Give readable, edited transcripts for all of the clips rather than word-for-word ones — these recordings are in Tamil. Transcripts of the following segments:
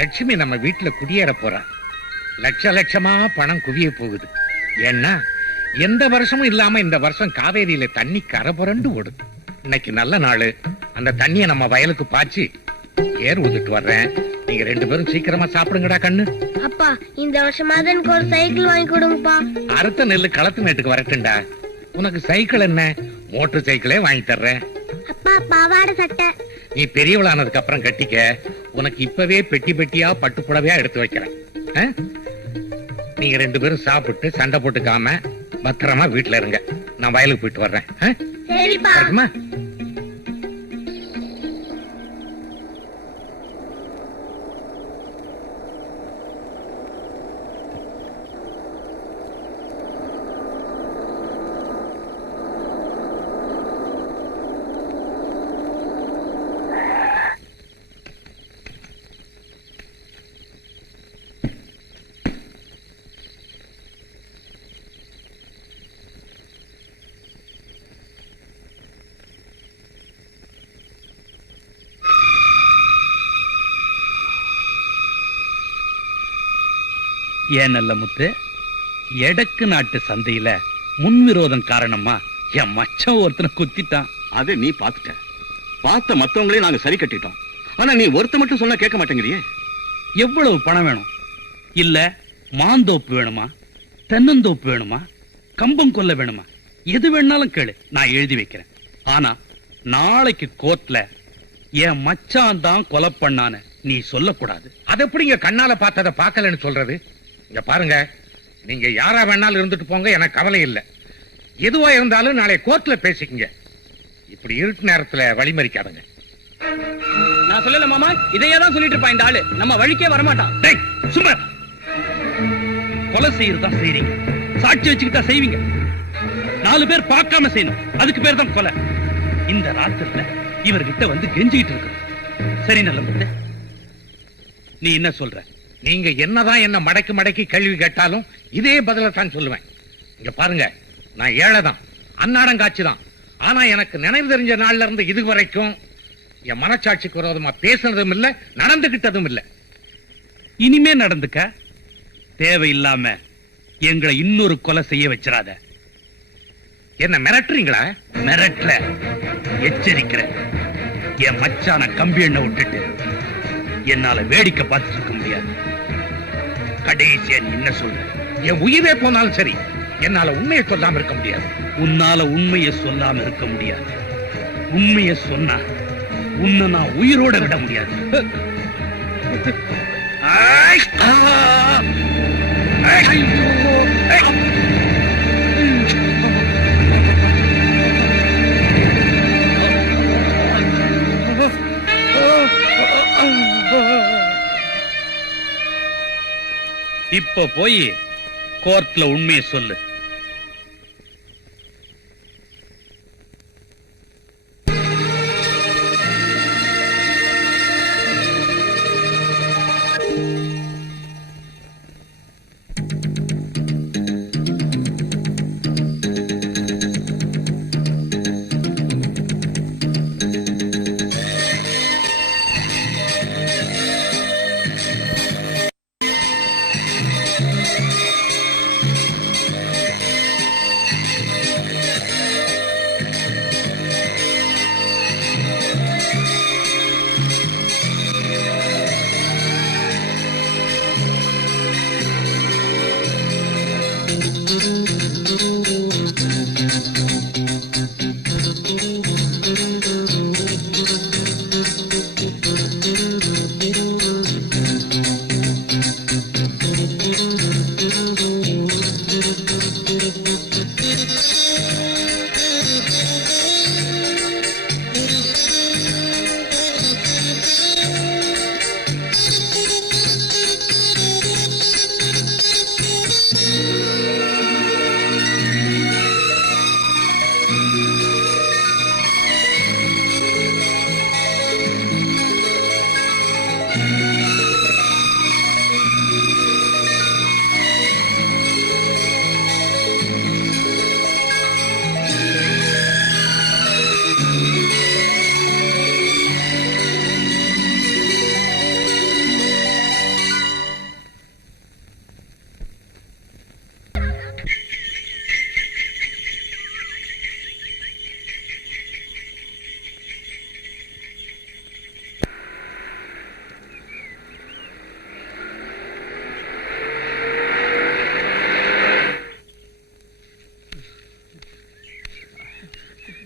லட்சுமி நம்ம வீட்டுல குடியேற போறா. லட்ச லட்சமா பணம் குவிய போகுது. ஏன்னா எந்த வருஷமும் இல்லாம இந்த வருஷம் காவேரியில தண்ணி கரை புரண்டு ஓடுது. இன்னைக்கு நல்ல நாள். அந்த தண்ணியை நம்ம வயலுக்கு பாய்ச்சி ஏர் ஊதிட்டு வர்றேன். நீங்க 2 பேரும் சீக்கிரமா சாப்பிடுங்கடா கண்ணு. அப்பா இந்த வருஷமாவது எனக்கு ஒரு சைக்கிள் வாங்கி கொடுங்கப்பா. அறுத்த நெல்லு களத்து மேட்டுக்கு வரட்டுண்டா. உனக்கு சைக்கிள் என்ன, மோட்டர் சைக்கிளே வாங்கி தர்றேன். அப்பா பாவாடை சட்டை நீ பெரியவளானதுக்கு அப்புறம் கட்டிக்க. உனக்கு இப்பவே பெட்டி பெட்டியா பட்டு புடவையா எடுத்து வைக்கிறேன். நீங்க 2 பேரும் சாப்பிட்டு சண்டை போட்டுக்காம பத்திரமா வீட்டுல இருங்க. நான் வயலுக்கு போயிட்டு வர்றேன். சரிப்பா. ஏன் நல்ல முத்து, எடக்கு நாட்டு சந்தையில முன்விரோதம் காரணமா என் மச்சான் ஒருத்தனை குத்திட்டான். அதை நீ பார்த்துட்ட. பார்த்த மத்தவங்களே நாங்க சரி கட்டிட்டோம். ஆனா நீ ஒருத்த மட்டும் சொன்னா கேட்க மாட்டேங்கிறியே. எவ்வளவு பணம் வேணும்? இல்ல மாந்தோப்பு வேணுமா, தென்னந்தோப்பு வேணுமா, கம்பம் கொல்ல வேணுமா? எது வேணாலும் கேளு, நான் எழுதி வைக்கிறேன். ஆனா நாளைக்கு கோர்ட்ல என் மச்சான் தான் கொலை பண்ணான்னு நீ சொல்லக்கூடாது. அது எப்படிங்க கண்ணால பார்த்ததை பார்க்கலன்னு சொல்றது? இங்க பாருங்க, நீங்க யாரா வேணாலும் இருந்துட்டு போங்க, எனக்கு கவலை இல்லை. எதுவா இருந்தாலும் நாளை கோர்ட்ல பேசிக்கங்க. இப்படி இருட்டு நேரத்துல வழிமறிக்காதங்க. நான் சொல்லல மாமா, இதையே தான் சொல்லிட்டு இருப்பான் இந்த ஆளு. நம்ம வழிக்கே வரமாட்டான். சும்மா கொலை செய்யறதா செய்றீங்க, சாட்சி வச்சுக்கிட்டா செய்வீங்க. 4 பேர் பார்க்காம செய்யணும், அதுக்கு பேர் தான் கொலை. இந்த ராத்திரில இவர்கிட்ட வந்து கெஞ்சிக்கிட்டு இருக்கு. சரி நல்ல முத்து, நீ என்ன சொல்ற? நீங்க என்னதான் என்ன மடக்கி மடக்கி கேள்வி கேட்டாலும் இதே பதில தான் சொல்லுவேன். இங்க பாருங்க, நான் ஏழைதான், அன்னாடங்காட்சி தான். ஆனா எனக்கு நினைவு தெரிஞ்ச நாள்ல இருந்து இது வரைக்கும் என் மனச்சாட்சிக்கு விரோதமா பேசுனதும் இல்ல, நடந்துகிட்டதும் இல்ல. இனிமே நடந்துக்க. தேவையில்லாம எங்களை இன்னொரு கொலை செய்ய வச்சிடாத. என்ன மிரட்டுறீங்களா? மிரட்டல, எச்சரிக்கிறேன். என் மச்சான கம்பி எண்ணெய் விட்டுட்டு என்னால வேடிக்கை பார்த்துட்டு இருக்க முடியாது. கடைசியா நீ என்ன சொல்ற? என் உயிரே போனாலும் சரி, என்னால உண்மையை சொல்லாம இருக்க முடியாது. உன்னால உண்மையை சொல்லாம இருக்க முடியாது. உண்மையை சொன்னா உன்னை நான் உயிரோட விட முடியாது. இப்ப போய் கோர்ட்ல உண்மையை சொல்லு.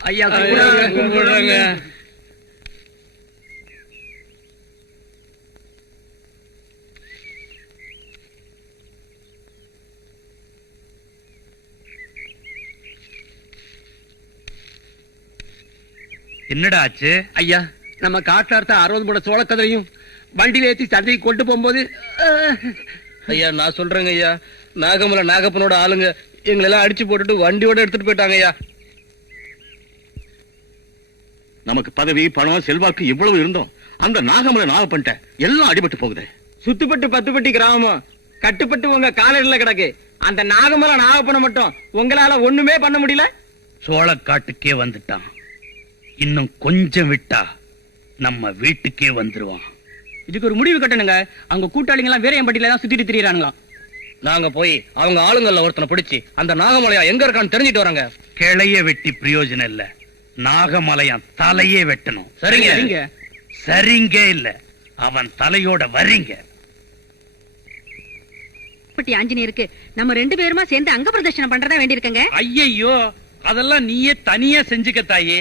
ஐயா கும்பிடுறாங்க. என்னடா ஆச்சு? ஐயா நம்ம காட்டார்த்த 60 மூட சோளக்கதிரையும் வண்டியில ஏத்தி சந்தைக்கு கொண்டு போகும்போது ஐயா நான் சொல்றேங்க ஐயா, நாகமலை நாகப்பனோட ஆளுங்க எங்களை எல்லாம் அடிச்சு போட்டுட்டு வண்டியோட எடுத்துட்டு போயிட்டாங்க ஐயா. நமக்கு பதவி பணம் செல்வாக்கு இவ்வளவு இருந்தோம் அந்த நாகமலை நாகப்பன்ட்ட எல்லாம் அடிபட்டு போகுது. சுத்துப்பட்டு 10 பட்டி கிராமம் கட்டுப்பட்டு உங்க காலடியில கிடக்கு. அந்த நாகமலை நாகப்பனை மட்டும் உங்களால ஒண்ணுமே பண்ண முடியல. சோளக்காட்டுக்கே வந்துட்டான். இன்னும் கொஞ்சம் விட்டா நம்ம வீட்டுக்கே வந்துருவான். இதுக்கு ஒரு முடிவு கட்டணுங்க. அவங்க கூட்டாளிங்க எல்லாம் வேறையம்பட்டியில தான் சுத்திட்டு திரியறாங்களாம். நாங்க போய் அவங்க ஆளுங்கள்ல ஒருத்தனை பிடிச்சு அந்த நாகமலையா எங்க இருக்கான்னு தெரிஞ்சிட்டு வராங்க. கிளைய வெட்டி பிரயோஜனம் இல்ல, நாகமலையான் தலையே வெட்டணும். சரிங்க. சரிங்க இல்ல, அவன் தலையோட வரீங்க. ஆஞ்சநேயருக்கு நம்ம 2 பேருமா சேர்ந்து அங்க பிரதர்ஷனம் பண்றதா வேண்டியிருக்கங்க. ஐயையோ, அதெல்லாம் நீயே தனியா செஞ்சுக்க தாயே.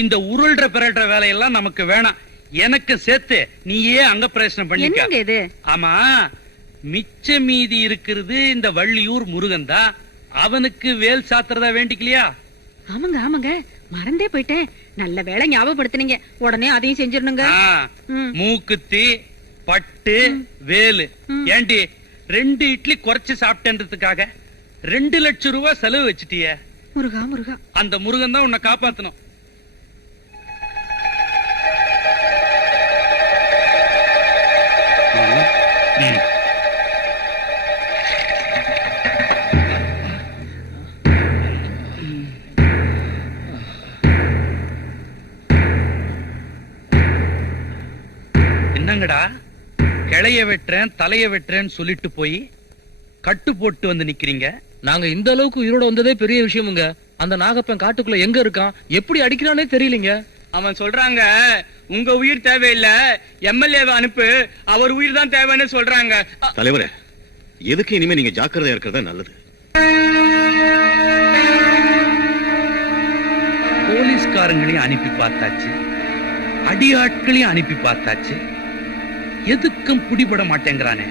இந்த உருள்ற பிறல்ற வேலையெல்லாம் நமக்கு வேணாம். எனக்கு சேர்த்து நீயே அங்க பிரதர்ஷனம் பண்ணிக்க. என்னங்க இது? ஆமா, மிச்ச மீதி இருக்கிறது இந்த வள்ளியூர் முருகன் தான். அவனுக்கு வேல் சாத்துறதா வேண்டிக்கலையா? ஆமாங்க ஆமாங்க, மறந்தே போயிட்டேன். நல்ல வேளை ஞாபகப்படுத்தினீங்க. உடனே அதையும் செஞ்சிடணுங்க. மூக்குத்தி பட்டு வேலு. ஏண்டி 2 இட்லி குறைச்சு சாப்பிட்டேன்றதுக்காக 2 லட்சம் ரூபாய் செலவு வச்சுட்டிய. முருகா முருகா, அந்த முருகன் தான் உன்னை காப்பாத்தணும். என்னங்கடா, கிளைய வெட்டுறேன் தலைய வெட்டுறேன்னு சொல்லிட்டு போய் கட்டு போட்டு வந்து நிக்கிறீங்க. நாங்க இந்த அளவுக்கு உயிரோட வந்ததே பெரிய விஷயமுங்க. அந்த நாகப்பன் காட்டுக்குள்ள எங்க இருக்கான், எப்படி அடிக்கிறானே தெரியலங்க. அவன் சொல்றாங்க உங்க உயிர் தேவையில்லை, எம்எல்ஏவை அனுப்பு, அவர் உயிர் தான் தேவைன்னு சொல்றாங்க. தலைவரே, எதுக்கு இனிமே நீங்க ஜாக்கிரதையா இருக்கிறதா நல்லது. போலீஸ்காரங்களையும் அனுப்பி பார்த்தாச்சு, அடியாட்களையும் அனுப்பி பார்த்தாச்சு, எதுக்கும் பிடிபட மாட்டேங்கிறானே.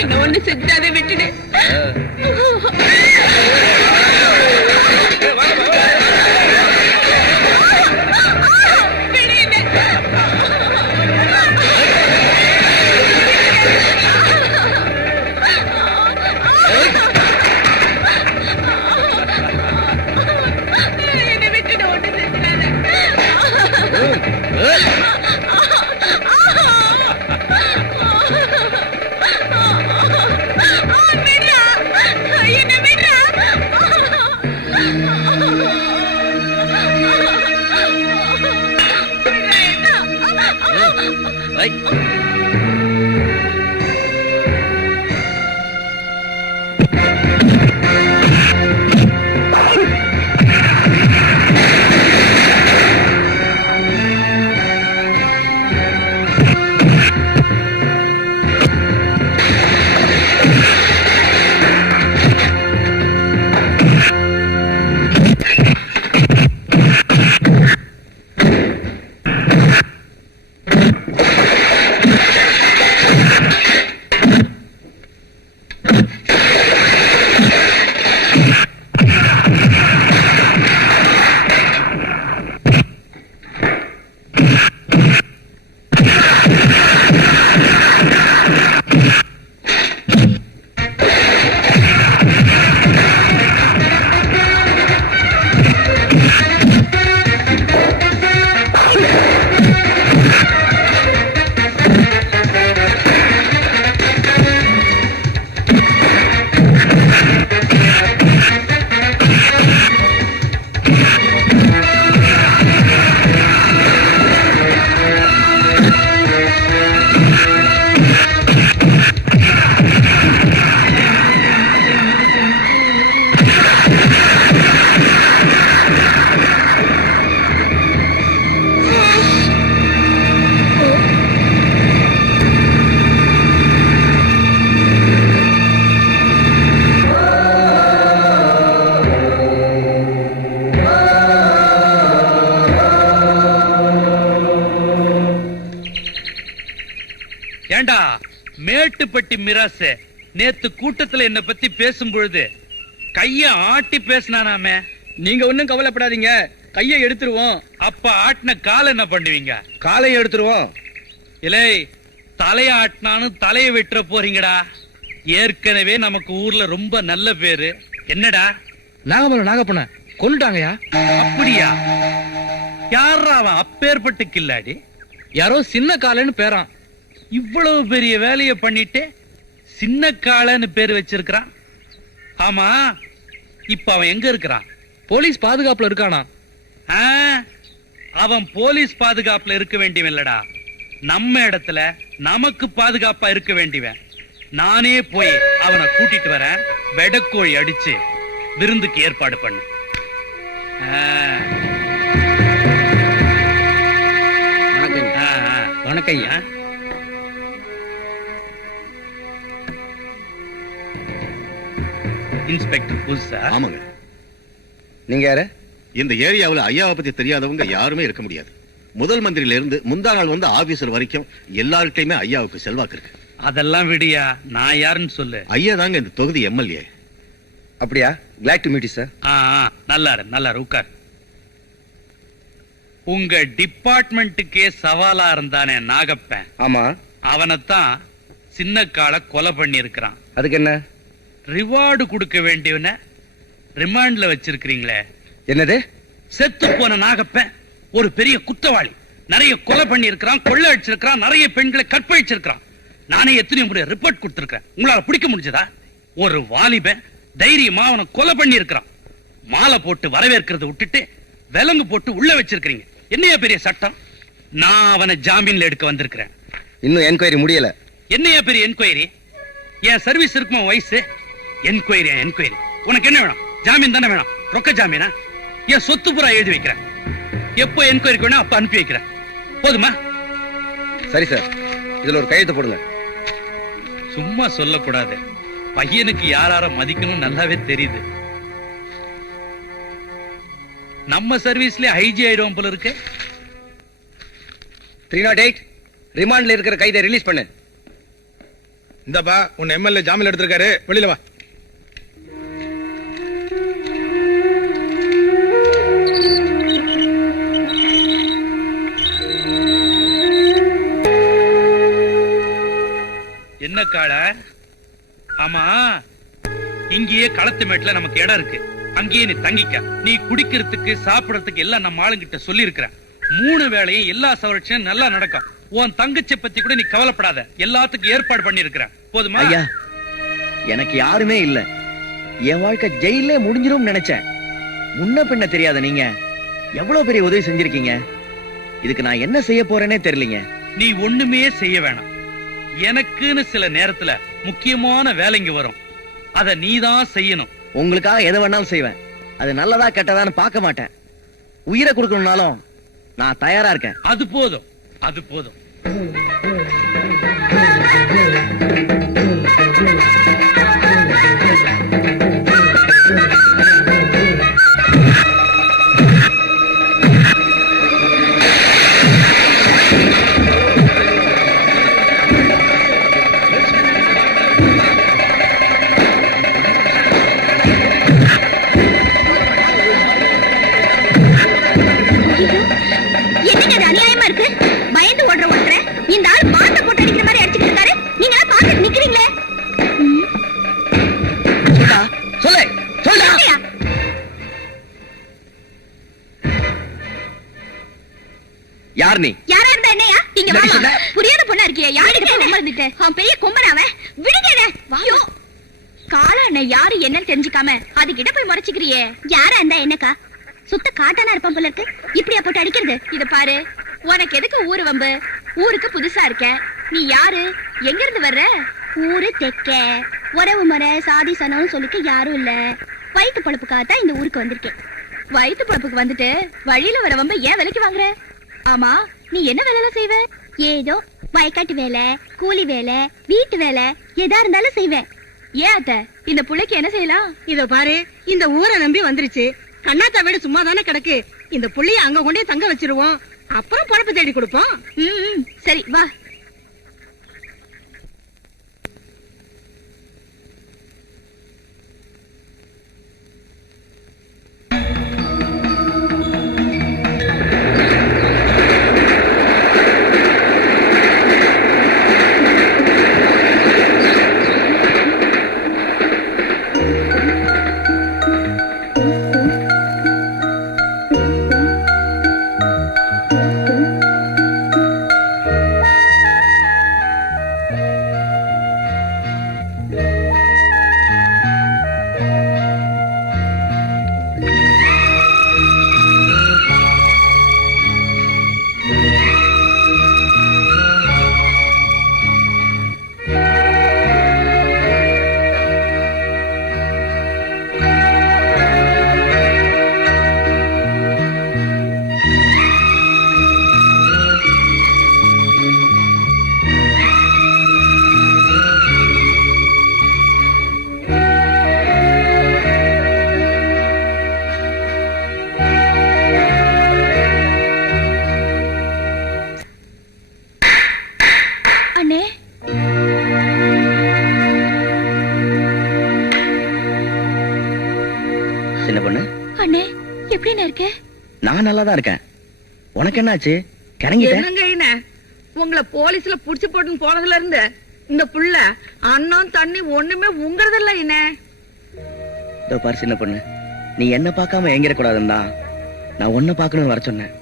என்ன ஒண்ணு செஞ்சாதே, விட்டுடு. என்ன விட்டுடு, ஒண்ணு செஞ்சாதே. ஏண்டா மேட்டுப்பட்டி மிராசு நேத்து கூட்டத்துல என்ன பத்தி பேசும் பொழுது கைய ஆட்டி பேசினானாமே. நீங்க ஒண்ணும் கவலைப்படாதீங்க, கையை எடுத்துருவோம். அப்ப ஆட்டின கால் என்ன பண்ணுவீங்க? காலையை எடுத்துருவோம். இலை தலைய ஆட்டினானு தலைய வெட்டுற போறீங்கடா. ஏற்கனவே நமக்கு ஊர்ல ரொம்ப நல்ல பேரு. என்னடா நாகமலை நாகப்பண்ண கொண்டுட்டாங்கயா. அப்படியா? யாரா அவன் அப்பேற்பட்டு கில்லாடி? யாரோ சின்ன காலன்னு பேரான். இவ்வளவு பெரிய வேலைய பண்ணிட்டு சின்ன காலன்னு பேர் வச்சிருக்கான். ஆமா, இப்ப அவன் எங்க இருக்கிறான்? போலீஸ் பாதுகாப்புல இருக்கானா? ஆ, அவன் போலீஸ் பாதுகாப்புல இருக்க வேண்டியவன் இல்லடா, நம்ம இடத்துல நமக்கு பாதுகாப்பா இருக்க வேண்டியவன். நானே போய் அவனை கூட்டிட்டு வரேன். வெடக்கோழி அடிச்சு விருந்துக்கு ஏற்பாடு பண்ணு. வணக்கம் ஐயா. இன்ஸ்பெக்டர் புதுசா? ஆமாங்க. நீங்க யாரு? இந்த ஏரியாவுல ஐயாவை பத்தி தெரியாதவங்க யாருமே இருக்க முடியாது. முதல் மந்திரியில இருந்து முந்தா நாள் வந்த ஆபீசர் வரைக்கும் எல்லார்கிட்டயுமே ஐயாவுக்கு செல்வாக்கு இருக்கு. அதெல்லாம் விடியா, நான் யாருன்னு சொல்லு. ஐயா தாங்க இந்த தொகுதி எம்எல்ஏ. அப்படியா? Glad to meet you sir. நல்லாரு உட்கார். உங்க டிபார்ட்மெண்ட்டுக்கே சவாலா இருந்தானே நாகப்பன், ஆமா. அவனைத்தான் சின்ன கால கொலை பண்ணி இருக்கிறான். அதுக்கு என்ன? ரிவார்டு கொடுக்க வேண்டியவன ரிமாண்ட்ல வச்சிருக்கீங்களே. என்னது? செத்து போன நாகப்பன் ஒரு பெரிய குற்றவாளி. நிறைய கொலை பண்ணி இருக்கிறான், கொள்ளை அடிச்சிருக்கான், நிறைய பெண்களை கற்பழிச்சிருக்கான். நானே எத்தனையோ முறை ரிப்போர்ட் கொடுத்திருக்கேன். உங்களால பிடிக்க முடிஞ்சதா? ஒரு வாலிபன் தைரியமா அவனை கொலை பண்ணி இருக்கிறான். மாலை போட்டு வரவேற்கிறத விட்டுட்டு விலங்கு போட்டு உள்ள வச்சிருக்கீங்க. என்னையா பெரிய சட்டம்? நான் அவனை ஜாமீன்ல எடுக்க வந்திருக்கிறேன். இன்னும் என்கொயரி முடியல. என்னையா பெரிய என்கொயரி? என் சர்வீஸ் இருக்குமா வயசு? Enquiry enquiry. உனக்கு என்ன வேணும்? ஜாமீன் தானே வேணும்? ரொக்க ஜாமீனா? என் சொத்து புறா எழுதி வைக்கிறேன். எப்போ என்கொயரிக்கு வேணும் அப்ப அனுப்பி வைக்கிறேன். போதுமா? சரி சார், இதுல ஒரு கையெழுத்து போடுங்க. சும்மா சொல்லக்கூடாது. பையனுக்கு யார மதிக்கணும் நல்லாவே தெரியுது. நம்ம சர்வீஸ்ல ஐஜி ஆயிடும் போல இருக்கு. 308 ரிமாண்ட்ல இருக்கிற கைதை ரிலீஸ் பண்ணு. இந்தப்பா உன் எம்எல்ஏ ஜாமீன் எடுத்திருக்காரு, வெளியில வா. என்ன கால? ஆமா, இங்கேயே களத்து மேட்ல நமக்கு இடம் இருக்கு. அங்கேயே நீ தங்கிக்க. நீ குடிக்கிறதுக்கு சாப்பிடறதுக்கு எல்லாம் நம்ம ஆளுங்கிட்ட சொல்லி இருக்கிற. 3 வேளையும் எல்லா சவரட்சனும் நல்லா நடக்கும். உன் தங்கச்சி பத்தி கூட நீ கவலைப்படாத, எல்லாத்துக்கும் ஏற்பாடு பண்ணி இருக்கிற. போதுமா? ஐயா, எனக்கு யாருமே இல்ல. என் வாழ்க்கை ஜெயிலே முடிஞ்சிரும் நினைச்சேன். முன்ன பின்ன தெரியாத நீங்க எவ்வளவு பெரிய உதவி செஞ்சிருக்கீங்க. இதுக்கு நான் என்ன செய்ய போறேனே தெரியலீங்க. நீ ஒண்ணுமே செய்ய வேணாம். எனக்குன்னு சில நேரத்துல முக்கியமான வேலைங்க வரும். அத நீதான் செய்யணும். உங்களுக்காக எதை வேணாலும் செய்வேன். அது நல்லதா கெட்டதான்னு பார்க்க மாட்டேன். உயிரை கொடுக்கணும்னாலும் நான் தயாரா இருக்கேன். அது போதும், அது போதும். என்னங்க இது அநியாயமா இருக்கு? பயந்து ஓடுற ஓட்டுற இந்த ஆள் பாட்ட போட்டு அடிக்கிற மாதிரி அடிச்சிட்டு இருக்காரு. நீங்க எல்லாம் பார்த்துட்டு நிக்கிறீங்களே. சொல்லு சொல்லு. யார் நீ? யாரா இருந்தா என்னையா? இங்க வாமா. புரியாத பொண்ணா இருக்கியா? யாருக்கு மறந்துட்டேன். அவன் பெரிய கொம்பனாவன். விடுங்கடே. ஐயோ, காளான யாரு என்னன்னு தெரிஞ்சுக்காம அதுகிட்ட போய் முறைச்சுக்கிறியே. யாரா இருந்தா என்னக்கா? சுத்த காட்டானா இருப்பான் போல இருக்கு. இப்படியா போட்டு அடிக்கிறது? இத பாரு, உனக்கு எதுக்கு ஊரு வம்பு? ஊருக்கு புதுசா இருக்க. நீ யாரு? எங்க இருந்து வர்ற? ஊரு தெக்க. உறவு முறை சாதி சனம்னு சொல்லிக்க யாரும் இல்ல. வயிற்று பொழப்புக்காகத்தான் இந்த ஊருக்கு வந்திருக்கேன். வயிற்று பொழப்புக்கு வந்துட்டு வழியில வர வம்ப ஏன் விலைக்கு வாங்குற? ஆமா, நீ என்ன வேலை செய்வ? ஏதோ வயக்காட்டு வேலை, கூலி வேலை, வீட்டு வேலை எதா இருந்தாலும் செய்வேன். ஏன் அத்த, இந்த புள்ளைக்கு என்ன செய்யலாம்? இதோ பாரு, இந்த ஊரை நம்பி வந்துருச்சு. கண்ணாத்தா வீடு சும்மா தானே கிடக்கு. இந்த புள்ளைய அங்க கொண்டே தங்க வச்சிருவோம். அப்புறம் பொழப்பு தேடி கொடுப்போம். சரி வா. எப்படின்னு இருக்க? நான் நல்லா தான் இருக்கேன். உனக்கு என்னாச்சு? கரங்கிட்ட? என்னங்க உங்களை போலீஸ்ல புடிச்சு போட்டு போனதுல இருந்து இந்த புள்ள அண்ணன் தண்ணி ஒண்ணுமே உங்கறதில்ல என்ன. இதோ பாரு சின்ன பொண்ணு, நீ என்ன பார்க்காம எங்கிற கூடாதுன்னா நான் உன்னை பார்க்கணும்னு வர சொன்னேன்.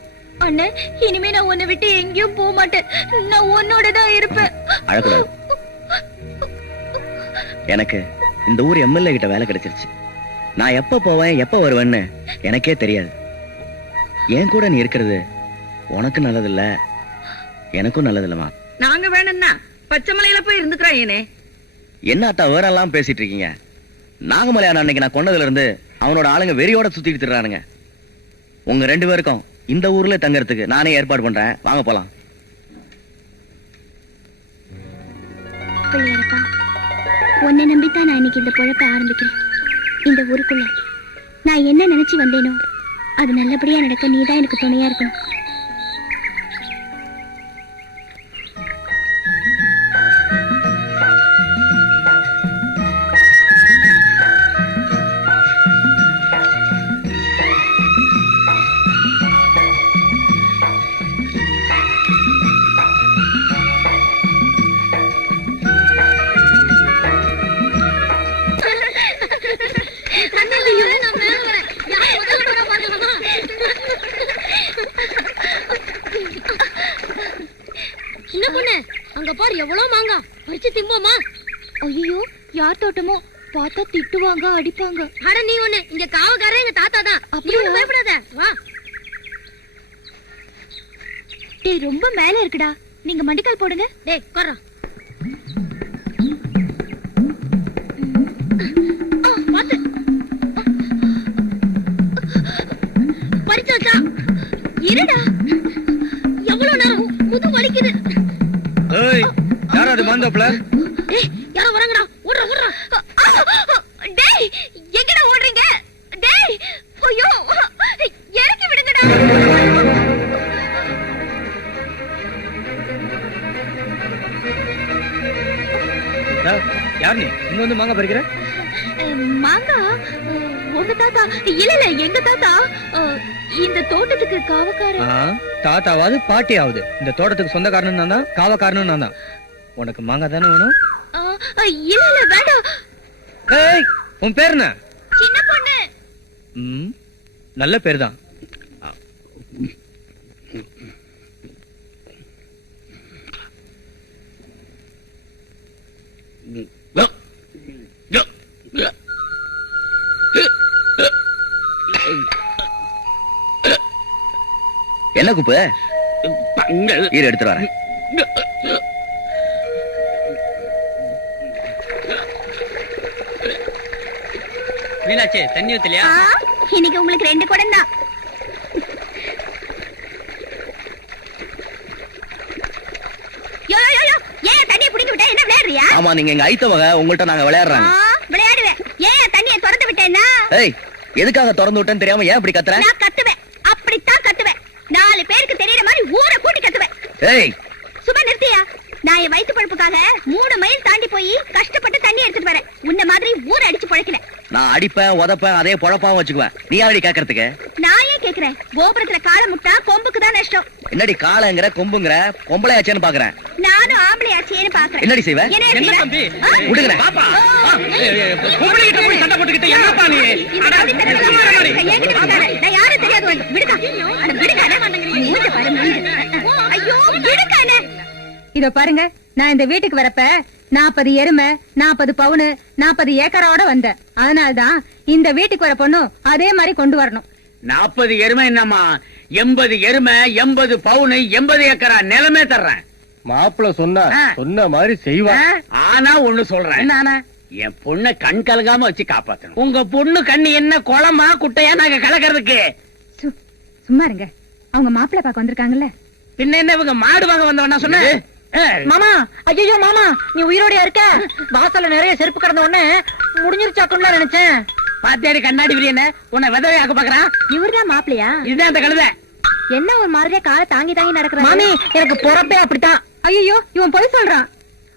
அண்ணே, இனிமே நான் உன்னை விட்டு எங்கேயும் போக மாட்டேன். நான் உன்னோட தான் இருப்பேன். அழக்கூடாது. எனக்கு இந்த ஊர் எம்எல்ஏ கிட்ட வேலை கிடைச்சிருச்சு. நான் எப்ப போவேன் எப்ப வருவேன்னு எனக்கே தெரியாது. என் கூட நீ இருக்கிறது உனக்கு நல்லதில்ல, எனக்கும் நல்லதில்லமா. நாங்க வேணும்னா பச்சை மலையில போய் இருந்துக்கிறேன். என்ன அத்தா வேற எல்லாம் பேசிட்டு இருக்கீங்க? நாகமலையான அன்னைக்கு நான் கொண்டதுல இருந்து அவனோட ஆளுங்க வெறியோட சுத்திட்டு திர்றானுங்க. உங்க 2 பேருக்கும் இந்த ஊர்ல தங்கறதுக்கு நானே ஏற்பாடு பண்றேன். வாங்க போலாம். பிள்ளையாரப்பா, உன்னை நம்பித்தான் நான் இன்னைக்கு இந்த பொழப்ப ஆரம்பிக்கிறேன். இந்த ஊருக்குள்ள நான் என்ன நினைச்சு வந்தேனோ அது நல்லபடியா நடக்க நீதான் எனக்கு துணையா இருக்கணும். சின்ன பொண்ணு, அங்க பாரு எவ்வளவு மாங்கா பறிச்சு திம்போமா. ஐயோ, யார் தோட்டமோ, பார்த்தா திட்டுவாங்க, அடிப்பாங்க. அட நீ ஒண்ணு, இங்க காவக்காரன் எங்க தாத்தா தான். நீ ஒண்ணு பயப்படாத, வா. டேய், ரொம்ப மேல இருக்குடா, நீங்க மண்டிக்கால் போடுங்க. டேய் கொர்றா. பாத்து பறிச்சு வச்சா. இருடா, எவ்வளவு நேரம் முது வலிக்குது. ஏய், யாரா அது மாந்தோப்புல? டேய், யாரோ வராங்கடா, ஓடுறா ஓடுறா. டேய், எங்கடா ஓடுறீங்க? டேய், ஐயோ, இறக்கி விடுங்கடா. யார் நீ இங்க வந்து மாங்கா பறிக்கிற? மாங்கா உங்க தாத்தா? இல்ல இல்ல, எங்க தாத்தா. இந்த தோட்டத்துக்கு காவக்காரன். தாத்தாவாது பாட்டியாவது இந்த தோட்டத்துக்கு சொந்தக்காரனும் நான் தான், காவக்காரனும் நான் தான். உனக்கு மாங்கா தானே வேணும்? இல்ல இல்ல, வேண்டாம். ஏய், உன் பேர் என்ன? சின்ன பொண்ணு. நல்ல பேர் தான். என்ன குப்பு? ஈர எடுத்துட்டு வரேன். மீனாட்சி, தண்ணி ஊத்தலையா? இன்னைக்கு உங்களுக்கு 2 குடம் தான். ஏன் தண்ணியை பிடிக்க விட்டா? என்ன விளையாடுறியா? ஆமா, நீங்க எங்க ஐத்தவங்க, உங்கள்ட்ட நாங்க விளையாடுறாங்க. விளையாடுவேன். ஏன் தண்ணியை திறந்து விட்டேன்னா? ஏய், எதுக்காக திறந்து விட்டேன்னு தெரியாம ஏன் இப்படி கத்துற? நான் கத்துவேன், அப்படித்தான் கத்துவேன். 4 பேருக்கு தெரியற மாதிரி ஊரை கூட்டி கத்துவேன். ஏய், சும்மா நிறுத்தியா? நான் என் வயிற்று பழப்புக்காக 3 மைல் தாண்டி போய் கஷ்டப்பட்டு தண்ணி எடுத்துட்டு வரேன். உன்ன மாதிரி ஊரை அடிச்சு பழக்கல. நான் அடிப்பேன், உதப்பேன், அதே பொழப்பாவும் வச்சுக்குவேன். நீ யாரடி கேக்குறதுக்கு? நான் ஏன் கேக்குறேன்? கோபுரத்துல காலை முட்டா கொம்புக்கு தான் நஷ்டம். என்னடி காலங்கிற கொம்புங்கிற? பொம்பளையாச்சேன்னு பாக்குறேன். நானும் ஆம்பளையாச்சேன்னு பாக்குறேன். என்னடி செய்வ? என்ன தம்பி? விடுங்க பாப்பா, பொம்பளைகிட்ட போய் சண்டை போட்டுக்கிட்டு என்னப்பா நீ? நான் யாரும் தெரியாது. விடுக்கா, விடுக்கா. ஐயோ, விடுக்கானே. இதோ பாருங்க, நான் இந்த வீட்டுக்கு வரப்ப 40 எருமை, 40 பவுனு, 40 ஏக்கரோட வந்தேன். அதனால்தான் இந்த வீட்டுக்கு வர பொண்ணும் அதே மாதிரி கொண்டு வரணும். 40 எருமை என்னம்மா, 80 எருமை, 80 பவுனு, 80 ஏக்கரா நிலமே தர்றேன். மாப்பிள்ள சொன்ன மாதிரி செய்வா. ஆனா ஒண்ணு சொல்றேன், நானா என் பொண்ணை கண் கலகாம வச்சு காப்பாத்தணும். உங்க பொண்ணு கண்ணு என்ன குளமா குட்டையா நாங்க கலக்கிறதுக்கு? சும்மா இருங்க. அவங்க மாப்பிள்ளை பார்க்க வந்திருக்காங்கல்ல. பின்ன என்ன இவங்க மாடு வாங்க வந்தவனா சொன்ன? மாமா, ஐயோ மாமா, நீ உயிரோட இருக்க? வாசல்ல நிறைய செருப்பு கிடந்த உடனே முடிஞ்சிருச்சாக்குன்னு நினைச்சேன். பாத்தியாடி கண்ணாடி விரியன உன்னை விதவையாக்க பாக்குறான். இவர்தான் மாப்பிள்ளையா? இதுதான் அந்த கழுதை. என்ன ஒரு மாதிரியா காலை தாங்கி தாங்கி நடக்கிற? மாமி, எனக்கு பொறப்பே அப்படித்தான். ஐயோ, இவன் பொய் சொல்றான்.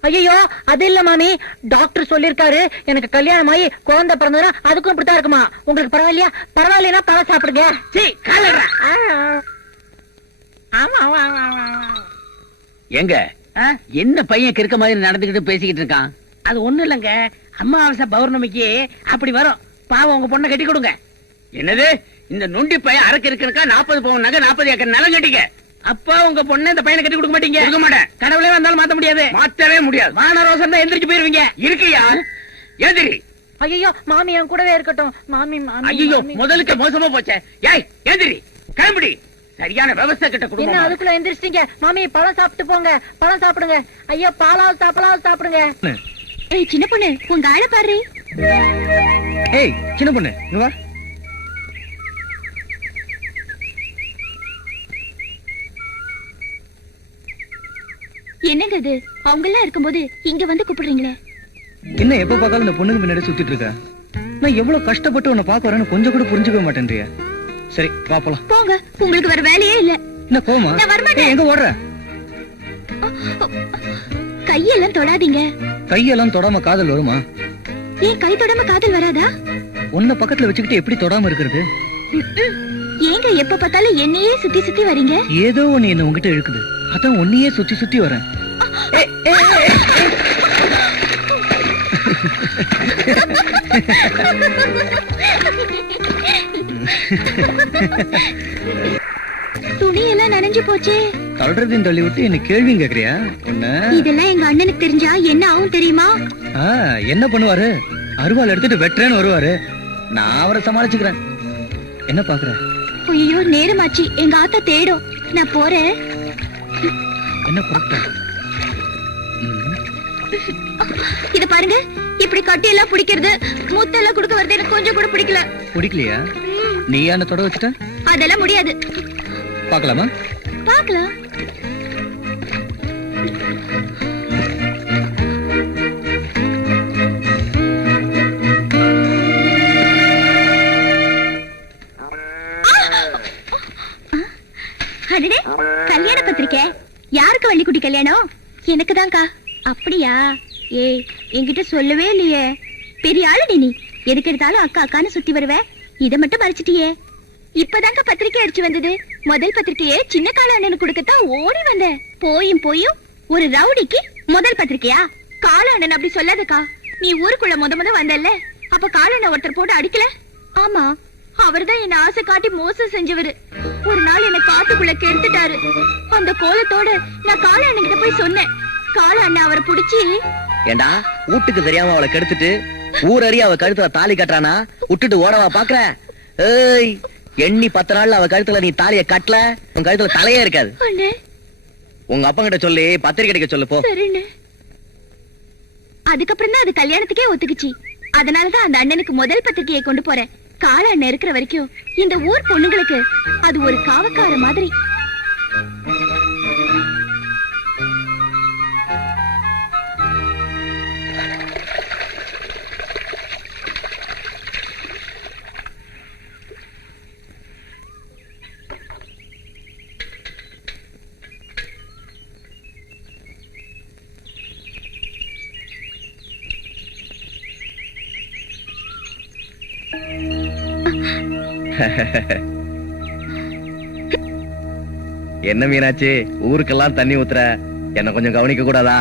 ஐயோ அது இல்ல மாமி, டாக்டர் சொல்லிருக்காரு எனக்கு கல்யாணம் ஆகி குழந்தை பிறந்ததுன்னா அதுக்கும் இப்படித்தான் இருக்குமா. உங்களுக்கு பரவாயில்லையா? பரவாயில்லைன்னா பழம் சாப்பிடுங்க. எங்க என்ன பையன் கிறுக்க மாதிரி நடந்துகிட்டு பேசிக்கிட்டு இருக்கான்? அது ஒண்ணு இல்லங்க, அமாவாசை பௌர்ணமிக்கு அப்படி வரும். பாவம் உங்க பொண்ணை கட்டி கொடுங்க. என்னது இந்த நொண்டி பையன் அரக்கு இருக்கா? 40 பவுன் நகை 40 ஏக்கர் நிலம் கட்டிக்க. அப்பா உங்க பொண்ணை இந்த பையனை கட்டி கொடுக்க மாட்டீங்க? கொடுக்க மாட்டேன். கடவுளே வந்தாலும் மாத்த முடியாது. மாத்தவே முடியாது. வானரோசம் தான் எந்திரிச்சு போயிருவீங்க. இருக்கியா? எதிரி. ஐயோ மாமி என் கூடவே இருக்கட்டும். மாமி மாமி ஐயோ மாமி. முதலுக்கு மோசமா போச்சே. ஏய் எதிரி கிளம்புடி. சரியான விவசாய கிட்ட என்ன குடும்பம். அதுக்குள்ள எந்திரிச்சிட்டீங்க? மாமி பழம் சாப்பிட்டு போங்க, பழம் சாப்பிடுங்க. ஐயோ பாலாவது சாப்பிடுங்க. ஏய் சின்ன பொண்ணு, உங்க ஆளை பாரு. ஏய் சின்ன பொண்ணு இங்க வா. என்னங்க இது? அவங்க எல்லாம் இருக்கும்போது இங்க வந்து கூப்பிடுறீங்களே? என்ன எப்ப பார்த்தாலும் இந்த பொண்ணுக்கு பின்னாடி சுத்திட்டு இருக்க? நான் எவ்வளவு கஷ்டப்பட்டு உன்னை பார்க்க வரேன்னு கொஞ்சம் கூட புரிஞ்சுக்க மாட்டேன்றியா? சரி பாப்பலாம். போங்க, உங்களுக்கு வேற வேலையே இல்ல. என்ன கோமா? நான் வரமாட்டேன். எங்க ஓடுற? கையெல்லாம் தொடாதீங்க. கையெல்லாம் தொடாம காதல் வருமா? ஏன் கை தொடாம காதல் வராதா? உன்னை பக்கத்துல வச்சுக்கிட்டு எப்படி தொடாம இருக்கிறது? ஏங்க எப்ப பார்த்தாலும் என்னையே சுத்தி சுத்தி வரீங்க? ஏதோ ஒண்ணு என்ன உங்ககிட்ட இழுக்குது, அதான் உன்னையே சுத்தி சுத்தி வரேன். துணியெல்லாம் நனைஞ்சு போச்சே. தள்ளுறதையும் தள்ளி விட்டு என்ன கேள்வி கேக்குறியா? உன்ன இதெல்லாம் எங்க அண்ணனுக்கு தெரிஞ்சா என்ன ஆகும் தெரியுமா? என்ன பண்ணுவாரு? அருவாள் எடுத்துட்டு வெட்டுறேன்னு வருவாரு. நான் அவரை சமாளிச்சுக்கிறேன். என்ன பாக்குற? ஐயோ நேரமாச்சு, எங்க ஆத்தா தேடும். நான் போறேன். என்ன பொறுத்த? இத பாருங்க, இப்படி கட்டி எல்லாம் பிடிக்கிறது, முத்தெல்லாம் கொடுக்க வருது எனக்கு கொஞ்சம் கூட பிடிக்கல. பிடிக்கலையா? நீ என்ன தொட வச்சுட்ட? அதெல்லாம் முடியாது. பாக்கலாமா? பாக்கலாம். அடடே, கல்யாண பத்திரிக்கை. யாருக்கு வள்ளிக்குட்டி கல்யாணம்? எனக்கு தான்க்கா. அப்படியா? ஏய் என்கிட்ட சொல்லவே இல்லையே. பெரிய ஆளுடி நீ, எதுக்கு எடுத்தாலும் அக்கா அக்கான்னு சுத்தி வருவ. இதை மட்டும் மறைச்சிட்டியே. இப்பதாங்க பத்திரிக்கை அடிச்சு வந்தது. முதல் பத்திரிக்கையே சின்ன கால அண்ணனுக்கு கொடுக்கத்தான் ஓடி வந்தேன். போயும் போயும் ஒரு ரவுடிக்கு முதல் பத்திரிக்கையா? கால அண்ணன் அப்படி சொல்லாதக்கா. நீ ஊருக்குள்ள முத வந்தல்ல, அப்ப கால அண்ணன் ஒருத்தர் போட்டு அடிக்கல? ஆமா, அவர்தான் என்ன ஆசை காட்டி மோசம் செஞ்சவரு. ஒரு நாள் என்ன காட்டுக்குள்ள கெடுத்துட்டாரு. அந்த கோலத்தோட நான் கால அண்ணன் கிட்ட போய் சொன்னேன். கால அண்ணன் அவரை புடிச்சு, ஏண்டா வீட்டுக்கு தெரியாம அவளை கெடுத்துட்டு ஊரறிய அவ கழுத்துல தாலி கட்டுறானா விட்டுட்டு ஓடவா பாக்குற? ஏய் எண்ணி 10 நாள்ல அவ கழுத்துல நீ தாலிய கட்டல, உன் கழுத்துல தலையே இருக்காது. உங்க அப்பா கிட்ட சொல்லி பத்திரிக்கை அடிக்க சொல்லு போ. அதுக்கப்புறம் தான் அது கல்யாணத்துக்கே ஒத்துக்குச்சு. அதனாலதான் அந்த அண்ணனுக்கு முதல் பத்திரிக்கையை கொண்டு போறேன். கால அண்ணன் இருக்கிற வரைக்கும் இந்த ஊர் பொண்ணுங்களுக்கு அது ஒரு காவக்கார மாதிரி. என்ன மீனாட்சி, ஊருக்கெல்லாம் தண்ணி ஊத்துற, என்ன கொஞ்சம் கவனிக்க கூடாதா?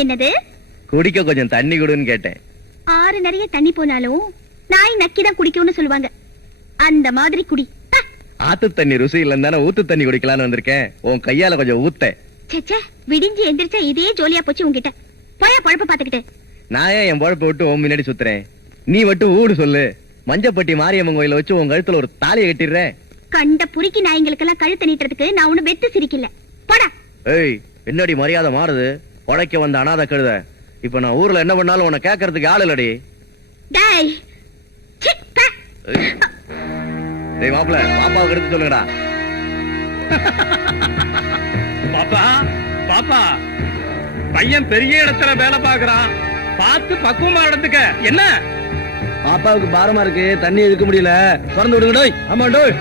என்னது? குடிக்க கொஞ்சம் தண்ணி கொடுன்னு கேட்டேன். ஆறு நிறைய தண்ணி போனாலும் நாய் நக்கிதான் குடிக்கும்னு சொல்லுவாங்க. அந்த மாதிரி குடி. ஆத்து தண்ணி ருசி இல்லன்னு தானே ஊத்து தண்ணி குடிக்கலான்னு வந்திருக்கேன். உன் கையால கொஞ்சம் ஊத்த. சேச்சே, விடிஞ்சு எந்திரிச்சா இதே ஜோலியா போச்சு உன்கிட்ட. போய பொழப்ப பாத்துக்கிட்டு. நான் ஏன் என் பொழப்ப விட்டு உன் முன்னாடி சுத்துறேன்? நீ மட்டும் ஊடு சொல்லு. மஞ்சப்பட்டி மாரியம்மன் கோயில வச்சு உன் கழுத்துல ஒரு தாலியை கட்டிடுறேன். கண்ட புரிக்கி நாய்களுக்கெல்லாம் கழுத்து நீட்டுறதுக்கு நான் ஒண்ணு வெத்து சிரிக்கல. போடா. ஏய் என்னடி மரியாதை மாறுது? உழைக்க வந்த அனாதை கழுத. இப்ப நான் ஊர்ல என்ன பண்ணாலும் உன்னை கேட்கறதுக்கு ஆள் இல்லடி. டேய் டேய் மாப்ள, பாப்பாவுக்கு எடுத்து சொல்லுங்கடா. பாப்பா பாப்பா, பையன் பெரிய இடத்துல வேலை பாக்குறான், பார்த்து பக்குவமா நடந்துக்க. என்ன பாப்பாவுக்கு பாரமா இருக்கு, தண்ணி எடுக்க முடியல, திறந்து விடுங்க. ஆமா டோய்.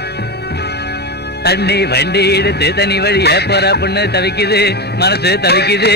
தண்ணி வண்டி எடுத்து தண்ணி வழிய போற பொண்ணு தவிக்குது, மனசு தவிக்குது.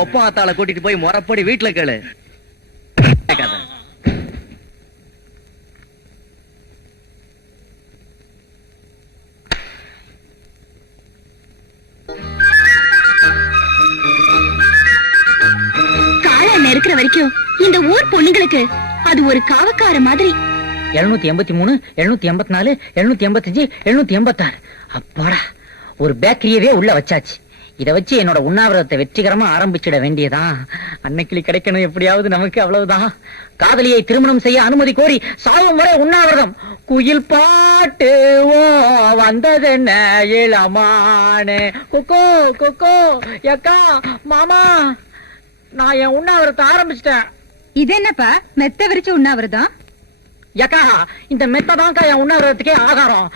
ஒப்பாத்தாள கூட்டிட்டு போய் முறப்படி வீட்டுல கேளு. காலம் இருக்கிற வரைக்கும் இந்த ஊர் பொண்ணுங்களுக்கு அது ஒரு காவக்கார மாதிரி. 783, 784, 785, 786. அப்பாடா, ஒரு பேக்கரியவே உள்ள வச்சாச்சு. இத வச்சு என்னோட உண்ணாவிரதத்தை வெற்றிகரமா ஆரம்பிச்சிட வேண்டியதான். அன்னைக்கிளி கிடைக்கணும் எப்படியாவது நமக்கு, அவ்வளவுதான். காதலியை திருமணம் செய்ய அனுமதி கோரி சாவும் வரை உண்ணாவிரதம். குயில் பாட்டு ஓ வந்ததென்ன இளமானே, கொக்கோ கொக்கோ எக்கா மாமா, நான் என் உண்ணாவிரதத்தை ஆரம்பிச்சிட்டேன். இது என்னப்பா மெத்த விரிச்சு உண்ணாவிரதம்? யக்கா, இந்த மெத்ததான்க்கா என் உண்ணாவிரதத்துக்கே ஆகாரம்,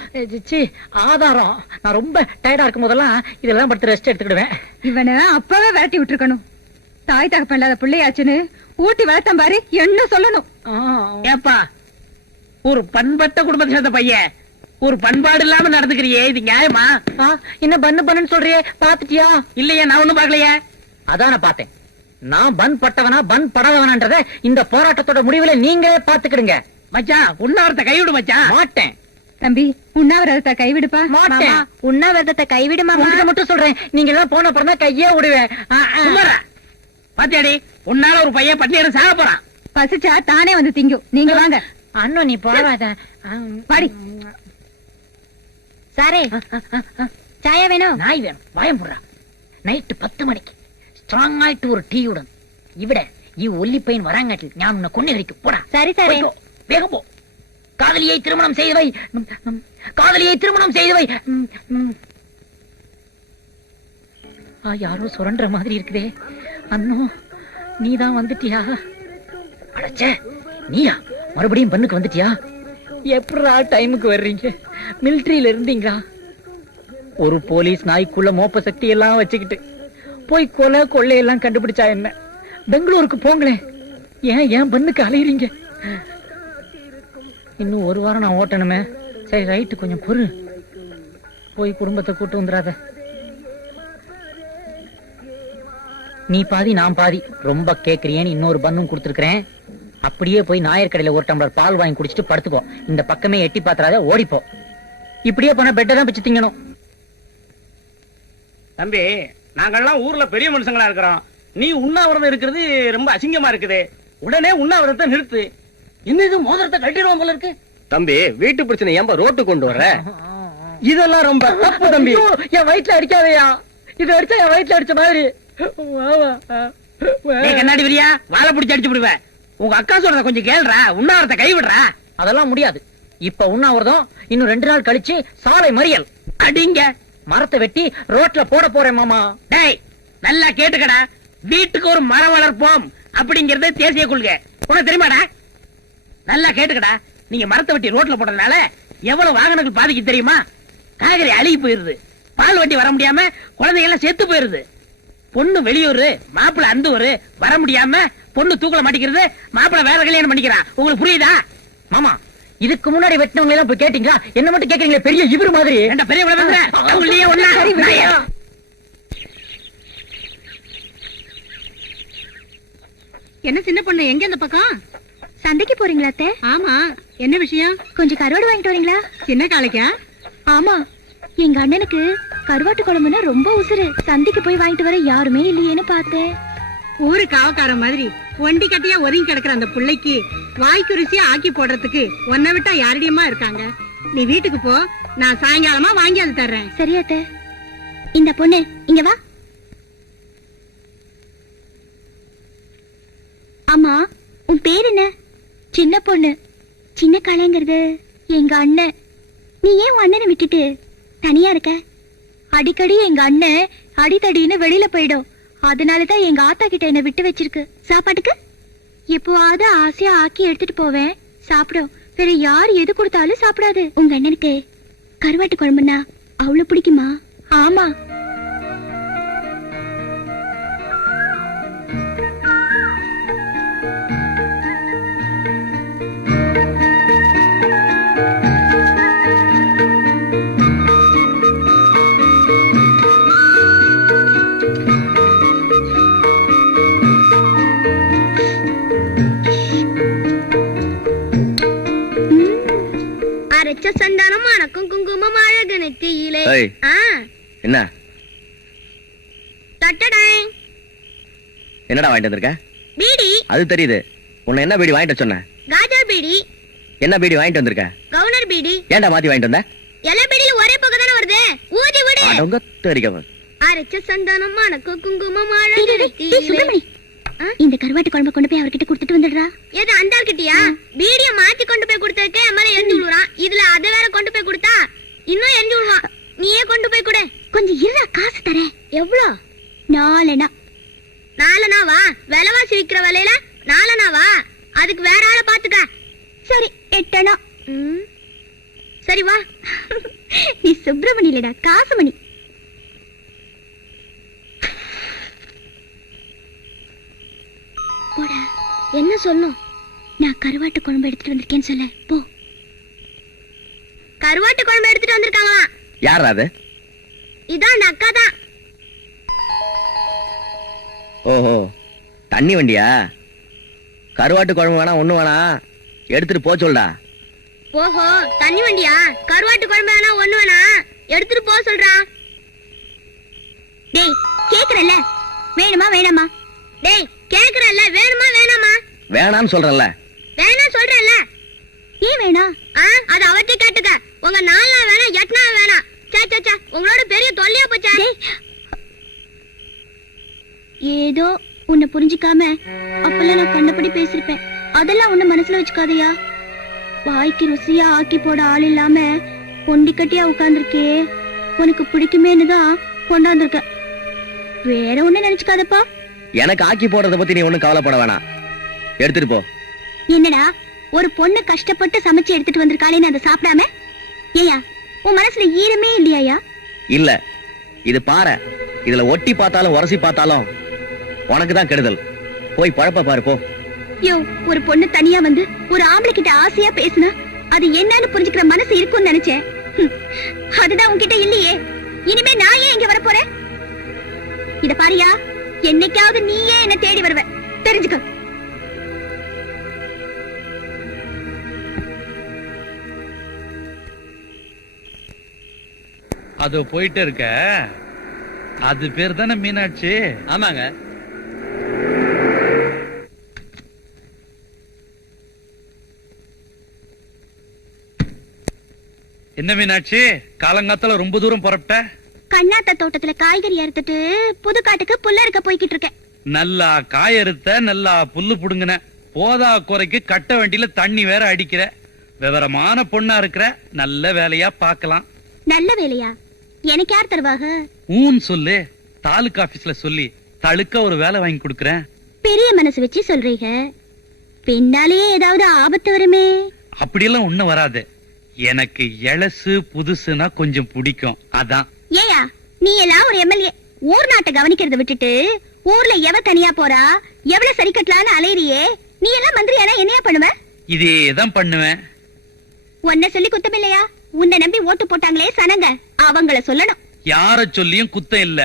ஆதாரம். நான் ரொம்ப டயர்டா இருக்கும் போதெல்லாம் இதெல்லாம் படுத்து ரெஸ்ட் எடுத்துக்கிடுவேன். இவனை அப்பவே விரட்டி விட்டுருக்கணும். தாய் தகப்பன் இல்லாத பிள்ளையாச்சுன்னு ஊட்டி வளர்த்தம் பாரு, என்ன சொல்லணும். ஏப்பா, ஒரு பண்பட்ட குடும்பத்தை சேர்ந்த பையன் ஒரு பண்பாடு இல்லாம நடந்துக்கிறியே, இது நியாயமா? என்ன பண்ணு சொல்றியே, பாத்துட்டியா? இல்லையே, நான் ஒண்ணும் பாக்கலையே. அதான பார்த்தேன். நான் பன் பட்டவனா பன் படவனான்றத இந்த போராட்டத்தோட முடிவுல நீங்களே பாத்துக்கிடுங்க. மச்சான், உண்ணாவிரத்தை கைவிடு மச்சான். மாட்டேன் தம்பி, உண்ணாவிரதத்தை கைவிடுப்பா. மாட்டேன். உண்ணாவிரதத்தை கைவிடுமா? உங்களுக்கு மட்டும் சொல்றேன், நீங்க எல்லாம் போன அப்புறம் தான் கையே விடுவேன். பாத்தியாடி, உன்னால ஒரு பையன் பட்டியல சாக போறான். பசிச்சா தானே வந்து திங்கும். நீங்க வாங்க. அண்ணன் நீ போவாத. பாடி சாரே, சாயா வேணும்? நாய் வேணும். வாயம் போடுறா. நைட்டு 10 மணிக்கு ஸ்ட்ராங் ஆயிட்டு ஒரு டீயுடன் இவிட ஒல்லி பையன் வராங்காட்டில் நான் உன்னை கொண்டு வரைக்கும் போடா. சரி சாரே, வேகம் போ. காதலியை திருமணம் செய்தவை, காதலியை திருமணம் செய்தவை. யாரோ சுரண்ட மாதிரி இருக்குதே. அண்ணோ, நீதான் வந்துட்டியா? அடச்சே, நீயா மறுபடியும் பண்ணுக்கு வந்துட்டியா? எப்படா டைமுக்கு வர்றீங்க? மிலிட்டரியில இருந்தீங்களா? ஒரு போலீஸ் நாய்க்குள்ள மோப்ப சக்தி எல்லாம் வச்சுக்கிட்டு போய் கொலை கொள்ளையெல்லாம் கண்டுபிடிச்சா என்ன? பெங்களூருக்கு போங்களேன். ஏன் பண்ணுக்கு அலையிறீங்க? இன்னும் ஒரு வாரம் நான் ஓட்டணுமே. சரி ரைட்டு, கொஞ்சம் பொறு. போய் குடும்பத்தை கூட்டு வந்துடாத. நீ பாதி நான் பாதி. ரொம்ப கேக்குறியேன்னு இன்னொரு பண்ணும் கொடுத்துருக்கிறேன். அப்படியே போய் நாயர் கடையில ஒரு டம்ளர் பால் வாங்கி குடிச்சிட்டு படுத்துக்கோ. இந்த பக்கமே எட்டி பாத்திராத, ஓடிப்போ. இப்படியே போனா பெட்டை தான் பிச்சு திங்கணும். தம்பி நாங்கெல்லாம் ஊர்ல பெரிய மனுஷங்களா இருக்கிறோம். நீ உண்ணாவிரதம் இருக்கிறது ரொம்ப அசிங்கமா இருக்குது. உடனே உண்ணாவிரதத்தை நிறுத்து. இன்னது மோதிரத்தை கட்டிடுவோம் போல இருக்கு. தம்பி வீட்டு பிரச்சனை ஏன்பா ரோட்டு கொண்டு வர? இதெல்லாம் ரொம்ப தப்பு தம்பி. என் வயிற்றுல அடிக்காதயா. இது அடிச்சா என் வயிற்றுல அடிச்ச மாதிரி. கண்ணாடி விரியா வாழை பிடிச்சு அடிச்சு விடுவேன். உங்க அக்கா சொல்றத கொஞ்சம் கேள்றா. உண்ணாவிரத்தை கைவிடுறா. அதெல்லாம் முடியாது. இப்ப உண்ணாவிரதம், இன்னும் 2 நாள் கழிச்சு சாலை மறியல். அடிங்க. மரத்தை வெட்டி ரோட்ல போட போறேன் மாமா. டேய் நல்லா கேட்டுக்கடா. வீட்டுக்கு ஒரு மரம் வளர்ப்போம் அப்படிங்கறது தேசிய கொள்கை. உனக்கு தெரியுமாடா? நல்லா கேட்டுக்கடா. நீங்க மரத்தை வெட்டி ரோட்ல போட்டதுனால எவ்வளவு வாகனங்கள் பாதிக்கு தெரியுமா? காய்கறி அழுகி போயிருது. பால் வண்டி வர முடியாம குழந்தைங்க எல்லாம் செத்து போயிருது. பொண்ணு வெளியூர், மாப்பிள்ள அந்த ஊரு வர முடியாம பொண்ணு தூக்கல மாட்டிக்கிறது. மாப்பிள்ள வேற கல்யாணம் பண்ணிக்கிறான். உங்களுக்கு புரியுதா? மாமா, இதுக்கு முன்னாடி வெட்டினவங்க எல்லாம் போய் கேட்டீங்களா? என்ன மட்டும் கேக்குறீங்களே பெரிய இவரு மாதிரி. என்ன பெரிய ஒண்ணா? என்ன சின்ன பொண்ணு, எங்க இந்த பக்கம்? சந்தைக்கு போறீங்களா அத்தை? ஆமா, என்ன விஷயம்? கொஞ்சம் கருவாடு வாங்கிட்டு வரீங்களா? சின்ன காளைக்கா? ஆமா, எங்க அண்ணனுக்கு கருவாட்டு குழம்புனா ரொம்ப உசுரு. சந்தைக்கு போய் வாங்கிட்டு வர யாருமே இல்லையேன்னு பார்த்தேன். ஊரு காவக்கார மாதிரி ஒண்டி கட்டியா ஒதுங்கி கிடக்குற அந்த பிள்ளைக்கு வாய்க்கு ருசியா ஆக்கி போடுறதுக்கு உன்னை விட்டா யாரடியமா இருக்காங்க. நீ வீட்டுக்கு போ, நான் சாயங்காலமா வாங்கி அது தர்றேன். சரியா அத்தை? இந்த பொண்ணு இங்க வா. ஆமா, உன் பேர் என்ன? சின்ன பொண்ணு. சின்ன கலைங்கிறது எங்க அண்ணன். நீ ஏன் உன் அண்ணனை விட்டுட்டு தனியா இருக்க? அடிக்கடி எங்க அண்ணன் அடித்தடின்னு வெளியில போயிடும். அதனாலதான் எங்க ஆத்தா கிட்ட என்ன விட்டு வச்சிருக்கு. சாப்பாட்டுக்கு எப்போவாவது ஆசையா ஆக்கி எடுத்துட்டு போவேன், சாப்பிடும். வேற யார் எது கொடுத்தாலும் சாப்பிடாது. உங்க அண்ணனுக்கு கருவாட்டு குழம்புனா அவ்வளவு பிடிக்குமா? ஆமா. சந்தானம் மணக்கும் குங்குமம் அழகு நெத்தியிலே. என்ன தட்டடாய். என்னடா வாங்கிட்டு வந்திருக்க? பீடி. அது தெரியுது. உன்னை என்ன பீடி வாங்கிட்டு சொன்ன? காஜா பீடி. என்ன பீடி வாங்கிட்டு வந்திருக்க? கவுனர் பீடி. ஏன்டா மாத்தி வாங்கிட்டு வந்த? எல்லா பீடியில ஒரே புகை தானே வருது. ஊதி விடு. அடங்க தெரியும். அரைச்ச சந்தானம் மணக்கும் குங்குமம் அழகு நெத்தியிலே. இந்த கருவாட்டு குழம்பு கொண்டு போய் அவர்கிட்ட கொடுத்துட்டு வந்துடுறா. ஏதோ அந்த ஆள் கிட்டயா? பீடிய மாத்தி கொண்டு போய் கொடுத்ததுக்கு மேல எரிஞ்சு விடுறான். இதுல அதை வேற கொண்டு போய் கொடுத்தா இன்னும் எரிஞ்சு விடுவான். நீயே கொண்டு போய் கொடு. கொஞ்சம் இருடா, காசு தரேன். எவ்வளோ? 4 நாளனாவா? விலைவாசி விக்கிற விலையில 4 நாவா? அதுக்கு வேற ஆளை பாத்துக்க. சரி, 8 சரி வா. நீ சுப்பிரமணியலடா, காசுமணி. போடா. என்ன சொல்லும்? நான் கருவாட்டு குழம்பு எடுத்துட்டு வந்திருக்கேன்னு சொல்ல. போ. கருவாட்டு குழம்பு எடுத்துட்டு வந்திருக்காங்களா? யார் அது? இதான் அந்த அக்கா தான். ஓஹோ, தண்ணி வண்டியா? கருவாட்டு குழம்பு வேணா, ஒண்ணு வேணா, எடுத்துட்டு போ சொல்டா. ஓஹோ, தண்ணி வண்டியா? கருவாட்டு குழம்பு வேணா, ஒண்ணு வேணா, எடுத்துட்டு போ சொல்றா. டேய், கேக்குறல்ல, வேணுமா வேணாமா? டேய், கேக்குறல்ல, வேணுமா வேணாமா? வேணான்னு சொல்றேன்ல. வேணா சொல்றல்ல. ஏன் வேணா? அத அவர்கிட்ட கேட்டுக்க. உங்க 4 நாள் வேணா, 8 நாள் வேணா. சே உங்களோட பெரிய தொல்லையா போச்சா? ஏதோ உன்னை புரிஞ்சுக்காம அப்பெல்லாம் நான் கண்டபடி பேசிருப்பேன். அதெல்லாம் உன்னை மனசுல வச்சுக்காதையா. வாய்க்கு ருசியா ஆக்கி போட ஆள் இல்லாம பொண்டி கட்டியா உட்கார்ந்துருக்கே, உனக்கு பிடிக்குமேன்னு தான் கொண்டாந்துருக்க. வேற ஒண்ணு நினைச்சுக்காதப்பா. எனக்கு ஆக்கி போடுறத பத்தி நீ ஒண்ணும் கவலைப்பட வேணாம். எடுத்துட்டு போ. என்னடா, ஒரு பொண்ணு கஷ்டப்பட்டு சமைச்சு எடுத்துட்டு வந்திருக்காளேன்னு அதை சாப்பிடாம? ஏயா, உன் மனசுல ஈரமே இல்லையா? இல்ல, இது பாரு. இதுல ஒட்டி பார்த்தாலும் உரசி பார்த்தாலும் உனக்குதான் கெடுதல். போய் பழப்ப பாரு, போ. யோ, ஒரு பொண்ணு தனியா வந்து ஒரு ஆம்பளை கிட்ட ஆசையா பேசுனா அது என்னன்னு புரிஞ்சுக்கிற மனசு இருக்கும்னு நினைச்சேன். அதுதான் உன்கிட்ட இல்லையே. இனிமே நான் ஏன் இங்க வர போறேன்? இத பாரியா, என்னைக்காவது நீயே என்ன தேடி வருவ, தெரிஞ்சுக்க. அது போயிட்டு இருக்க. அது பேர் தானே மீனாட்சி? ஆமாங்க. என்ன மீனாட்சி, காலங்காத்தால ரொம்ப தூரம் புறப்பட்ட? கண்ணாத்த தோட்டத்துல காய்கறி அறுத்துட்டு புதுக்காட்டுக்கு புல்ல இருக்க போய்கிட்டு இருக்கேன். நல்லா காயறுத்த, நல்லா புல்லு புடுங்கின, போதா குறைக்கு கட்ட வண்டியில தண்ணி வேற அடிக்கிற. விவரமான பொண்ணா இருக்கிற, நல்ல வேலையா பாக்கலாம். நல்ல வேலையா? எனக்கு யார் தருவாக? ஊன் சொல்லு, தாலுகா ஆபீஸ்ல சொல்லி தழுக்க ஒரு வேலை வாங்கி கொடுக்கறேன். பெரிய மனசு வச்சு சொல்றீங்க, பின்னாலேயே ஏதாவது ஆபத்து வருமே. அப்படியெல்லாம் ஒண்ணும் வராது. எனக்கு எலசு புதுசுனா கொஞ்சம் பிடிக்கும், அதான். ஏயா, நீ எல்லாம் ஒரு எம்எல்ஏ, ஊர் நாட்டை கவனிக்கிறத விட்டுட்டு ஊர்ல எவ தனியா போறா, எவ்வளவு சரி கட்டலான்னு அலையறியே. நீ எல்லாம் மந்திரியானா என்னையா பண்ணுவ? இதேதான் பண்ணுவேன். உன்னை சொல்லி குத்தம் இல்லையா? உன்னை நம்பி ஓட்டு போட்டாங்களே சனங்க, அவங்கள சொல்லணும். யார சொல்லியும் குத்தம் இல்ல.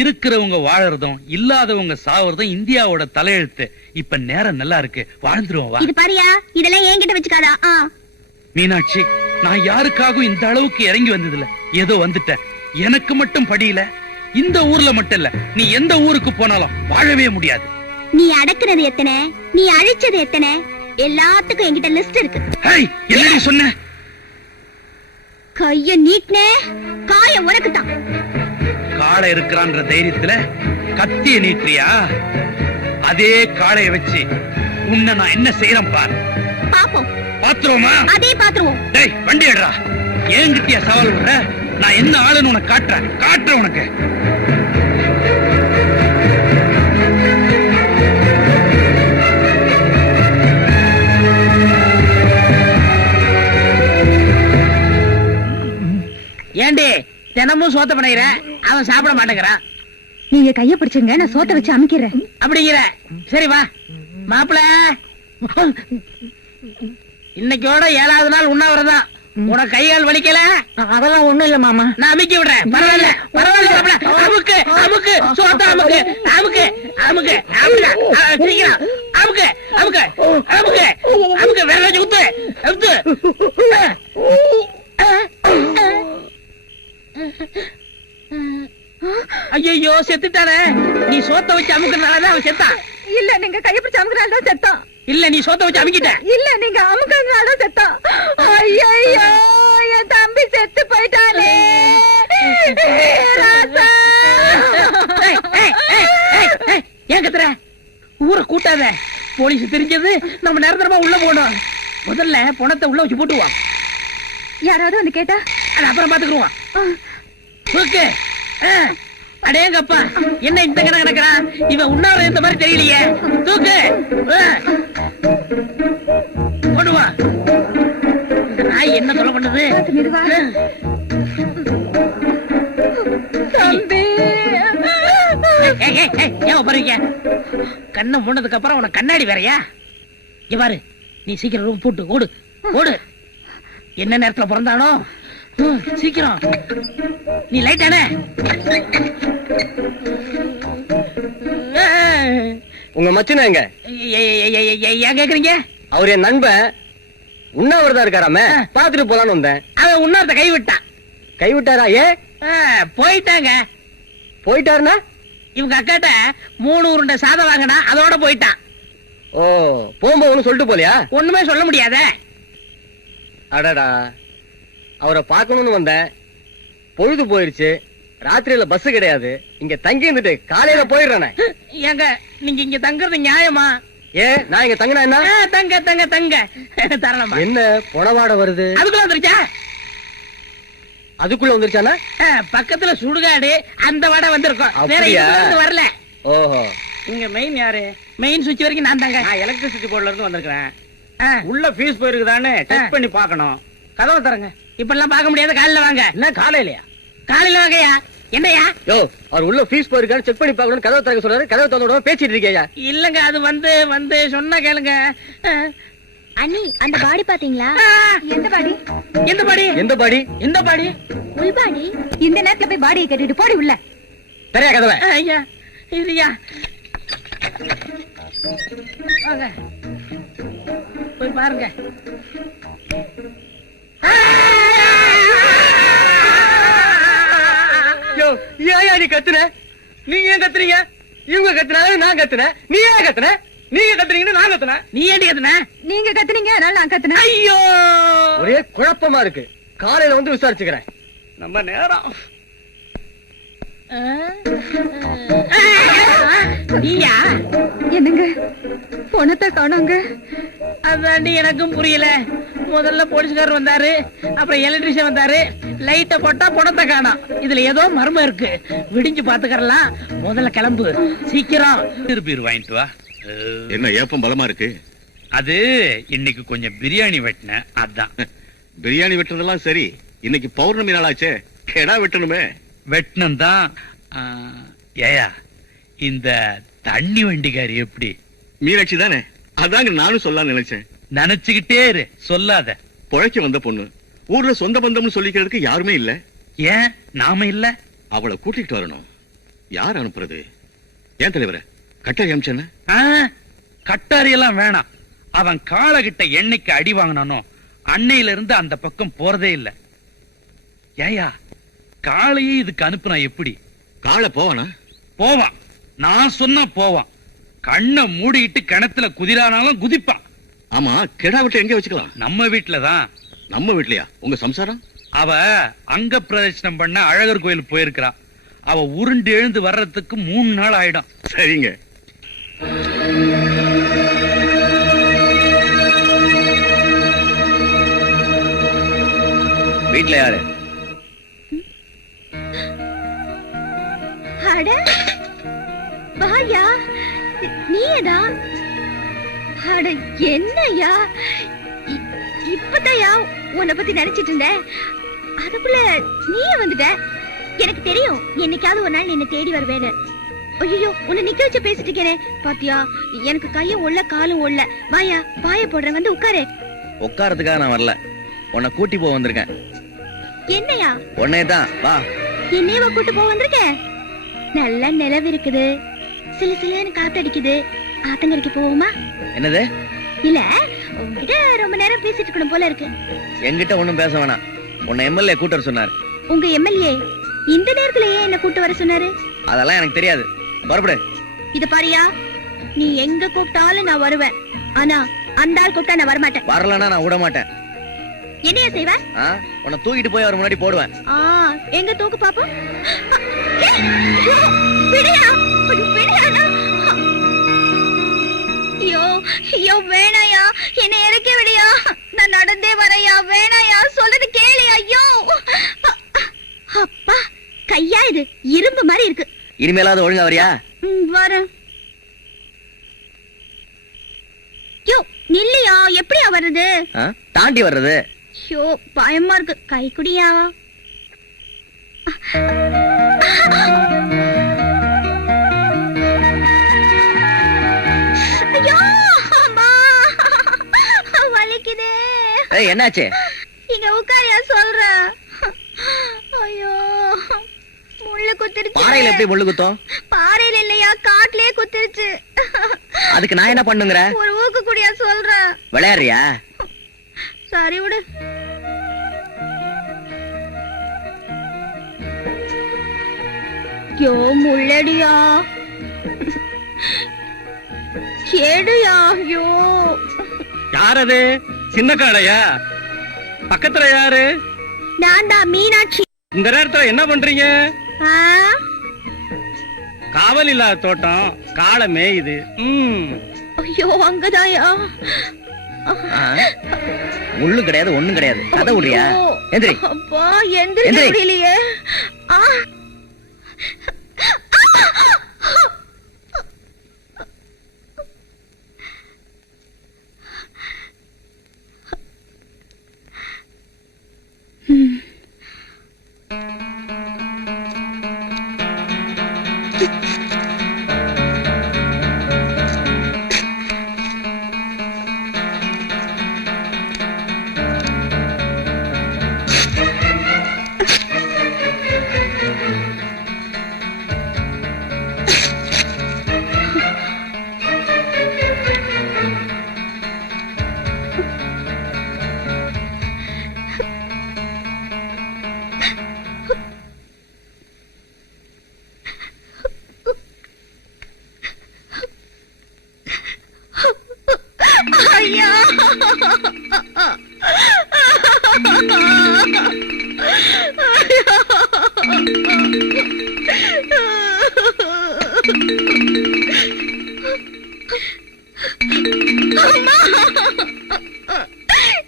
இருக்கிறவங்க வாழறதும் இல்லாதவங்க சாவறதும் இந்தியாவோட தலையெழுத்து. இப்ப நேரம் நல்லா இருக்கு, வாழ்ந்துருவோம். இது பாரியா, இதெல்லாம் என்கிட்ட வச்சுக்காதா. மீனாட்சி, நான் யாருக்காகவும் இந்த அளவுக்கு இறங்கி வந்ததில்ல. ஏதோ வந்துட்டேன். எனக்கு மட்டும் படியில. இந்த ஊர்ல மட்டும் இல்ல, நீ எந்த ஊருக்கு போனாலும் வாழவே முடியாது. நீ அடக்குறது எத்தனை, நீ அழிச்சது எத்தனை, எல்லாத்துக்கும் என்கிட்ட லிஸ்ட் இருக்கு. என்னடி சொன்ன? கைய நீட்னே, காயம் உனக்குதான். காளை இருக்கிறான்ற தைரியத்துல கத்திய நீட்டுறியா? அதே காளைய வச்சு உன்னை நான் என்ன செய்யறேன் பார். பாப்போம். பாத்துருவோமா? அதே பாத்துருவோம். டேய், வண்டி எடுறா. ஏங்கிட்டியா சவால் விடுற? நான் என்ன ஆளுன்னு உனக்கு காட்டுறேன் உனக்கு. ஏண்டி தினமும் சோத்த பண்ணிக்கிற, அவன் சாப்பிட மாட்டேங்கிறான். நீங்க கைய பிடிச்சுங்க, நான் சோத்த வச்சு அமைக்கிறேன். அப்படிங்கிற? சரி வா மாப்பிள. இன்னைக்கோட 7வது நாள் உண்ணாவிரதம். உனக்கு கையால் வலிக்கல? அதெல்லாம் ஒண்ணும் இல்ல மாமா, நான் அமுக்கி விடுறேன். பரவாயில்ல மாப்பிள. அமுக்கு அமுக்கு சோத்த அமுக்கு அமுக்கு அமுக்கு சீக்கிரம் அமுக்கு அமுக்கு அமுக்கு அமுக்கு. வேற குத்து குத்து. ஐயோ செத்துட்டானே. நீ சோத்த வச்சு அமுக்குறதுனாலதான் அவன் செத்தான். இல்ல, நீங்க கைய பிடிச்சு அமுக்குறதுனால செத்தான். இல்ல, நீ சோத்த வச்சு அமுக்கிட்ட. இல்ல, நீங்க அமுக்குறதுனால செத்தான். ஐயோ, என் தம்பி செத்து போயிட்டானே. ஏன் கத்துற? ஊரை கூட்டாத. போலீஸ் தெரிஞ்சது நம்ம நேரத்தரமா உள்ள போனோம். முதல்ல பணத்தை உள்ள வச்சு போட்டுவான். யாராவது வந்து கேட்டா அது அப்புறம் பாத்துக்குருவான். ஓகே. அடேங்கப்பா, என்ன இந்த கணக்கு நடக்கிறான்? இவன் உண்ணாவிரதம் இந்த மாதிரி தெரியலையே. தூக்கு போடுவா. இந்த நாய் என்ன சொல்ல பண்ணுது? ஏன் பாருங்க, கண்ணை மூணதுக்கு அப்புறம் உனக்கு கண்ணாடி வேறையா? இங்க பாரு, நீ சீக்கிரம் ரூம் போட்டு ஓடு ஓடு. என்ன நேரத்துல பிறந்தானோ? சீக்கிரம். நீ லைட்டானே. உங்க மச்சன எங்க? ஏன் கேக்குறீங்க? அவர் என் நண்பன், உண்ணாவிரதம் இருக்காராமே, பாத்துட்டு போலான்னு வந்தேன். அவன் உண்ணாவிரத கைவிட்டான். கைவிட்டாரா? ஏ போயிட்டாங்க. போயிட்டாருன்னா? இவங்க அக்காட்ட 3 உருண்டை சாதம் வாங்கினா அதோட போயிட்டான். ஓ, போகும்போது ஒண்ணு சொல்லிட்டு போலியா? ஒண்ணுமே சொல்ல முடியாத. அடடா, அவரை பார்க்கணும்னு வந்தேன். பொழுது போயிருச்சு, ராத்திரியில பஸ் கிடையாது. இங்க தங்கி இருந்துட்டு காலையில போயிடுறேன். ஏங்க, நீங்க இங்க தங்குறது நியாயமா? ஏன் நான் இங்க தங்கினா என்ன? தங்க தங்க தங்க தரலாமா? என்ன பொணவாட வருது? அதுக்குள்ள வந்துருச்சா? அதுக்குள்ள வந்துருச்சானா? பக்கத்துல சுடுகாடு, அந்த வடை வந்திருக்கும். வேற அப்படியா? எதுவும் வரல. ஓஹோ. இங்க மெயின் யாரு? மெயின் சுவிட்ச் வரைக்கும் நான் தாங்க. நான் எலக்ட்ரிசிட்டி போர்டுல இருந்து வந்திருக்கேன். உள்ள ஃபீஸ் போயிருக்குதானே செக் பண்ணி பார்க்கணும். கதவை தரங்க. இப்ப எல்லாம் பார்க்க முடியாது, காலையில வாங்க. என்ன காலையிலயா? காலையில வாங்கயா. என்னையா? யோ, அவர் உள்ள ஃபீஸ் போயிருக்கான்னு செக் பண்ணி பார்க்கணும். கதவை திறக்க சொல்றாரு. கதவை திறந்து பேசிட்டு இருக்கேயா? இல்லங்க, அது வந்து சொன்னா கேளுங்க. அண்ணி, அந்த பாடி பாத்தீங்களா? எந்த பாடி? எந்த பாடி? எந்த பாடி? இந்த பாடி? உள் பாடி. இந்த நேரத்துல போய் பாடியை கட்டிட்டு போடி உள்ள. சரியா கதவை? ஐயா, இதுயா. வாங்க போய் பாருங்க. யோ, ஏன் நீ கத்துன? நீங்க ஏன் கத்துறீங்க? இவங்க கத்துனாலும் நான் கத்துனேன். நீ ஏன் கத்துன? நீங்க கத்துறீங்கன்னு நான் கத்துனேன். நீ ஏண்டி கத்துன? நீங்க கத்துனீங்க அதனால நான் கத்துனேன். ஐயோ ஒரே குழப்பமா இருக்கு. காலையில வந்து விசாரிச்சுக்கிறேன். நம்ம நேரம். நீயா? என்னங்க பொணத்தை காணோங்க. அதாண்டி எனக்கும் புரியல. முதல்ல போலீஸ்காரர் வந்தாரு, அப்புறம் எலக்ட்ரிஷியன் வந்தாரு. லைட்ட போட்டா பணத்தை காணோம். இதுல ஏதோ மர்மம் இருக்கு. விடிஞ்சு பாத்துக்கறலாம். முதல்ல கிளம்பு சீக்கிரம். பீர் வாங்கிட்டு வா. என்ன ஏப்பம் பலமா இருக்கு? அது இன்னைக்கு கொஞ்சம் பிரியாணி வெட்டினேன், அதான். பிரியாணி வெட்டுறதெல்லாம் சரி, இன்னைக்கு பௌர்ணமி நாளாச்சே, கெடா வெட்டணுமே. வெட்டினம் தான். ஏயா, இந்த தண்ணி வண்டிக்காரி எப்படி? மீனாட்சி தானே? அதாங்க நானும் சொல்ல நினைச்சேன். நினைச்சுக்கிட்டே இரு, சொல்லாத. பொழைக்க வந்த பொண்ணு, ஊர்ல சொந்த பந்தம்னு சொல்லிக்கிறதுக்கு யாருமே இல்ல. ஏன் நாம இல்ல? அவளை கூட்டிட்டு வரணும். யார் அனுப்புறது? ஏன் தலைவர கட்டாரி அமிச்சன? கட்டாரி எல்லாம் வேணாம். அவன் காலகிட்ட என்னைக்கு அடி வாங்கினானோ அன்னையில இருந்து அந்த பக்கம் போறதே இல்ல. ஏயா, காளையே இதுக்கு அனுப்புனா எப்படி? காளை போவானா? போவான். நான் சொன்னா போவான். கண்ணை மூடிட்டு கிணத்துல குதிரானாலும் குதிப்பான். ஆமா, கெடா விட்டு எங்க வச்சுக்கலாம்? நம்ம வீட்டுலதான். நம்ம வீட்லயா? உங்க சம்சாரம்? அவ அங்க பிரதட்சணம் பண்ண அழகர் கோயில் போயிருக்கிறா. அவ உருண்டு எழுந்து வர்றதுக்கு 3 நாள் ஆயிடும். சரிங்க. வீட்டுல யாரு? அட வாயா, நீயேடா? அட என்னையா, இப்பதாயா உன்னை பத்தி நினைச்சிட்டு இருந்தேன். அதுக்குள்ள நீயே வந்துட்ட. எனக்கு தெரியும் என்னைக்காவது ஒரு நாள் நீ என்ன தேடி வருவேன்னு. ஐயோ, உன்னை நிக்க வச்சு பேசிட்டு இருக்கேனே பாத்தியா? எனக்கு கையும் ஒல்ல காலும் ஒல்ல. வாயா, பாய போடுறேன், வந்து உட்காரு. உட்காரத்துக்காக நான் வரல, உன்னை கூட்டி போக வந்திருக்கேன். என்னையா? உன்னையதான், வா. என்னையவா கூட்டு போக வந்திருக்கேன்? நல்ல நிலவு இருக்குது, சிலு சிலுன்னு காத்தடிக்குது. ஆத்தங்கரைக்கு போவோமா? என்னது? இல்ல, உங்ககிட்ட ரொம்ப நேரம் பேசிட்டு இருக்கணும் போல இருக்கு. என்கிட்ட ஒண்ணும் பேச வேணாம். உன்னை எம்எல்ஏ கூட்ட வர சொன்னார். உங்க எம்எல்ஏ இந்த நேரத்துல ஏன் என்ன கூட்டு வர சொன்னாரு? அதெல்லாம் எனக்கு தெரியாது. புறப்படு. இத பாரியா, நீ எங்க கூப்பிட்டாலும் நான் வருவேன். ஆனா அந்த ஆள் கூப்பிட்டா நான் வரமாட்டேன். வரலன்னா நான் விட மாட்டேன். என்னையா செய்வ? உன்னை தூக்கிட்டு போய் அவர் முன்னாடி போடுவேன். எங்க தூக்கு பாப்போம். விடையா, விடையானா? ஐயோ ஐயோ, வேணாயா, என்னை இறக்கி விடையா. நான் நடந்தே வரையா. வேணாயா, சொல்றது கேளு. ஐயோ அப்பா, கையா இது இரும்பு மாதிரி இருக்கு. இனிமேலாவது ஒழுங்கா வரியா? வரேன். யோ நில்லையா, எப்படியா வர்றது? தாண்டி வர்றது. ஐயோ பயமா இருக்கு. கை குடியா. ஐயோ அம்மா, வலிக்குதே. என்னாச்சு? இங்க உட்காரியா சொல்றேன். ஐயோ, முள்ளு குத்திருச்சு. பாறையில எப்படி முள்ளு குத்தும்? பாறையில இல்லையா, காட்டுலயே குத்திருச்சு. அதுக்கு நான் என்ன பண்ணுங்கற? ஒரு ஊக்கு குடியா சொல்றேன். விளையாடுறியா? சரி விடு. யோ முள்ளடியா, கேடுயா. யோ யாரது? சின்ன காளையா? பக்கத்துல யாரு? நான் தான் மீனாட்சி. இந்த நேரத்துல என்ன பண்றீங்க? காவல் இல்லாத தோட்டம், காளை மேயுது. ஐயோ அங்கதாயா. முள்ளு கிடையாது, ஒண்ணும் கிடையாது. கதை விடுறியா? எந்திரி. அப்பா எந்திரிக்க முடியலையே.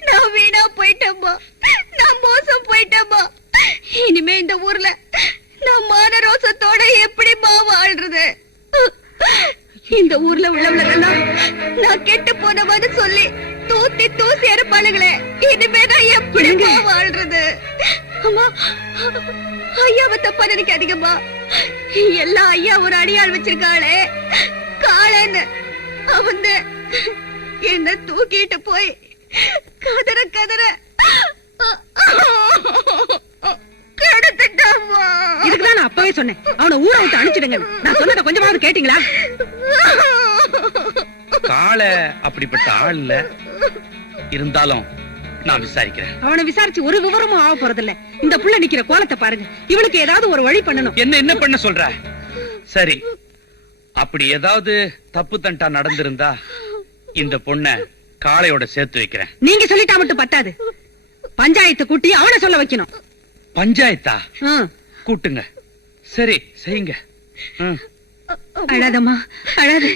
நான் வீணா போயிட்டேம்மா, நான் மோசம் போயிட்டேம்மா. இனிமே இந்த ஊர்ல நான் மான ரோசத்தோட எப்படிமா வாழ்றது? இந்த ஊர்ல உள்ளவங்களெல்லாம் நான் கெட்டு போனவன்னு சொல்லி தூத்தி தூசி இருப்பாளுங்களே, இனிமே நான் எப்படிமா வாழ்றது? அம்மா, ஐயாவை தப்பா நினைக்காதீங்கம்மா. எல்லாம் ஐயா ஒரு அடியாள் வச்சிருக்காளே காளன்னு, அவன் என்ன தூக்கிட்டு போய் கதற கதற கெடுத்துட்டாம்மா. இதுக்குதான் நான் அப்பவே சொன்னேன், அவனை ஊரை விட்டு அனுப்பிச்சிடுங்க. நான் சொன்னதை கொஞ்சமாவது கேட்டீங்களா? காளை அப்படிப்பட்ட ஆள் இல்ல, இருந்தாலும் நான் விசாரிக்கிறேன். அவனை விசாரிச்சு ஒரு விவரமும் ஆக போறதில்ல. இந்த புள்ள நிக்கிற கோலத்தை பாருங்க. இவளுக்கு ஏதாவது ஒரு வழி பண்ணணும். என்ன பண்ண சொல்ற? சரி, அப்படி ஏதாவது தப்பு தண்டா நடந்திருந்தா இந்த பொண்ண காளையோட சேர்த்து வைக்கிறேன். நீங்க சொல்லிட்டா மட்டும் பத்தாது, பஞ்சாயத்தை கூட்டி அவனை சொல்ல வைக்கணும். பஞ்சாயத்தா? கூட்டுங்க. சரி, செய்யுங்க. அழாதம்மா, அழாத.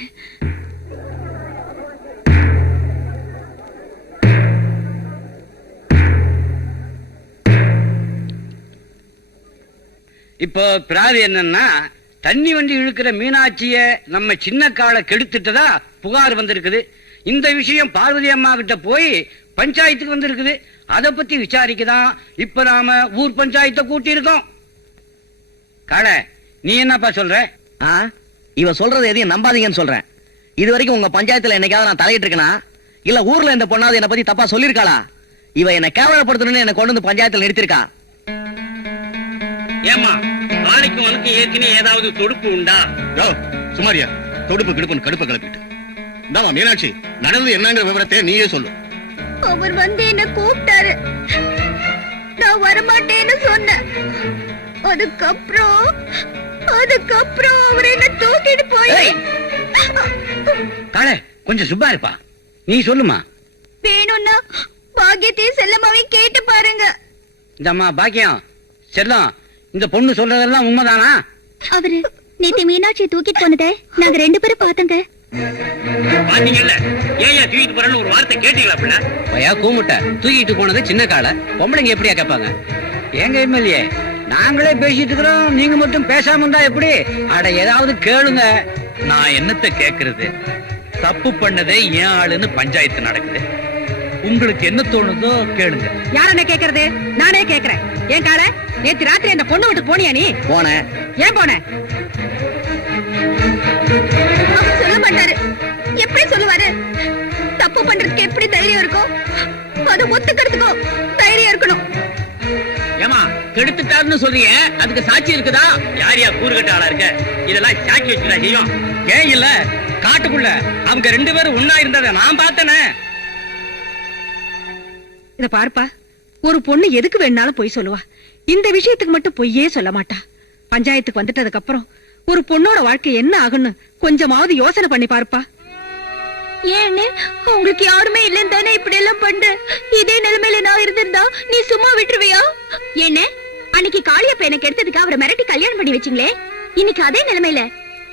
இப்போ பிராதி என்னன்னா, தண்ணி வண்டி இழுக்கிற மீனாட்சிய நம்ம சின்ன காலை கெடுத்துட்டதா புகார் வந்திருக்குது. இந்த விஷயம் பார்வதி அம்மா கிட்ட போய் பஞ்சாயத்துக்கு வந்திருக்குது. அத பத்தி விசாரிக்கதான் இப்ப நாம ஊர் பஞ்சாயத்தை கூட்டி இருக்கோம். காளை, நீ என்னப்பா சொல்ற? இவ சொல்றது எதையும் நம்பாதீங்கன்னு சொல்றேன். இது வரைக்கும் உங்க பஞ்சாயத்துல என்னைக்காவது நான் தலையிட்டு இருக்கேனா? இல்ல ஊர்ல இந்த பொண்ணாவது என்ன பத்தி தப்பா சொல்லிருக்காளா? இவ என்ன கேவலப்படுத்தணும்னு என்ன கொண்டு வந்து பஞ்சாயத்துல நிறுத்திருக்கா. ஏமா, நாளைக்கு உனக்கு ஏற்கனவே ஏதாவது தொடுப்பு உண்டா? சுமாரியா, தொடுப்பு கிடுப்புன்னு கடுப்ப கிளப்பிட்டு. இந்தாமா மீனாட்சி, நடந்து என்னங்கிற விவரத்தை நீயே சொல்லு. அவர் வந்து என்ன கூப்பிட்டாரு, நான் வரமாட்டேன்னு சொன்னேன். அதுக்கப்புறம் அவர் என்ன தூக்கிட்டு போய். காளை, கொஞ்சம் சுப்பா இருப்பா, நீ சொல்லுமா. வேணும்னா பாக்கியத்தையும் செல்லமாவையும் கேட்டு பாருங்க. இந்தம்மா பாக்கியம், செல்லம், இந்த பொண்ணு சொல்றதெல்லாம் உண்மைதானா? அவரு நேத்து மீனாட்சி தூக்கிட்டு போனதை நாங்க 2 பேரும் பார்த்தோங்க. பாத்தீங்கல்ல, ஏன் தூக்கிட்டு போறேன்னு ஒரு வார்த்தை கேட்டீங்களா? அப்படின்னா பையா கூமுட்ட தூக்கிட்டு போனது சின்ன காலை, பொம்பளைங்க எப்படியா கேட்பாங்க? எங்க எம்எல்ஏ, நாங்களே பேசிட்டு இருக்கிறோம், நீங்க மட்டும் பேசாம இருந்தா எப்படி? அட ஏதாவது கேளுங்க. நான் என்னத்த கேக்குறது? தப்பு பண்ணதே ஏன் ஆளுன்னு பஞ்சாயத்து நடக்குது. உங்களுக்கு என்ன தோணுதோ கேளுங்க. யார் என்ன கேக்குறது? நானே கேக்குறேன். ஏன் காளை, நேத்து ராத்திரி அந்த பொண்ணு விட்டு போனியா? நீ போனேன். ஏன் போன? அவர் சொல்ல மாட்டாரு. எப்படி சொல்லுவாரு? தப்பு பண்றதுக்கு எப்படி தைரியம் இருக்கும்? அதை ஒத்துக்கிறதுக்கும் தைரியம் இருக்கணும். ஏமா, கெடுத்துட்டாருன்னு சொல்றீங்க, அதுக்கு சாட்சி இருக்குதா? யாரியா கூறுகட்ட ஆளா இருக்க? இதெல்லாம் சாட்சி வச்சுடா செய்யும். ஏன் இல்ல, காட்டுக்குள்ள அவங்க 2 பேரும் ஒன்னா இருந்ததை நான் பார்த்தேனே. இத பாருப்பா, ஒரு பொண்ணு எதுக்கு வேணாலும் பொய் சொல்லுவா. இந்த விஷயத்துக்கு மட்டும் பொய்யே சொல்ல மாட்டா. பஞ்சாயத்துக்கு வந்துட்டதுக்கு அப்புறம் ஒரு பொண்ணோட வாழ்க்கை என்ன ஆகுன்னு கொஞ்சமாவது யோசனை பண்ணி பாருப்பா. ஏன்னு உங்களுக்கு யாருமே இல்லன்னு தானே இப்படி எல்லாம் பண்ற? இதே நிலைமையில நான் இருந்திருந்தா நீ சும்மா விட்டுருவியா? என்ன அன்னைக்கு காளியப்ப எனக்கு எடுத்ததுக்கு அவரை மிரட்டி கல்யாணம் பண்ணி வச்சிங்களே, இன்னைக்கு அதே நிலைமையில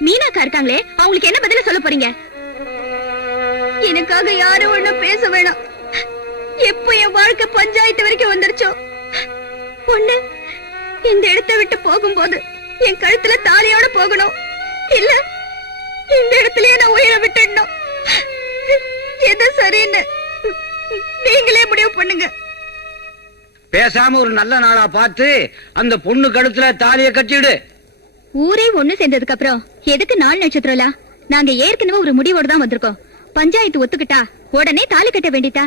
மீனாக்கா இருக்காங்களே, அவங்களுக்கு என்ன பதில சொல்ல போறீங்க? எனக்காக யாரும் ஒண்ணும் பேச வேணாம். எப்போ என் வாழ்க்கை பஞ்சாயத்து வரைக்கும் வந்துருச்சோ, பொண்ணு இந்த இடத்தை விட்டு போகும்போது என் கழுத்துல தாலியோட போகணும், இல்ல இந்த இடத்துலயே நான் உயிரை விட்டுடணும். எது சரின்னு நீங்களே முடிவு பண்ணுங்க. பேசாம ஒரு நல்ல நாளா பார்த்து அந்த பொண்ணு கழுத்துல தாலியை கட்டிடு. ஊரே ஒண்ணு சேர்ந்ததுக்கு அப்புறம் எதுக்கு 4 நட்சத்திரம்ல? நாங்க ஏற்கனவே ஒரு முடிவோடு தான் வந்திருக்கோம். பஞ்சாயத்து ஒத்துக்கிட்டா உடனே தாலி கட்ட வேண்டியதா?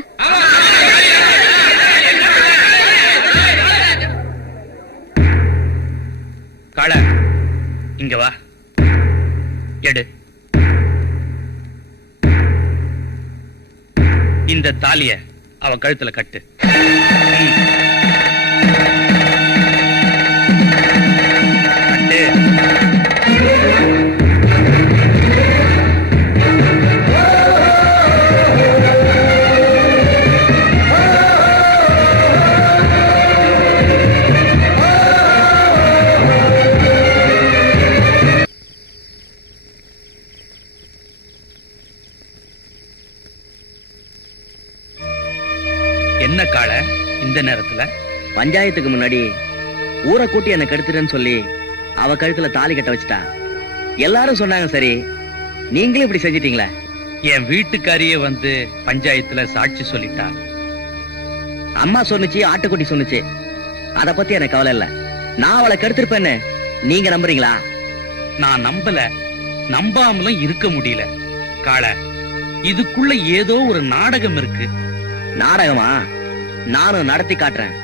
காளை, இங்க வா, எடு. இந்த தாலிய அவ கழுத்துல கட்டு. கட்டு. பஞ்சாயத்துக்கு முன்னாடி ஊரை கூட்டி என்ன கெடுத்துட்டேன்னு சொல்லி அவ கழுத்துல தாலி கட்ட வச்சுட்டா. எல்லாரும் சொன்னாங்க சரி, நீங்களும் இப்படி செஞ்சிட்டீங்களே. என் வீட்டுக்காரியே வந்து பஞ்சாயத்துல சாட்சி சொல்லிட்டா. அம்மா சொன்னுச்சு, ஆட்டுக்குட்டி சொன்னுச்சு, அத பத்தி எனக்கு கவலை இல்ல. நான் அவளை கெடுத்திருப்பேன்னு நீங்க நம்புறீங்களா? நான் நம்பல, நம்பாமலும் இருக்க முடியல. காள, இதுக்குள்ள ஏதோ ஒரு நாடகம் இருக்கு. நாடகமா? நானும் நடத்தி காட்டுறேன்.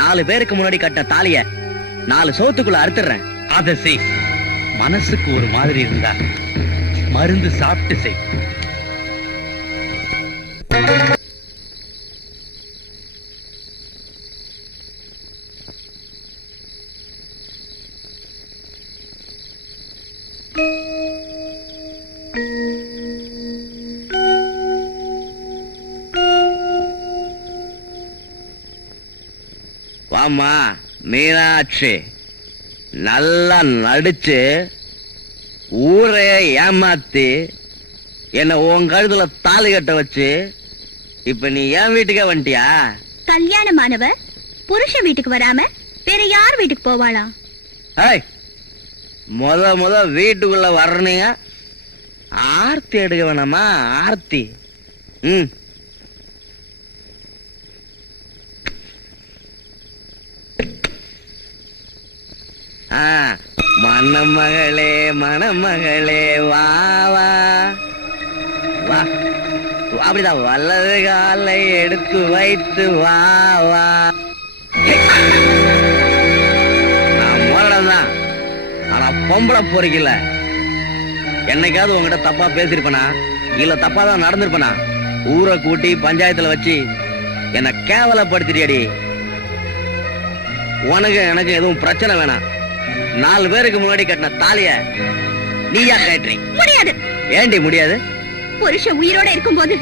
4 பேருக்கு முன்னாடி கட்டின தாலிய 4 சோத்துக்குள்ள அறுத்துறேன். அத செய். மனசுக்கு ஒரு மாதிரி இருந்தா மருந்து சாப்பிட்டு செய். வாமா மீனாட்சி, நல்லா நடிச்சு ஊரைய ஏமாத்தி என்ன உன் கழுத்துல தாலி கட்ட வச்சு இப்ப நீ என் வீட்டுக்கே வந்துட்டியா? கல்யாணமானவ புருஷ வீட்டுக்கு வராம வேற யார் வீட்டுக்கு போவாளா? முத வீட்டுக்குள்ள வர்றீங்க, ஆர்த்தி எடுக்க வேணாமா? ஆர்த்தி. மணமகளே மணமகளே வா வா வா, அப்படிதான் வலது காலை எடுத்து வைத்து வா வா. நான் மோரதான், ஆனா பொம்பளை பொறுக்கல. என்னைக்காவது உங்ககிட்ட தப்பா பேசிருப்பனா இல்ல தப்பா தான் நடந்திருப்பனா? ஊரை கூட்டி பஞ்சாயத்துல வச்சு என்ன கேவலப்படுத்திட்டியடி. உனக்கு எனக்கு எதுவும் பிரச்சனை வேணாம். 4 பேருக்கு முன்னாடி கட்டின தாலிய நீயா கட்டுறீ? முடியாது. ஏண்டி முடியாது? புருஷ உயிரோட இருக்கும் போது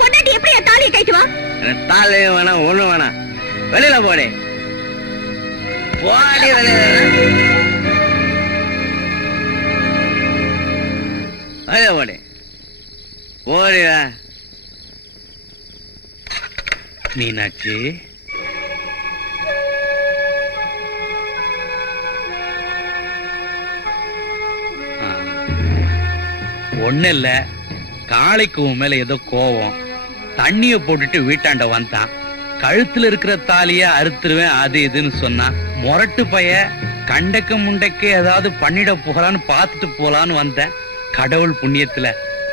பொண்டாட்டி எப்படி தாலியை கட்டுவா? தாலியும் வேணாம், ஒண்ணும் வேணாம். வெளியில போடி, போடி வெளியில போடி, போடி. மீனாட்சி, ஒண்ணு இல்ல, காளைக்கு உன் மேல ஏதோ கோவம். தண்ணிய போட்டுட்டு வீட்டாண்ட வந்தான். கழுத்துல இருக்கிற தாலிய அறுத்துருவேன் அது இதுன்னு சொன்னான். முரட்டு பைய, கண்டக்க முண்டைக்கு ஏதாவது பண்ணிட போகலான்னு பாத்துட்டு போலான்னு வந்தேன். கடவுள் புண்ணியத்துல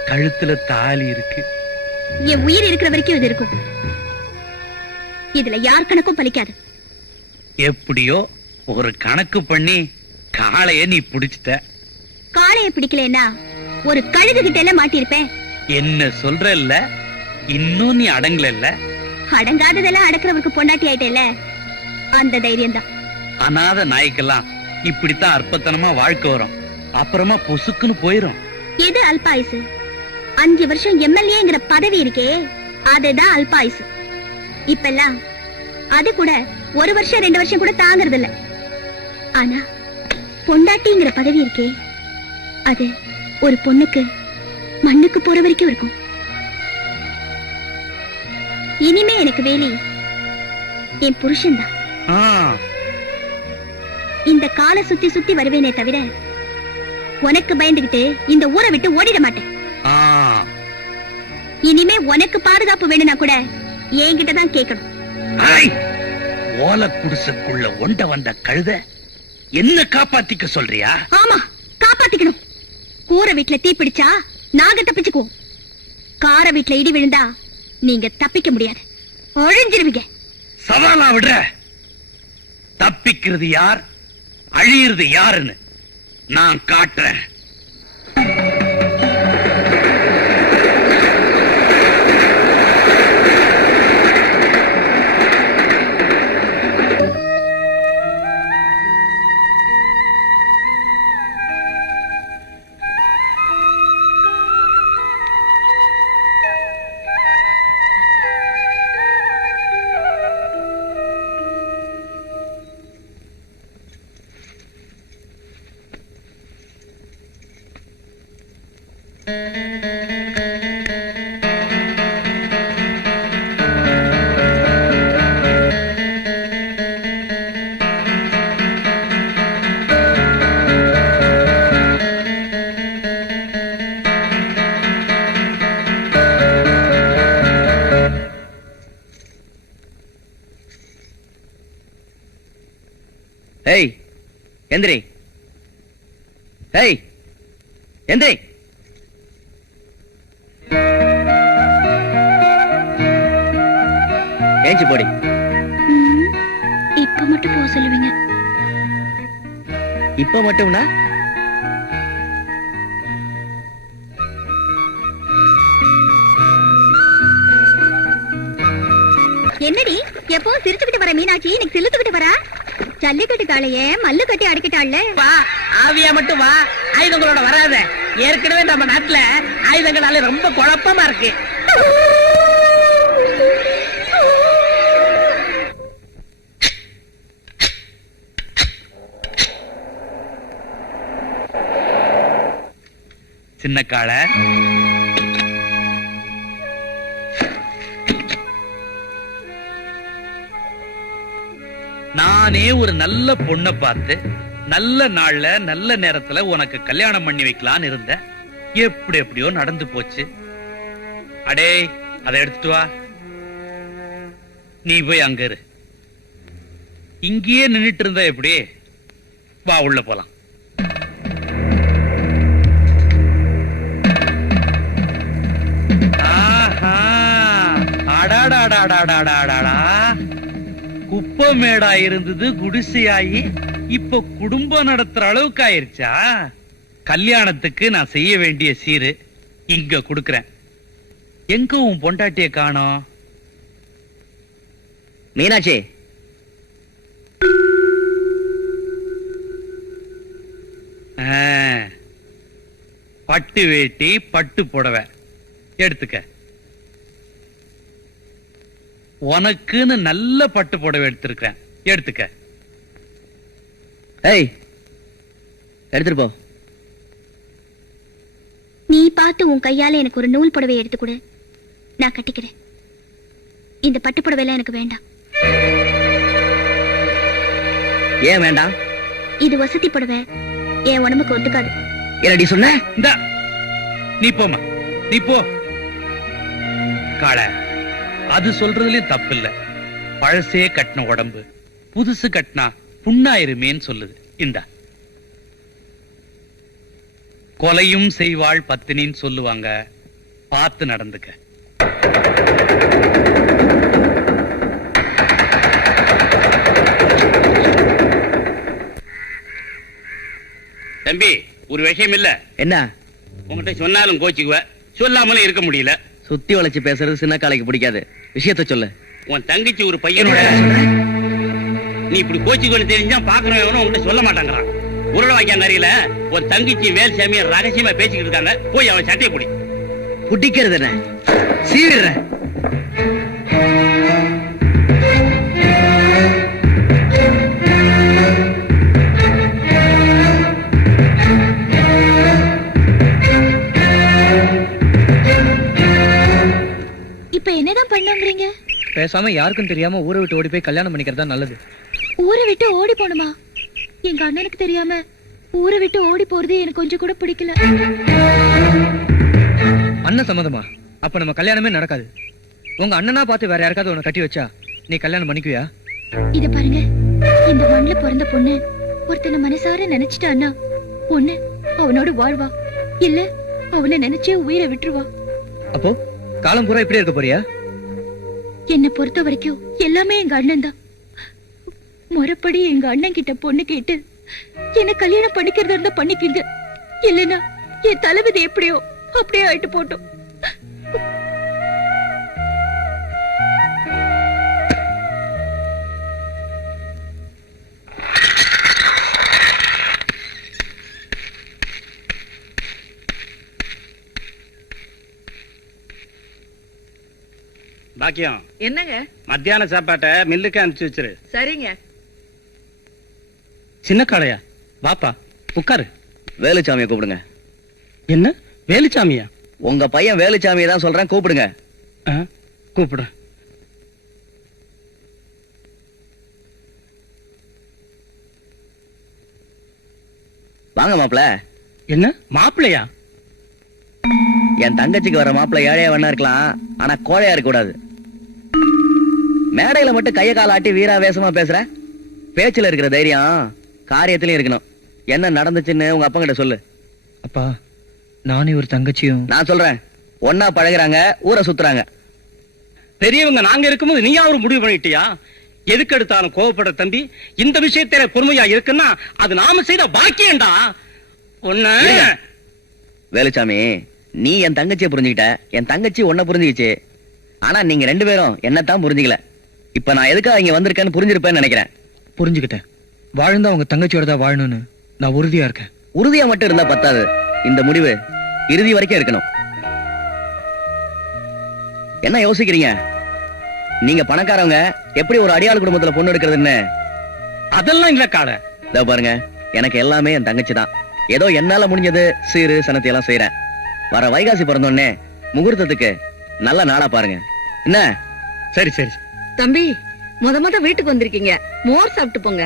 கழுத்துல தாலி இருக்கு. என் உயிர் இருக்கிற வரைக்கும் இது இருக்கும். இதுல யார் கணக்கும் பலிக்காது. எப்படியோ ஒரு கணக்கு பண்ணி காளைய நீ பிடிச்சிட்ட. காளைய பிடிக்கலன்னா ஒரு கழுகு கிட்ட எல்லாம் மாட்டிருப்பேன். என்ன சொல்ற இல்ல, இன்னும் நீ அடங்கல இல்ல. அடங்காததெல்லாம் அடக்கிறவருக்கு பொண்டாட்டி ஆயிட்டேல, அந்த தைரியம் தான். அநாத நாய்க்கெல்லாம் இப்படித்தான் அற்பத்தனமா வாழ்க்கை வரும், அப்புறமா பொசுக்குன்னு போயிரும். எது அல்பாயுசு? 5 வருஷம் எம்எல்ஏங்கிற பதவி இருக்கே, அதுதான் அல்பாயுசு. இப்பெல்லாம் அது கூட 1 வருஷம் 2 வருஷம் கூட தாங்கறது இல்ல. ஆனா பொண்டாட்டிங்கிற பதவி இருக்கே, அது ஒரு பொண்ணுக்கு மண்ணுக்கு போற வரைக்கும் இருக்கும். இனிமே எனக்கு வேலி என் புருஷன் தான். இந்த காலை சுத்தி சுத்தி வருவேனே தவிர உனக்கு பயந்துகிட்டு இந்த ஊரை விட்டு ஓடிட மாட்டேன். இனிமே உனக்கு பாதுகாப்பு வேணும்னா கூட என்கிட்டதான் கேட்கணும். ஓலை குடிசைக்குள்ள ஒண்ட வந்த கழுத என்ன காப்பாத்திக்க சொல்றியா? ஆமா, காப்பாத்திக்கணும். கூரை வீட்டுல தீ பிடிச்சா நாங்க தப்பிச்சுக்குவோம். கார வீட்டுல இடி விழுந்தா நீங்க தப்பிக்க முடியாது, அழிஞ்சிருவீங்க. சவாலா விடுற? தப்பிக்கிறது யார், அழியிறது யாருன்னு நான் காட்டுறேன். ஏய் எந்திரி, ஏய் எந்திரி. ஏஞ்சி போடி. இப்ப மட்டும் போக சொல்லுவீங்க? இப்ப மட்டும்னா என்னடி எப்பவும் சிரிச்சுக்கிட்டு வர மீனாட்சி இன்னைக்கு சிலுத்துக்கிட்டு வரா? ஜல்லிக்கட்டு காளையே மல்லு கட்டி அடிக்கிட்டாள்ல. வா, ஆவியா மட்டும் வா, ஆயுதங்களோட வராத. ஏற்கனவே நம்ம நாட்டுல ஆயுதங்களால ரொம்ப குழப்பமா இருக்கு. சின்ன காளை, நானே ஒரு நல்ல பொண்ணை பார்த்து நல்ல நாள்ல நல்ல நேரத்துல உனக்கு கல்யாணம் பண்ணி வைக்கலான்னு இருந்தேன். எப்படி எப்படியோ நடந்து போச்சு. அடே, அதை எடுத்துட்டு வா. நீ போய் அங்க இரு. இங்கேயே நின்னுட்டு இருந்தா எப்படி? வா, உள்ள போலாம். குப்பமேடா இருந்தது குடிசையாயி இப்ப குடும்பம் நடத்துற அளவுக்கு ஆயிருச்சா? கல்யாணத்துக்கு நான் செய்ய வேண்டிய சீரு இங்க குடுக்கறேன். எங்க உன் பொண்டாட்டிய காணோம்? மீனாட்சி, பட்டு வேட்டி பட்டு புடவை எடுத்துக்க. உனக்குன்னு நல்ல பட்டு புடவை எடுத்திருக்கேன், எடுத்துக்க. ஏய், எடுத்துட்டு போ. நீ பார்த்து உன் கையால எனக்கு ஒரு நூல் புடவை எடுத்து கொடு, நான் கட்டிக்கிறேன். இந்த பட்டு புடவைலாம் எனக்கு வேண்டாம். ஏன் வேண்டாம்? இது வசதி புடவை, என் உடம்புக்கு ஒத்துக்காது. என்னடி சொன்ன? இந்த நீ போமா, நீ போ. காளை, அது சொல்றதுலயும் தப்பு இல்ல. பழசே கட்டின உடம்பு புதுசு கட்டினா புண்ணாயிருமேன்னு சொல்லுது. இந்த கொலையும் செய்வாள் பத்தினின்னு சொல்லுவாங்க, பார்த்து நடந்துக்க. தம்பி, ஒரு விஷயம் இல்ல. என்ன? உங்ககிட்ட சொன்னாலும் கோச்சுக்குவ, சொல்லாமலும் இருக்க முடியல. சுத்தி வளைச்சு பேசுறது சின்ன காளைக்கு பிடிக்காது. விஷயத்த சொல்லு. உன் தங்கச்சி ஒரு பையனோட நீ இப்படி கோச்சுக்கொண்டு தெரிஞ்சா பாக்குறவன் உங்ககிட்ட சொல்ல மாட்டாங்கிறான். உருளை வாய்க்காங்கறியில உன் தங்கச்சி வேல்சாமிய ரகசியமா பேசிக்கிட்டு இருக்காங்க. போய் அவன் சட்டையை பிடி. புடிக்கிறது என்ன? சீவிடுறேன். இப்ப என்னதான் பண்ணுங்கிறீங்க? பேசாம யாருக்கும் தெரியாம ஊரை விட்டு ஓடி போய் கல்யாணம் பண்ணிக்கிறதா நல்லது. ஊரை விட்டு ஓடி போணுமா? எங்க அண்ணனுக்கு தெரியாம ஊரை விட்டு ஓடி போறது எனக்கு கொஞ்சம் கூட பிடிக்கல. அண்ணன் சம்மதமா? அப்ப நம்ம கல்யாணமே நடக்காது. உங்க அண்ணனா பார்த்து வேற யாருக்காவது உன்னை கட்டி வச்சா நீ கல்யாணம் பண்ணிக்குவியா? இத பாருங்க, இந்த மண்ணில பிறந்த பொண்ணு ஒருத்தனை மனசார நினைச்சிட்டான்னா பொண்ணு அவனோட வாழ்வா, இல்ல அவனை நினைச்சே உயிரை விட்டுருவா. அப்போ காலம் பூரா இப்படியே இருக்க போறியா? என்னை பொறுத்த வரைக்கும் எல்லாமே எங்க அண்ணன் தான். முறைப்படி எங்க அண்ணன் கிட்ட பொண்ணு கேட்டு என்ன கல்யாணம் பண்ணிக்கிறதா இருந்தா பண்ணிக்கிங்க, இல்லைன்னா என் தலைவிதி எப்படியோ அப்படியே ஆயிட்டு போட்டோம். பாக்கியம், என்னங்க? மத்தியான சாப்பாட்டை மில்லுக்கு அனுப்பிச்சு வச்சிரு. சரிங்க. சின்ன காளையா, வாப்பா உட்காரு. வேலுச்சாமியை கூப்பிடுங்க. என்ன வேலுச்சாமியா? உங்க பையன் வேலுச்சாமியை தான் சொல்றேன், கூப்பிடுங்க. கூப்பிடு. வாங்க மாப்பிள. என்ன மாப்பிள்ளையா? என் தங்கச்சிக்கு வர மாப்பிள ஏழையா வேணா இருக்கலாம், ஆனா கோழையா இருக்க கூடாது. மேடையில மட்டும் கைய கால ஆட்டி வீராவேசமா பேசுற, பேச்சுல இருக்கிற தைரியம் காரியத்திலயும் இருக்கணும். என்ன நடந்துச்சுன்னு உங்க அப்பா கிட்ட சொல்லு. அப்பா, நானே ஒரு தங்கச்சியும். நான் சொல்றேன், ஒன்னா பழகுறாங்க, ஊரை சுத்துறாங்க. பெரியவங்க நாங்க இருக்கும்போது நீயா ஒரு முடிவு பண்ணிட்டியா? எதுக்கு எடுத்தாலும் கோவப்படுற தம்பி இந்த விஷயத்தில பொறுமையா இருக்குன்னா அது நாம செய்த பாக்கியம்டா. ஒண்ணு வேலுச்சாமி, நீ என் தங்கச்சியை புரிஞ்சுக்கிட்ட, என் தங்கச்சி உன்னை புரிஞ்சுக்கிச்சு. ஆனா நீங்க 2 பேரும் என்னத்தான் புரிஞ்சுக்கல. இப்ப நான் எதுக்காக இங்க வந்திருக்கேன்னு புரிஞ்சிருப்பேன்னு நினைக்கிறேன். புரிஞ்சுக்கிட்டேன். வாழ்ந்தா உங்க தங்கச்சியோட தான் வாழணும்னு நான் உறுதியா இருக்கேன். உறுதியா மட்டும் இருந்தா பத்தாது, இந்த முடிவு இறுதி வரைக்கும் இருக்கணும். என்ன யோசிக்கிறீங்க? நீங்க பணக்காரவங்க, எப்படி ஒரு அடியாள் குடும்பத்துல பொண்ணு எடுக்கிறதுன்னு? அதெல்லாம் இல்ல கால. இதோ பாருங்க, எனக்கு எல்லாமே என் தங்கச்சி தான். ஏதோ என்னால முடிஞ்சது சீரு சனத்தை எல்லாம் செய்யறேன். வர வைகாசி பிறந்தோடனே முகூர்த்தத்துக்கு நல்ல நாளா பாருங்க. என்ன? சரி சரி. தம்பி, முத வீட்டுக்கு வந்திருக்கீங்க, மோர் சாப்பிட்டு போங்க.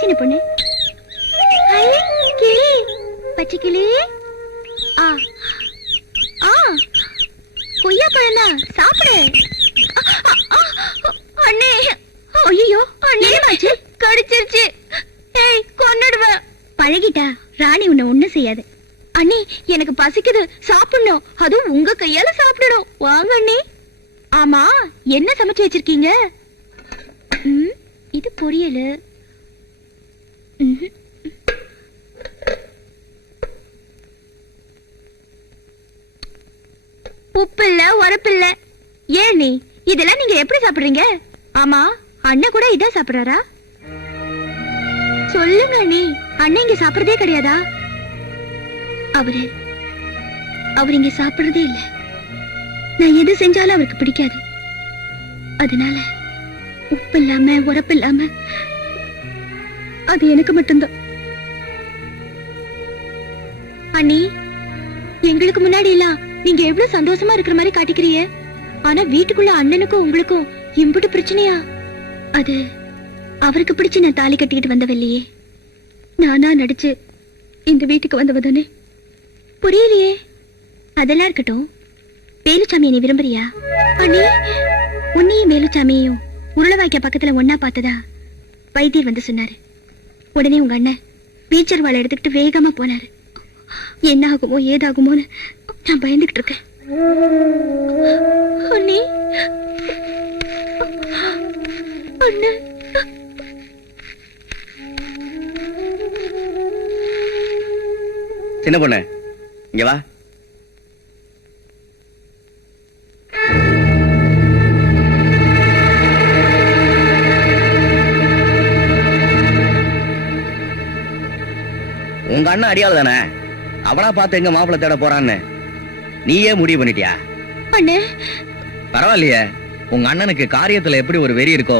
சின்ன பொண்ணு, கிளி, பச்சை கிளி. கொய்யா பழம் சாப்பிடு. அண்ணே, ஐயோ அண்ணே, கடிச்சிருச்சு. ஏய், கொன்னுடுவேன். பழகிட்டா ராணி உன்னை ஒண்ணும் செய்யாது. அண்ணே, எனக்கு பசிக்குது, சாப்பிடணும். அதுவும் உங்க கையால சாப்பிடணும். வாங்க அண்ணே. ஆமா, என்ன சமைச்சு வச்சிருக்கீங்க? இது பொரியல். உப்பில்ல, உரப்பில்ல. ஏன் நீ இதெல்லாம் நீங்க எப்படி சாப்பிடுறீங்க? ஆமா, அண்ணன் கூட இதான் சாப்பிடுறாரா? சொல்லுங்க நீ, அண்ணன் இங்க சாப்பிடுறதே கிடையாதா? அவர் இங்க சாப்பிடுறதே இல்ல. நான் எது செஞ்சாலும் அவருக்கு பிடிக்காது. அதனால உப்பு இல்லாம, உரப்பு இல்லாம அது எனக்கு மட்டும்தான். அண்ணி, எங்களுக்கு முன்னாடி எல்லாம் நீங்க எவ்வளவு சந்தோஷமா இருக்கிற மாதிரி காட்டிக்கிறீங்க. ஆனா வீட்டுக்குள்ள அண்ணனுக்கும் உங்களுக்கும் இம்புட்டு பிரச்சனையா? அது அவருக்கு பிடிச்சு நான் தாலி கட்டிக்கிட்டு வந்தவில்லையே, நானா நடிச்சு இந்த வீட்டுக்கு வந்தவதானே. புரியலையே. அதெல்லாம் இருக்கட்டும், வேலுச்சாமியை நீ விரும்புறியா? அண்ணி, உன்னையும் வேலுச்சாமியையும் உருளவாய்க்க பக்கத்துல ஒன்னா பார்த்ததா வைத்தியர் வந்து சொன்னாரு. உடனே உங்க அண்ணன் பீச்சர் வாழை எடுத்துக்கிட்டு வேகமா போனாரு. என்ன ஆகுமோ ஏதாகுமோன்னு நான் பயந்துகிட்டு இருக்கேன். அண்ணே, அண்ணன். சின்ன பொண்ணு, இங்க வா. உங்க அண்ணன் அடியாள் தானே, அவனா பார்த்து எங்க மாப்பிள்ளை தேட போறான்னு நீயே முடிவு பண்ணிட்டியா? அண்ணே, பரவாயில்லையே. உங்க அண்ணனுக்கு காரியத்துல எப்படி ஒரு வெறி இருக்கோ,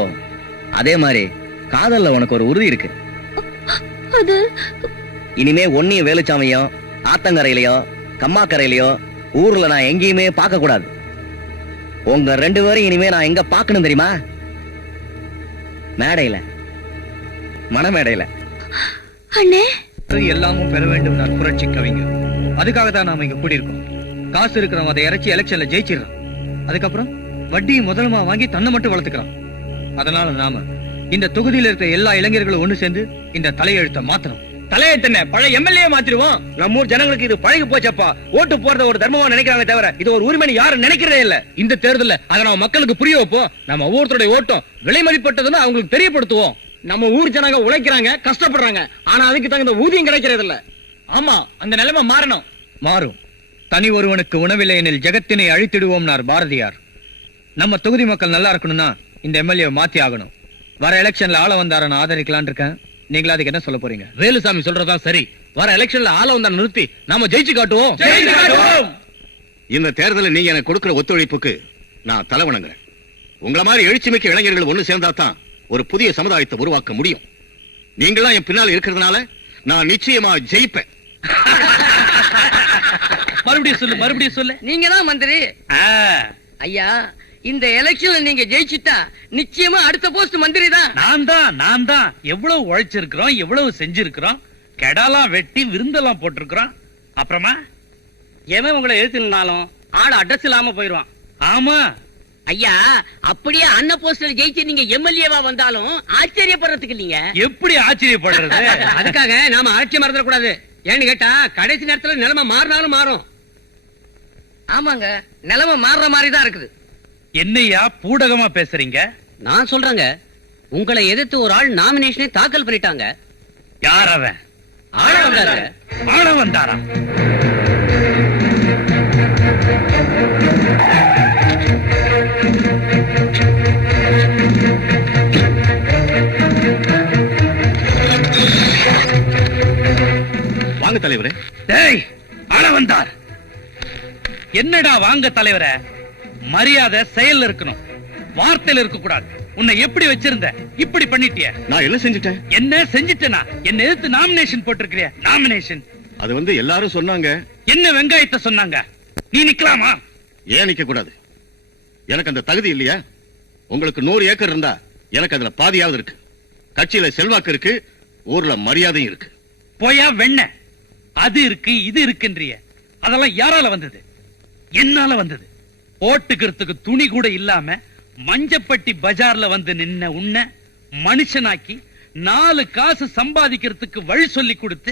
அதே மாதிரி காதல்ல உனக்கு ஒரு உறுதி இருக்கு. அது இனிமே ஒன்னியும் வேலுச்சாமியும் ஆத்தங்கரையிலயோ கம்மாக்கரையிலயோ ஊர்ல நான் எங்கேயுமே பார்க்க கூடாது. உங்க 2 பேரும் இனிமே நான் எங்க பார்க்கணும் தெரியுமா? மேடையில, மணமேடையில. அண்ணே, எல்லாமும் பெற வேண்டும் நான் புரட்சி கவிஞர். அதுக்காக தான் நாம இங்க கூடியிருக்கோம். காசு இருக்கிறவன் அதை இறைச்சி எலெக்ஷன்ல ஜெயிச்சிடறான். அதுக்கப்புறம் வட்டி முதலமா வாங்கி தன்னை மட்டும் வளர்த்துக்கிறான். அதனால நாம இந்த தொகுதியில இருக்கிற எல்லா இளைஞர்களும் ஒண்ணு சேர்ந்து இந்த தலையெழுத்தை மாத்தணும். தலையெழுத்தன பழைய எம்எல்ஏ மாத்திருவோம். நம்ம ஊர் ஜனங்களுக்கு இது பழகி போச்சப்பா. ஓட்டு போறத ஒரு தர்மமா நினைக்கிறாங்க தவிர இது ஒரு உரிமை யாரும் நினைக்கிறதே இல்ல. இந்த தேர்தல்ல அதை நம்ம மக்களுக்கு புரிய வைப்போம். நம்ம ஒவ்வொருத்தருடைய ஓட்டம் விலை மதிப்பட்டதுன்னு அவங்களுக்கு தெரியப்படுத்துவோம். நம்ம ஊர் ஜனங்க உழைக்கிறாங்க, கஷ்டப்படுறாங்க. ஆனா அதுக்கு தகுந்த ஊதியம் கிடைக்கிறது இல்ல. ஆமா, அந்த நிலைமை மாறணும். மாறும். தனி ஒருவனுக்கு உணவில்லை எனில் ஜெகத்தினை அழித்திடுவோம்னார் பாரதியார். நம்ம தொகுதி மக்கள் நல்லா இருக்கணும்னா இந்த எம்எல்ஏ மாத்தி ஆகணும். வர எலெக்ஷன்ல ஆள வந்தார நான் ஆதரிக்கலான் இருக்கேன். நீங்களா அதுக்கு என்ன சொல்ல போறீங்க? வேலுசாமி சொல்றதா சரி. வர எலெக்ஷன்ல ஆள வந்தா நிறுத்தி நாம ஜெயிச்சு காட்டுவோம். இந்த தேர்தலில் நீங்க எனக்கு கொடுக்கிற ஒத்துழைப்புக்கு நான் தலை வணங்குறேன். உங்கள மாதிரி எழுச்சிமிக்க இளைஞர்கள் ஒண்ணு சேர்ந்தா தான் ஒரு புதிய சமுதாயத்தை உருவாக்க முடியும். நீங்களாம் என் பின்னால் இருக்கிறதுனால நான் நிச்சயமா ஜெயிப்பேன். மறுபடியும் சொல்லு. நீங்க தான் மந்திரி. ஐயா, இந்த எலெக்ஷன்ல நீங்க ஜெயிச்சுட்டா நிச்சயமா அடுத்த போஸ்ட் மந்திரி தான். நான் தான் எவ்வளவு உழைச்சிருக்கிறோம், எவ்வளவு செஞ்சிருக்கிறோம். கெடாலாம் வெட்டி விருந்தெல்லாம் போட்டிருக்கிறோம். அப்புறமா எவன் உங்களை எழுத்துனாலும் ஆள அட்ரஸ் இல்லாம போயிருவான். ஆமா ஐயா, அப்படியே அன்ன போஸ்டர் ஜெயிச்சு நீங்க எம்எல்ஏவா வந்தாலும் ஆச்சரியப்படுறதுக்கு இல்லீங்க. எப்படி ஆச்சரியப்படுறது? அதுக்காக நாம ஆட்சி மறந்துட கூடாது. ஏன்னு கேட்டா கடைசி நேரத்துல நிலைமை மாறினாலும் மாறும். ஆமாங்க, நிலைமை மாறுற மாதிரி தான் இருக்குது. என்னையா பூடகமா பேசுறீங்க? நான் சொல்றேங்க, உங்களை எதிர்த்து ஒரு ஆள் நாமினேஷனை தாக்கல் பண்ணிட்டாங்க. யார் அவன்? ஆள வந்தாரா? வாங்க தலைவரே. டேய், ஆள வந்தார். என்னடா வாங்க தலைவரே? மரியாதை செயல்ல இருக்கணும், வார்த்தையில இருக்க கூடாது. உன்னை எப்படி வச்சிருந்த இப்படி பண்ணிட்டிய? நான் என்ன செஞ்சுட்டேன்? என்ன செஞ்சிட்டனா? என்ன எதிர்த்து நாமினேஷன் போட்டிருக்கிறியா? நாமினேஷன் அது வந்து எல்லாரும் சொன்னாங்க. என்ன வெங்காயத்தை சொன்னாங்க? நீ நிக்கலாமா? ஏன் நிக்க கூடாது? எனக்கு அந்த தகுதி இல்லையா? உங்களுக்கு 100 ஏக்கர் இருந்தா எனக்கு அதுல பாதியாவது இருக்கு. கட்சியில செல்வாக்கு இருக்கு, ஊர்ல மரியாதையும் இருக்கு. போயா வெண்ண, அது இருக்கு இது இருக்குன்றிய. அதெல்லாம் யாரால வந்தது? என்னால வந்தது. ஓட்டுக்கிறதுக்கு துணி கூட இல்லாம மஞ்சப்பட்டி பஜார்ல வந்து நின்ன உன்னை மனுஷனாக்கி 4 காசு சம்பாதிக்கிறதுக்கு வழி சொல்லி கொடுத்து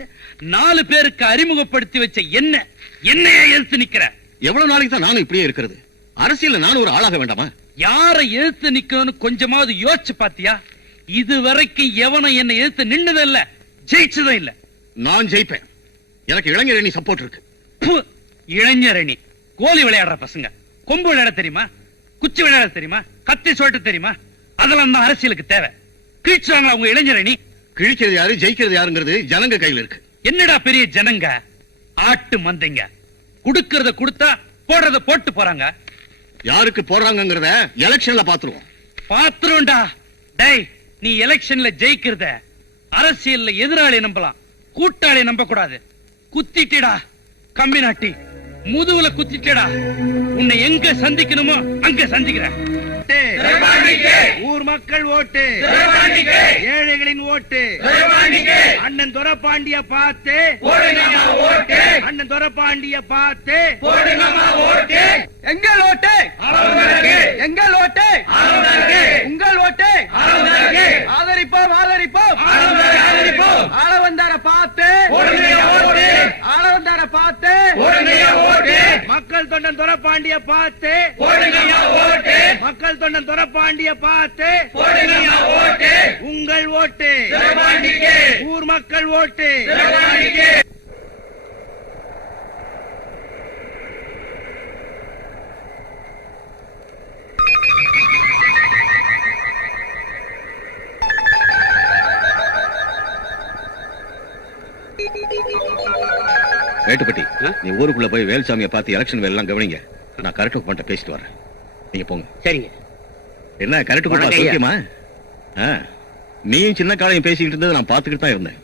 4 பேருக்கு அறிமுகப்படுத்தி வச்ச என்னைய எதிர்த்து நிக்கிற? எவ்வளவு நாளைக்கு தான் நானும் இப்படியே இருக்கிறது? அரசியல்ல நானும் ஒரு ஆளாக வேண்டாமா? யாரை எதிர்த்து நிக்கணும்னு கொஞ்சமாவது யோசிச்சு பாத்தியா? இதுவரைக்கும் எவனும் என்னை எதிர்த்து நின்னதில்ல, ஜெயிச்சதும் இல்ல. நான் ஜெயிப்பேன். எனக்கு இளைஞரணி சப்போர்ட் இருக்கு. இளைஞரணி கோலி விளையாடுற பசங்க. கொம்பு விளையாட தெரியுமா? குச்சி விளையாட தெரியுமா? கத்தி சொல்லிட்டு தெரியுமா? அதெல்லாம் தான் அரசியலுக்கு தேவை. கிழிச்சாங்க அவங்க இளைஞரணி. கிழிக்கிறது யாரு, ஜெயிக்கிறது யாருங்கிறது ஜனங்க கையில இருக்கு. என்னடா பெரிய ஜனங்க? ஆட்டு மந்தைங்க. குடுக்கறத கொடுத்தா போடுறத போட்டு போறாங்க. யாருக்கு போடுறாங்கிறத எலெக்ஷன்ல பாத்துருவோம். பாத்துருவோம்டா. டேய், நீ எலெக்ஷன்ல ஜெயிக்கிறத அரசியல்ல எதிராளி நம்பலாம், கூட்டாளி நம்ப கூடாது. குத்திட்டா கம்பி நாட்டி முதுகுல குத்திட்டா. உன்னை எங்க சந்திக்கணுமோ அங்க சந்திக்கிறேன். ஊர் மக்கள் ஓட்டு, ஏழைகளின் ஓட்டு. அண்ணன் துரப்பாண்டிய பார்த்து, அண்ணன் துரப்பாண்டிய பார்த்து எங்கள் ஓட்டு, எங்கள் ஓட்டு, உங்கள் ஓட்டு. ஆதரிப்போம், ஆதரிப்போம், ஆள வந்தார பார்த்து, ஆள வந்தார பார்த்து, மக்கள் தொண்டன் துரப்பாண்டிய பார்த்து, மக்கள் தொண்டன் துரப்பாண்டிய பார்த்து உங்கள் ஓட்டு, ஊர் மக்கள் ஓட்டு. வேட்டுப்பட்டி, நீ ஊருக்குள்ள போய் வேல்சாமியை பார்த்து எலெக்ஷன் வேலையெல்லாம் கவனிங்க. நான் கரெக்ட் பண்ணிட்ட பேசிட்டு வரேன். நீங்க போங்க. சரிங்க. என்ன கரெக்ட் சௌக்கியமா? நீயும் சின்ன காலையும் பேசிக்கிட்டு இருந்தது நான் பாத்துக்கிட்டு தான் இருந்தேன்.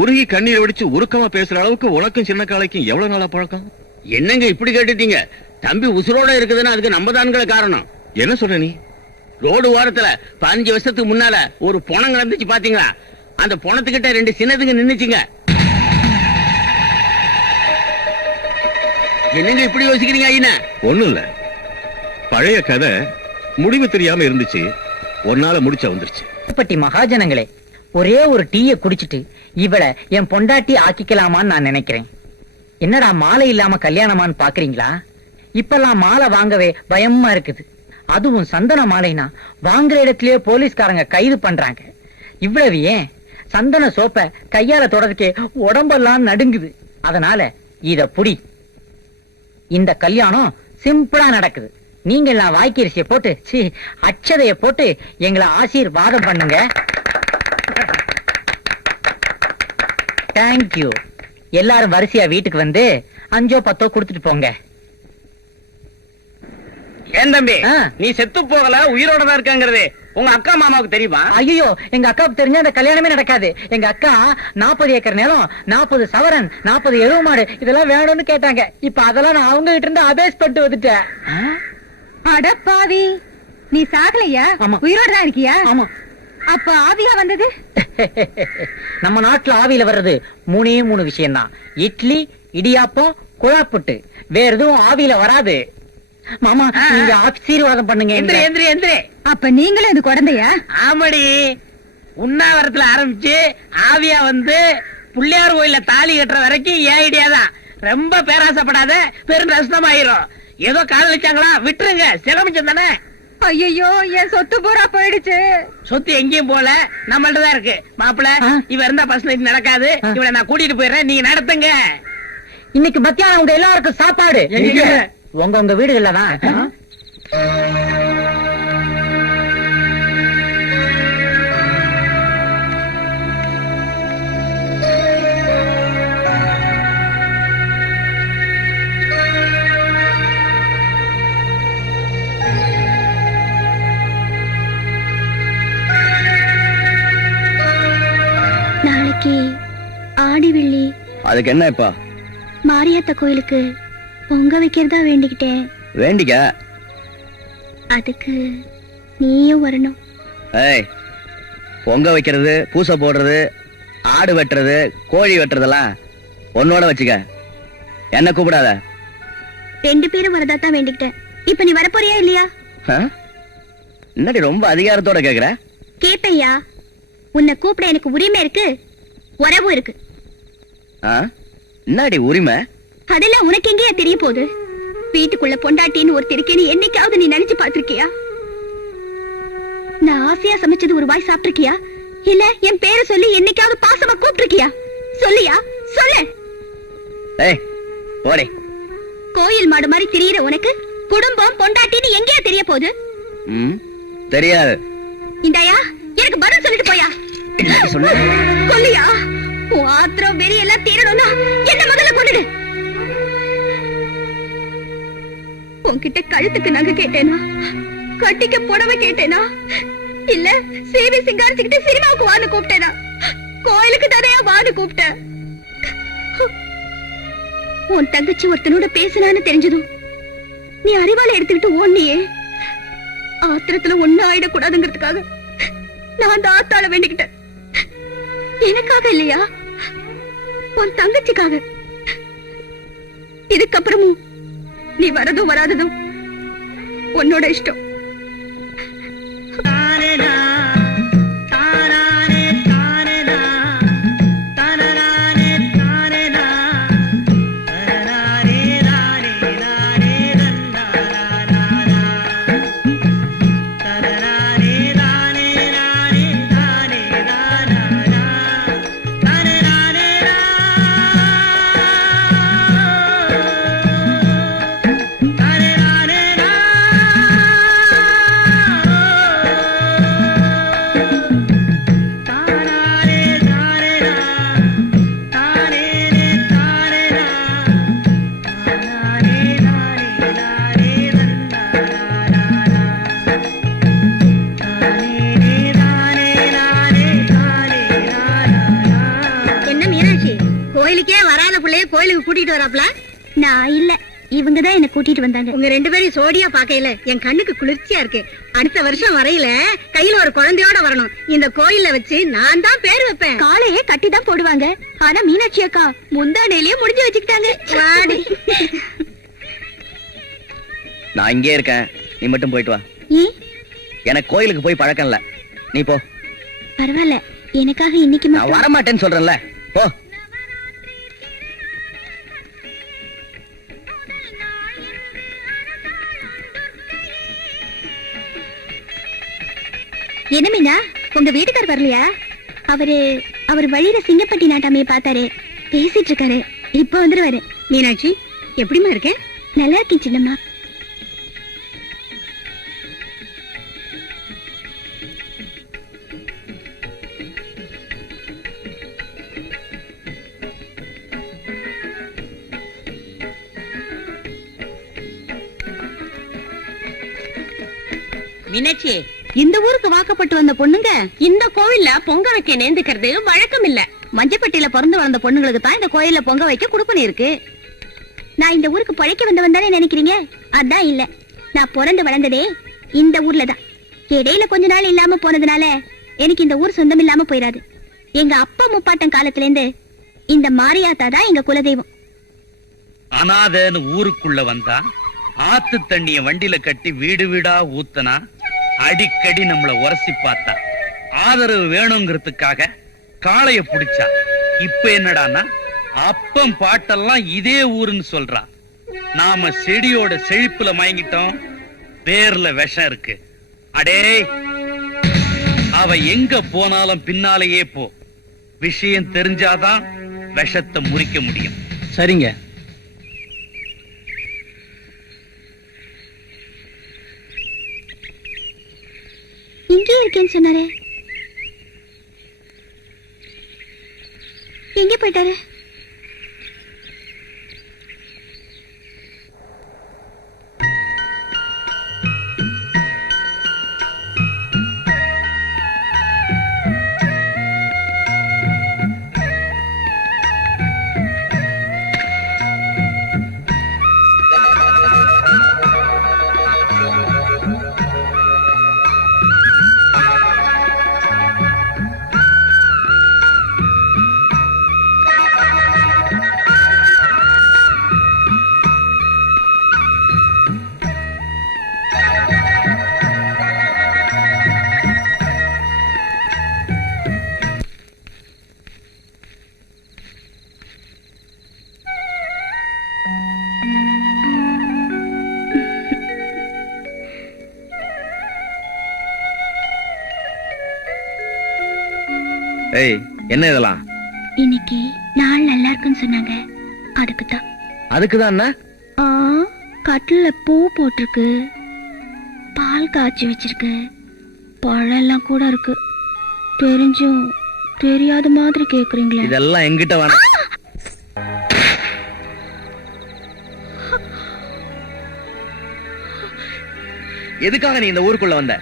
உருகி கண்ணீரை வடிச்சு உருக்கமா பேசுற அளவுக்கு உனக்கும் சின்ன காலைக்கும் எவ்வளவு நாளா பழக்கம்? என்னங்க இப்படி கேட்டுட்டீங்க? தம்பி உசுரோட இருக்குதுன்னா அதுக்கு நம்ம தான்கள காரணம். என்ன சொல்ற நீ? ரோடு ஓரத்துல 15 வருஷத்துக்கு முன்னால ஒரு பொணம் கிடந்துச்சு பாத்தீங்களா? அந்த பொணத்துக்கிட்ட 2 சின்னதுங்க நின்னுச்சுங்க. என்னங்க இப்படி யோசிக்கிறீங்க ஐயா? ஒண்ணும் இல்ல, பழைய கதை முடிவு தெரியாம இருந்துச்சு, ஒரு நாள் முடிச்சா வந்துருச்சு. பட்டி மகாஜனங்களே, ஒரே ஒரு டீய குடிச்சிட்டு இவளை என் பொண்டாட்டி ஆக்கிக்கலாமான்னு நான் நினைக்கிறேன். என்னடா மாலை இல்லாம கல்யாணமான்னு பாக்குறீங்களா? இப்பெல்லாம் மாலை வாங்கவே பயமா இருக்குது. அதுவும் சந்தன மாலைனா வாங்குற இடத்திலேயே போலீஸ்காரங்க கைது பண்றாங்க. இவ்வளவு ஏன், சந்தன சோப்ப கையால தொடறதுக்கே உடம்பெல்லாம் நடுங்குது. அதனால இத புடி. இந்த கல்யாணம் சிம்பிளா நடக்குது. நீங்க எல்லாம் வாய்க்கரிசியை போட்டு அச்சதைய போட்டு எங்களை ஆசீர்வாதம் பண்ணுங்க. தேங்க்யூ. எல்லாரும் வரிசையா வீட்டுக்கு வந்து 5ஓ 10ஓ கொடுத்துட்டு போங்க. ஏன் தம்பி, நீ செத்து போகல, உயிரோட தான் இருக்காங்கிறது உங்க அக்கா மாமாவுக்கு தெரியுமா? ஐயோ, எங்க அக்காவுக்கு தெரிஞ்சா அந்த கல்யாணமே நடக்காது. எங்க அக்கா 40 ஏக்கர் நிலம், 40 சவரன், 40 எருவு மாடு இதெல்லாம் வேணும்னு கேட்டாங்க. இப்ப அதெல்லாம் நான் அவங்க கிட்ட இருந்து அபேஸ் பண்ணிட்டு வந்துட்டேன். அடப்பாவி, நீ சாகலையா? ஆமா. உயிரோட தான் இருக்கியா? ஆமா. அப்ப ஆவியா வந்தது? நம்ம நாட்டுல ஆவியில வர்றது 3 விஷயம்தான். இட்லி, இடியாப்பம், குழாப்புட்டு. வேற எதுவும் ஆவியில வராது. மாமா, நீங்க ஆசீர்வாதம் பண்ணுங்க. எந்திரி எந்திரி எந்திரி. அப்ப நீங்களும் இது குழந்தையா? ஆமடி, உண்ணாவிரத்துல ஆரம்பிச்சு ஆவியா வந்து பிள்ளையார் கோயில தாலி கட்டுற வரைக்கும் ஏன் ஐடியா தான். ரொம்ப பேராசப்படாத, பெரும் நஷ்டமாயிரும். ஏதோ காதலிச்சாங்களா, விட்டுருங்க, சிரமிச்சம் தானே. ஐயோ, என் சொத்து பூரா போயிடுச்சு. சொத்து எங்கேயும் போல, நம்மள்ட்ட தான் இருக்கு. மாப்பிள, இவ இருந்தா பஸ் நைட் நடக்காது. இவளை நான் கூட்டிட்டு போயிடுறேன், நீங்க நடத்துங்க. இன்னைக்கு மத்தியானம் உங்க எல்லாருக்கும் சாப்பாடு உங்க வீடுகள்ல தான். நாளைக்கு ஆடி வெள்ளி. அதுக்கு என்ன இப்ப? மாரியாத்தா கோயிலுக்கு பொங்க வைக்கிறதா வேண்டிக்கிட்டேன். வேண்டிக்க. அதுக்கு நீயும் வரணும். ஏய், பொங்க வைக்கிறது, பூசை போடுறது, ஆடு வெட்டுறது, கோழி வெட்டுறதெல்லாம் உன்னோட வச்சுக்க. என்ன கூப்பிடாத. 2 பேரும் வரதா தான் வேண்டிக்கிட்டேன். இப்ப நீ வரப்போறியா இல்லையா? என்னடி ரொம்ப அதிகாரத்தோட கேக்குற? கேப்பையா, உன்னை கூப்பிட எனக்கு உரிமை இருக்கு, உறவும் இருக்கு. என்னடி உரிமை? அதெல்லாம் உனக்கு எங்கேயா தெரிய போகுது? வீட்டுக்குள்ள பொண்டாட்டின்னு ஒரு இருக்கேன்னு என்னைக்காவது நீ நினைச்சு பாத்திருக்கியா? நான் ஆசையா சமைச்சது ஒரு வாய் சாப்பிட்டிருக்கியா? இல்ல என் பேரை சொல்லி என்னைக்காவது பாசமா கூப்பிட்டிருக்கியா? சொல்லியா? சொல்லு. ஏய், போடி. கோயில் மாடு மாதிரி திரியிற உனக்கு குடும்பம் பொண்டாட்டின்னு எங்கேயா தெரிய போகுது? தெரியாது. இந்தாயா, எனக்கு பதில் சொல்லிட்டு போயா. கொல்லியா? உன் ஆத்திரம் வெறி எல்லாம் தீரணும்னா என்ன முதல்ல கொண்டுடு. உன்கிட்ட கழுத்துக்கு நகை கேட்டேனா, கட்டிக்க புடவை கேட்டேனா, இல்ல சேவை சிங்காரிச்சுக்கிட்டு சினிமாவுக்கு வான்னு கூப்பிட்டேனா, கோயிலுக்கு தானே வான்னு கூப்பிட்டேன். உன் தங்கச்சி ஒருத்தனோட பேசினான்னு தெரிஞ்சதும் நீ அறிவால எடுத்துக்கிட்டு ஓன்னியே. ஆத்திரத்துல ஒண்ணு ஆயிடக்கூடாதுங்கிறதுக்காக நான் அந்த ஆத்தாள வேண்டிக்கிட்டேன். எனக்காக இல்லையா, உன் தங்கச்சிக்காக. இதுக்கப்புறமும் நீ வரதும் வராததும் உன்னோட இஷ்டம். நான் இல்ல, இவங்கதான் என்ன கூட்டிட்டு வந்தாங்க. உங்க 2 பேரும் சோடியா பாக்கையில என் கண்ணுக்கு குளிர்ச்சியா இருக்கு. அடுத்த வருஷம் வரையில கையில ஒரு குழந்தையோட வரணும். இந்த கோயில்ல வச்சு நான் தான் பேர் வைப்பேன். காலையே கட்டி தான் போடுவாங்க. ஆனா மீனாட்சி அக்கா முந்தானையிலேயே முடிஞ்சு வச்சுக்கிட்டாங்க. வாடி. நான் இங்கே இருக்கேன், நீ மட்டும் போயிட்டு வா. எனக்கு கோயிலுக்கு போய் பழக்கம் இல்ல, நீ போ. பரவாயில்ல, எனக்காக இன்னைக்கு நான் வரமாட்டேன்னு சொல்றேன்ல, போ. என்ன மீனா, உங்க வீட்டுக்கார் வரலையா? அவர் வழியில சிங்கப்பட்டி நாட்டாமைய பார்த்தாரு, பேசிட்டு இருக்காரு. இப்ப வந்துருவாரு. மீனாட்சி, எப்படிமா இருக்க? நல்லா இருக்கேன் சின்னம்மா. மீனாட்சி, இந்த ஊருக்கு வாக்கப்பட்டு வந்த பொண்ணுங்க இந்த கோவில்ல பொங்க வைக்க நேர்ந்துக்கிறது வழக்கம் இல்ல. மஞ்சப்பட்டியில பிறந்து வளர்ந்த பொண்ணுங்களுக்கு தான் இந்த கோயில்ல பொங்க வைக்க கொடுப்பனை இருக்கு. நான் இந்த ஊருக்கு பழைக்க வந்தவன் தானே நினைக்கிறீங்க? அதான் இல்ல, நான் பிறந்து வளர்ந்ததே இந்த ஊர்ல தான். இடையில கொஞ்ச நாள் இல்லாம போனதுனால எனக்கு இந்த ஊர் சொந்தம் இல்லாம போயிடாது. எங்க அப்பா முப்பாட்டம் காலத்துல இருந்து இந்த மாரியாத்தா தான் எங்க குலதெய்வம். அனாதன்னு ஊருக்குள்ள வந்தா ஆத்து தண்ணிய வண்டியில கட்டி வீடு வீடா ஊத்தனா அடிக்கடி நம்மள உரசி பார்த்தா ஆதரவு வேணுங்கிறதுக்காக காளைய புடிச்சா. இப்ப என்னடான்னா அப்பம் பாட்டெல்லாம் இதே ஊருன்னு சொல்றா. நாம செடியோட செழிப்புல மயங்கிட்டோம், பேர்ல விஷம் இருக்கு. அடே, அவ எங்க போனாலும் பின்னாலேயே போ. விஷயம் தெரிஞ்சாதான் விஷத்தை முறிக்க முடியும். சரிங்க. இங்கே இருக்கேன்னு சொன்னாரே, எங்க போயிட்டாரு? ஏய், என்ன இதெல்லாம்? இன்னைக்கு நாள் நல்லா இருக்குன்னு சொன்னாங்க, அதுக்குதான். அதுக்குதான் கட்டில பூ போட்டிருக்கு, பால் காய்ச்சி வச்சிருக்கு, பழம் எல்லாம் கூட இருக்கு. தெரிஞ்சும் தெரியாத மாதிரி கேக்குறீங்களே. இதெல்லாம் எங்கிட்ட வேணாம். எதுக்காக நீ இந்த ஊருக்குள்ள வந்த?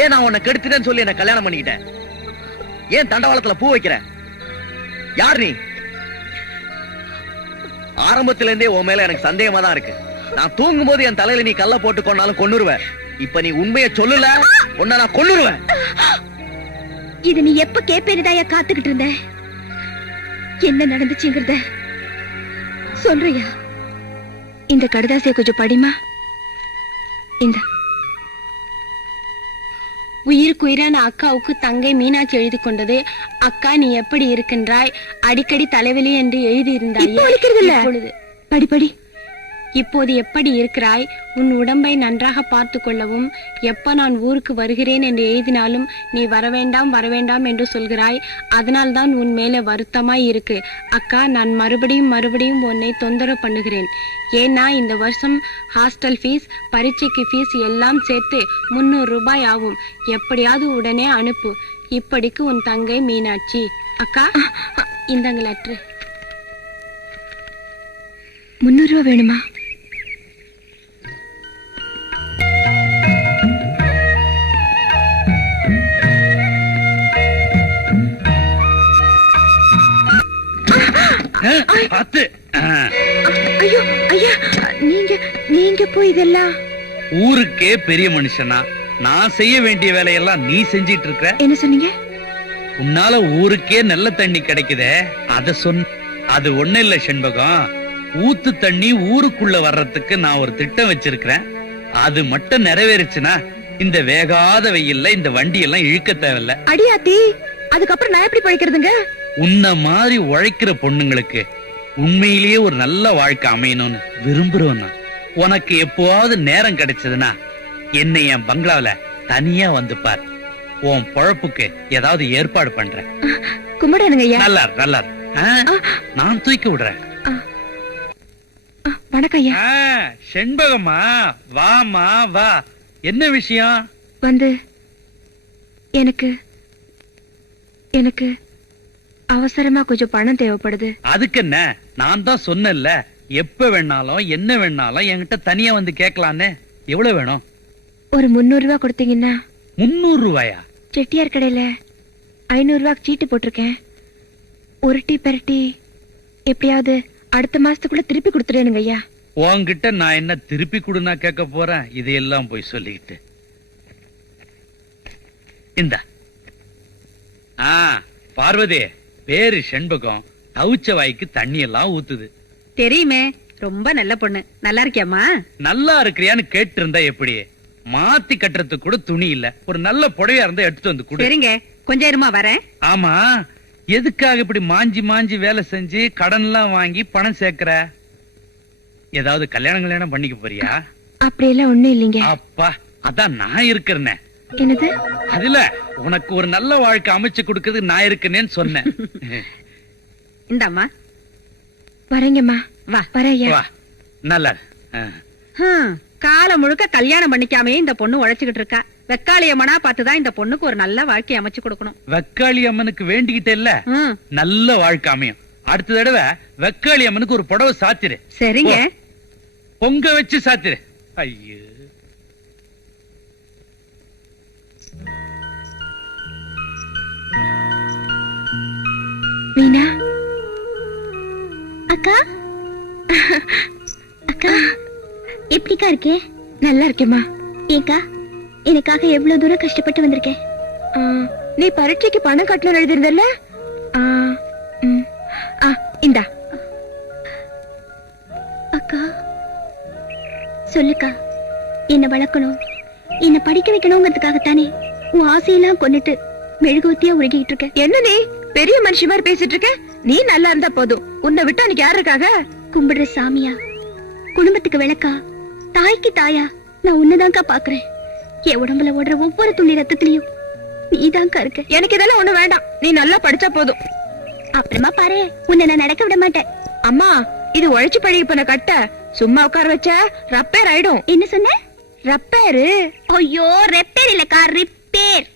ஏன் நான் உன்னை கெடுத்துட்டேன்னு சொல்லி என்ன கல்யாணம் பண்ணிக்கிட்டேன்? ஏன் தண்டவாளத்துல பூ வைக்கிற? யார் நீ? ஆரம்பத்துல இருந்தே உன் மேல எனக்கு சந்தேகமா தான் இருக்கு. நான் தூங்கும் போது என் தலையில நீ கல்ல போட்டு கொண்டாலும் கொன்னுருவேன். இப்ப நீ உண்மையை சொல்லல, உன்னை நான் கொன்னுருவேன். இது நீ எப்ப கேப்பேனுதாயா காத்துக்கிட்டு இருந்த? என்ன நடந்துச்சுங்கிறத சொல்றியா? இந்த கடிதாசிய கொஞ்சம் படிமா. இந்த உயிருக்குயிரான அக்காவுக்கு தங்கை மீனாட்சி எழுதி கொண்டது. அக்கா, நீ எப்படி இருக்கின்றாய்? அடிக்கடி தலைவலி என்று எழுதி இருந்தாய். படிப்படி. இப்போது எப்படி இருக்கிறாய்? உன் உடம்பை நன்றாக பார்த்து கொள்ளவும். எப்ப நான் ஊருக்கு வருகிறேன் என்று எழுதினாலும் நீ வரவேண்டாம் வரவேண்டாம் என்று சொல்கிறாய். அதனால்தான் உன் மேல வருத்தமாய் இருக்கு. அக்கா, நான் மறுபடியும் உன்னை தொந்தரவு பண்ணுகிறேன். ஏன்னா இந்த வருஷம் ஹாஸ்டல் ஃபீஸ், பரீட்சைக்கு ஃபீஸ் எல்லாம் சேர்த்து 300 ரூபாய் ஆகும். எப்படியாவது உடனே அனுப்பு. இப்படிக்கு உன் தங்கை மீனாட்சி. அக்கா, இந்தங்க லெட்ரு. 300 ரூபா வேணுமா? ஐயோ ஐயா, நீங்க போய் இதெல்லாம். ஊருக்கே பெரிய மனுஷனா நான் செய்ய வேண்டிய வேலையெல்லாம் நீ செஞ்சிட்டு இருக்க. என்ன சொன்னீங்க? உன்னால ஊருக்கே நல்ல தண்ணி கிடைக்குதே, அத சொன்ன. அது ஒண்ணு இல்ல செண்பகம், ஊத்து தண்ணி ஊருக்குள்ள வர்றதுக்கு நான் ஒரு திட்டம் வச்சிருக்கிறேன். அது மட்டும் நிறைவேறுச்சுன்னா இந்த வேகாத வெயில்ல இந்த வண்டி எல்லாம் இழுக்க தேவையில்ல. அடியாத்தி, அதுக்கப்புறம் நான் எப்படி படிக்கிறதுங்க? உன்ன மாதிரி உழைக்கிற பொண்ணுங்களுக்கு உண்மையிலேயே ஒரு நல்ல வாழ்க்கை அமையணும்னு விரும்புறோம். உனக்கு எப்போவாவது நேரம் கிடைச்சதுன்னா என்னை என் பங்களாவில தனியா வந்து பார். உன் பொழப்புக்கு ஏதாவது ஏற்பாடு பண்றேன். கும்பிடுங்க ஐயா. நல்லா நல்லா நான் தூக்கி விடுறேன். வணக்கம் ஐயா. செண்பகமா, வாமா வா. என்ன விஷயம்? வந்து எனக்கு அவசரமா கொஞ்சம் பணம் தேவைப்படுது. அதுக்கு என்ன, நான் தான் சொன்னேன்ல, எப்ப வேணாலும் என்ன வேணாலும் என்கிட்ட தனியா வந்து கேட்கலான்னு. எவ்வளவு வேணும்? ஒரு 300 ரூபாய் கொடுத்தீங்கன்னா. 300 ரூபாயா? செட்டியார் கடையில 500 ரூபாய்க்கு சீட்டு போட்டிருக்கேன். உருட்டி பெரட்டி எப்படியாவது அடுத்த மாசத்துக்குள்ள திருப்பி கொடுத்துருங்க ஐயா. உன்கிட்ட நான் என்ன திருப்பி கொடுனா கேட்க போறேன், இதையெல்லாம் போய் சொல்லிக்கிட்டு. இந்த பார்வதி, பேரு செண்பகம், தவிச்ச வாய்க்கு தண்ணி எல்லாம் ஊத்துது. தெரியுமே, ரொம்ப நல்ல பொண்ணு. நல்லா இருக்கியாமா? நல்லா இருக்கிறியான்னு கேட்டு இருந்தா எப்படி? மாத்தி கட்டுறதுக்கு கூட துணி இல்ல, ஒரு நல்ல புடவையா இருந்தா எடுத்து வந்து கொடு. சரிங்க, கொஞ்சம் இருமா வரேன். ஆமா, எதுக்காக இப்படி மாஞ்சி மாஞ்சி வேலை செஞ்சு கடன் எல்லாம் வாங்கி பணம் சேர்க்கிற? ஏதாவது கல்யாணம் பண்ணிக்க போறியா? அப்படியெல்லாம் ஒண்ணும் இல்லைங்க. அப்பா, அதான் நான் இருக்கிறேனே. என்னது? அதுல உனக்கு ஒரு நல்ல வாழ்க்கை அமைச்சு கொடுக்கறது நான் இருக்கேன்னு சொன்னேன். இந்தாம்மா. வரேங்கம்மா. வா வரையா. வா, நல்லா. காலம் முழுக்க கல்யாணம் பண்ணிக்காமே இந்த பொண்ணு உழைச்சுக்கிட்டு இருக்கா. வெக்காளியம்மனா பார்த்துதான் இந்த பொண்ணுக்கு ஒரு நல்ல வாழ்க்கை அமைச்சு கொடுக்கணும். வெக்காளி அம்மனுக்கு வேண்டிக்கிட்டே இல்ல, நல்ல வாழ்க்கை அமையும். அடுத்த தடவை வெக்காளி அம்மனுக்கு ஒரு புடவை சாத்திரு. சரிங்க. பொங்க வச்சு சாத்திரு. ஐயோ, மீனா. அக்கா அக்கா எப்படிக்கா இருக்கே? நல்லா இருக்கேம்மா. ஏக்கா, எனக்காக எவ்வளவு தூரம் கஷ்டப்பட்டு வந்திருக்கேன். நீ பரீட்சைக்கு பணம் கட்டணும் எழுதிருந்தல்ல? இந்தா. அக்கா சொல்லுக்கா, என்ன வளர்க்கணும், என்ன படிக்க வைக்கணுங்கிறதுக்காகத்தானே உன் ஆசையெல்லாம் கொண்டுட்டு மெழுகுவத்தியா உருகிட்டு இருக்க. என்ன நீ பெரிய மனுஷி மாதிரி பேசிட்டு இருக்க? நீ நல்லா இருந்தா போதும். உன்னை விட்டு அன்னைக்கு யாரு இருக்காங்க? கும்பிடுற சாமியா, குடும்பத்துக்கு விளக்கா, தாய்க்கு தாயா, நான் உன்னதான்க்கா பாக்குறேன். என் உடம்புல ஓடுற ஒவ்வொரு துளி ரத்தத்திலையும் நீதான்க்கா இருக்க. எனக்கு இதெல்லாம் ஒண்ணு வேண்டாம். நீ நல்லா படிச்சா போதும். அப்புறமா பாரு, உன்னை நான் நடக்க விட மாட்டேன். அம்மா, இது உழைச்சு பழகி பண்ண கட்ட. சும்மா உட்கார வச்ச ரப்பேர் ஆயிடும். என்ன சொன்ன? ரப்பேரு? ஐயோ, ரெப்பேர் இல்லக்கா, ரிப்பேர்.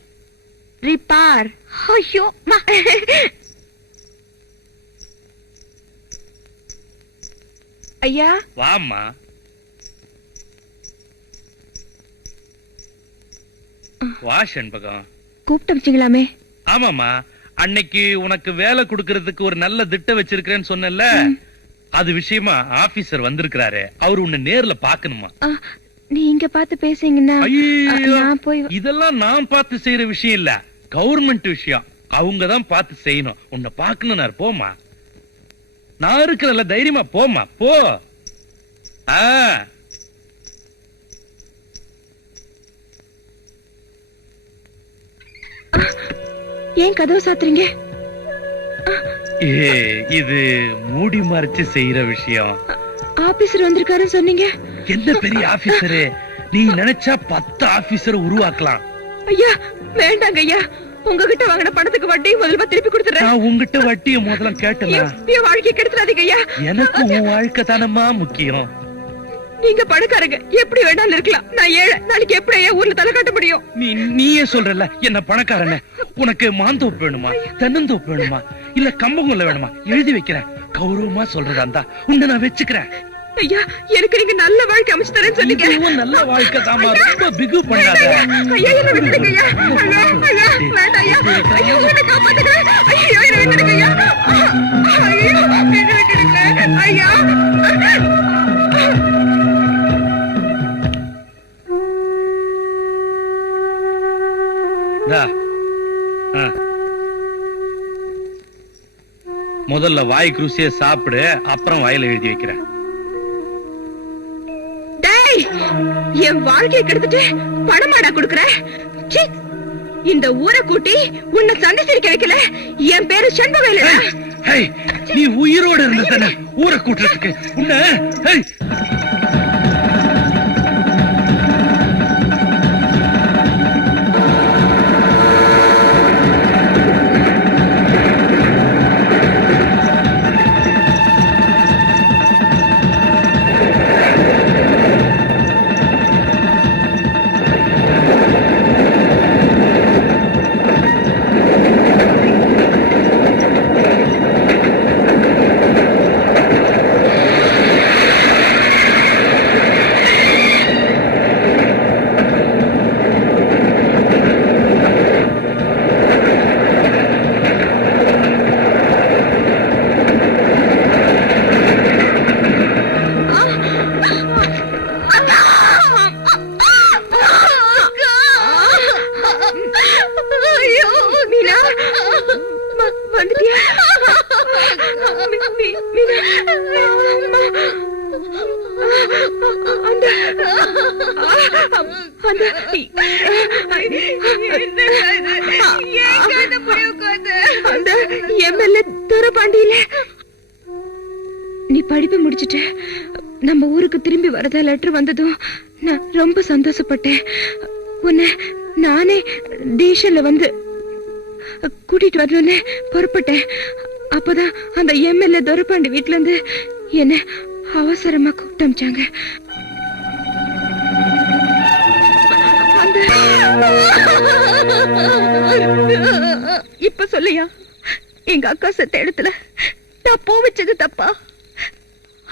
ரிப்பார். ஐயோ, மா. ஐயா வாம்மா. வா செண்பகம். கூப்பிட்டு வச்சிங்களாமே. ஆமாமா, அன்னைக்கு உனக்கு வேலை கொடுக்கறதுக்கு ஒரு நல்ல திட்டம் வச்சிருக்கிறேன்னு சொன்னல, அது விஷயமா ஆபீசர் வந்திருக்கிறாரு. அவரு உன்னை நேர்ல பாக்கணுமா. நீங்க பார்த்து பேசுங்கன்னா நான் போய். இதெல்லாம் நான் பார்த்து செய்யற விஷயம் இல்ல, கவர்மெண்ட் விஷயம். அவங்கதான் பார்த்து செய்யணும். உன்னை பாக்கணும். போமா, நான் இருக்கிறல்ல, தைரியமா போமா, போ. ஏன் கதவு சாத்துறீங்க? இது மூடி மறைச்சு செய்யற விஷயம். ஆபீசர் வந்திருக்காரு சொன்னீங்க. என்ன பெரிய ஆபீசரு? நீ நினைச்சா 10 ஆபீசர் உருவாக்கலாம். ஐயா வேண்டாங்க ஐயா. உங்ககிட்ட வாங்கின பணத்துக்கு வட்டி முதல்ல திருப்பி கொடுத்துறேன். நான் உங்ககிட்ட வட்டியை முதல்ல கேட்டல. என் வாழ்க்கையை கெடுத்துறாதீங்க ஐயா. எனக்கு உன் வாழ்க்கை தானம்மா முக்கியம். நீங்க பணக்காரங்க, எப்படி வேணாலும் இருக்கலாம். நான் ஏழை. நாளைக்கு எப்படி ஐயா ஊர்ல தலை காட்ட முடியும்? நீயே சொல்றல என்ன பணக்காரன. உனக்கு மாந்தோப்பு வேணுமா, தென்னந்தோப்பு வேணுமா, இல்ல கம்பங்கொல்ல வேணுமா? எழுதி வைக்கிறேன். கௌரவமா சொல்றதா இருந்தா உன்னை நான் வச்சுக்கிறேன். ஐயா, எனக்கு நீங்க நல்ல வாழ்க்கை அமைச்சு தரேன்னு சொன்னீங்க. நல்ல வாழ்க்கை தாமா, ரொம்ப பிகு பண்ணாத. ஐயா என்ன விட்டுடுங்க ஐயா. ஐயா ஐயா வேண்டாம் ஐயா. ஐயோ என்ன காப்பாத்துங்க. ஐயோ என்ன விட்டுடுங்க ஐயா. ஐயோ என்ன விட்டுடுங்க ஐயா. முதல்ல வாய்க்கு ருசிய சாப்பிடு, அப்புறம் வாயில எழுதி வைக்கிறேன். என் வாழ்க்கையை கெடுத்துட்டு பணமாடா கொடுக்கற? இந்த ஊரை கூட்டி உன்னை சண்டை சிரிக்க வைக்கல. என் பேரு செண்பகம் இல்ல. நீ உயிரோட இருந்த தானே ஊரை கூட்டுறதுக்கு உன்ன. அந்த அந்த எம்எல்ஏ துரபாண்டியில நீ படிப்பு முடிச்சிட்டு நம்ம ஊருக்கு திரும்பி வரதா லெட்டர் வந்ததும் நான் ரொம்ப சந்தோஷப்பட்டேன். உன்னை நானே ஸ்டேஷன்ல வந்து கூட்டிட்டு வரணும்னு புறப்பட்டேன். அப்பதான் அந்த எம்எல்ஏ துரபாண்டி வீட்டுல இருந்து என்ன அவசரமா கூப்பிட்டு அமிச்சாங்க. இப்ப சொல்லியா, எங்க அக்கா செத்த இடத்துல நான் போ வச்சது தப்பா?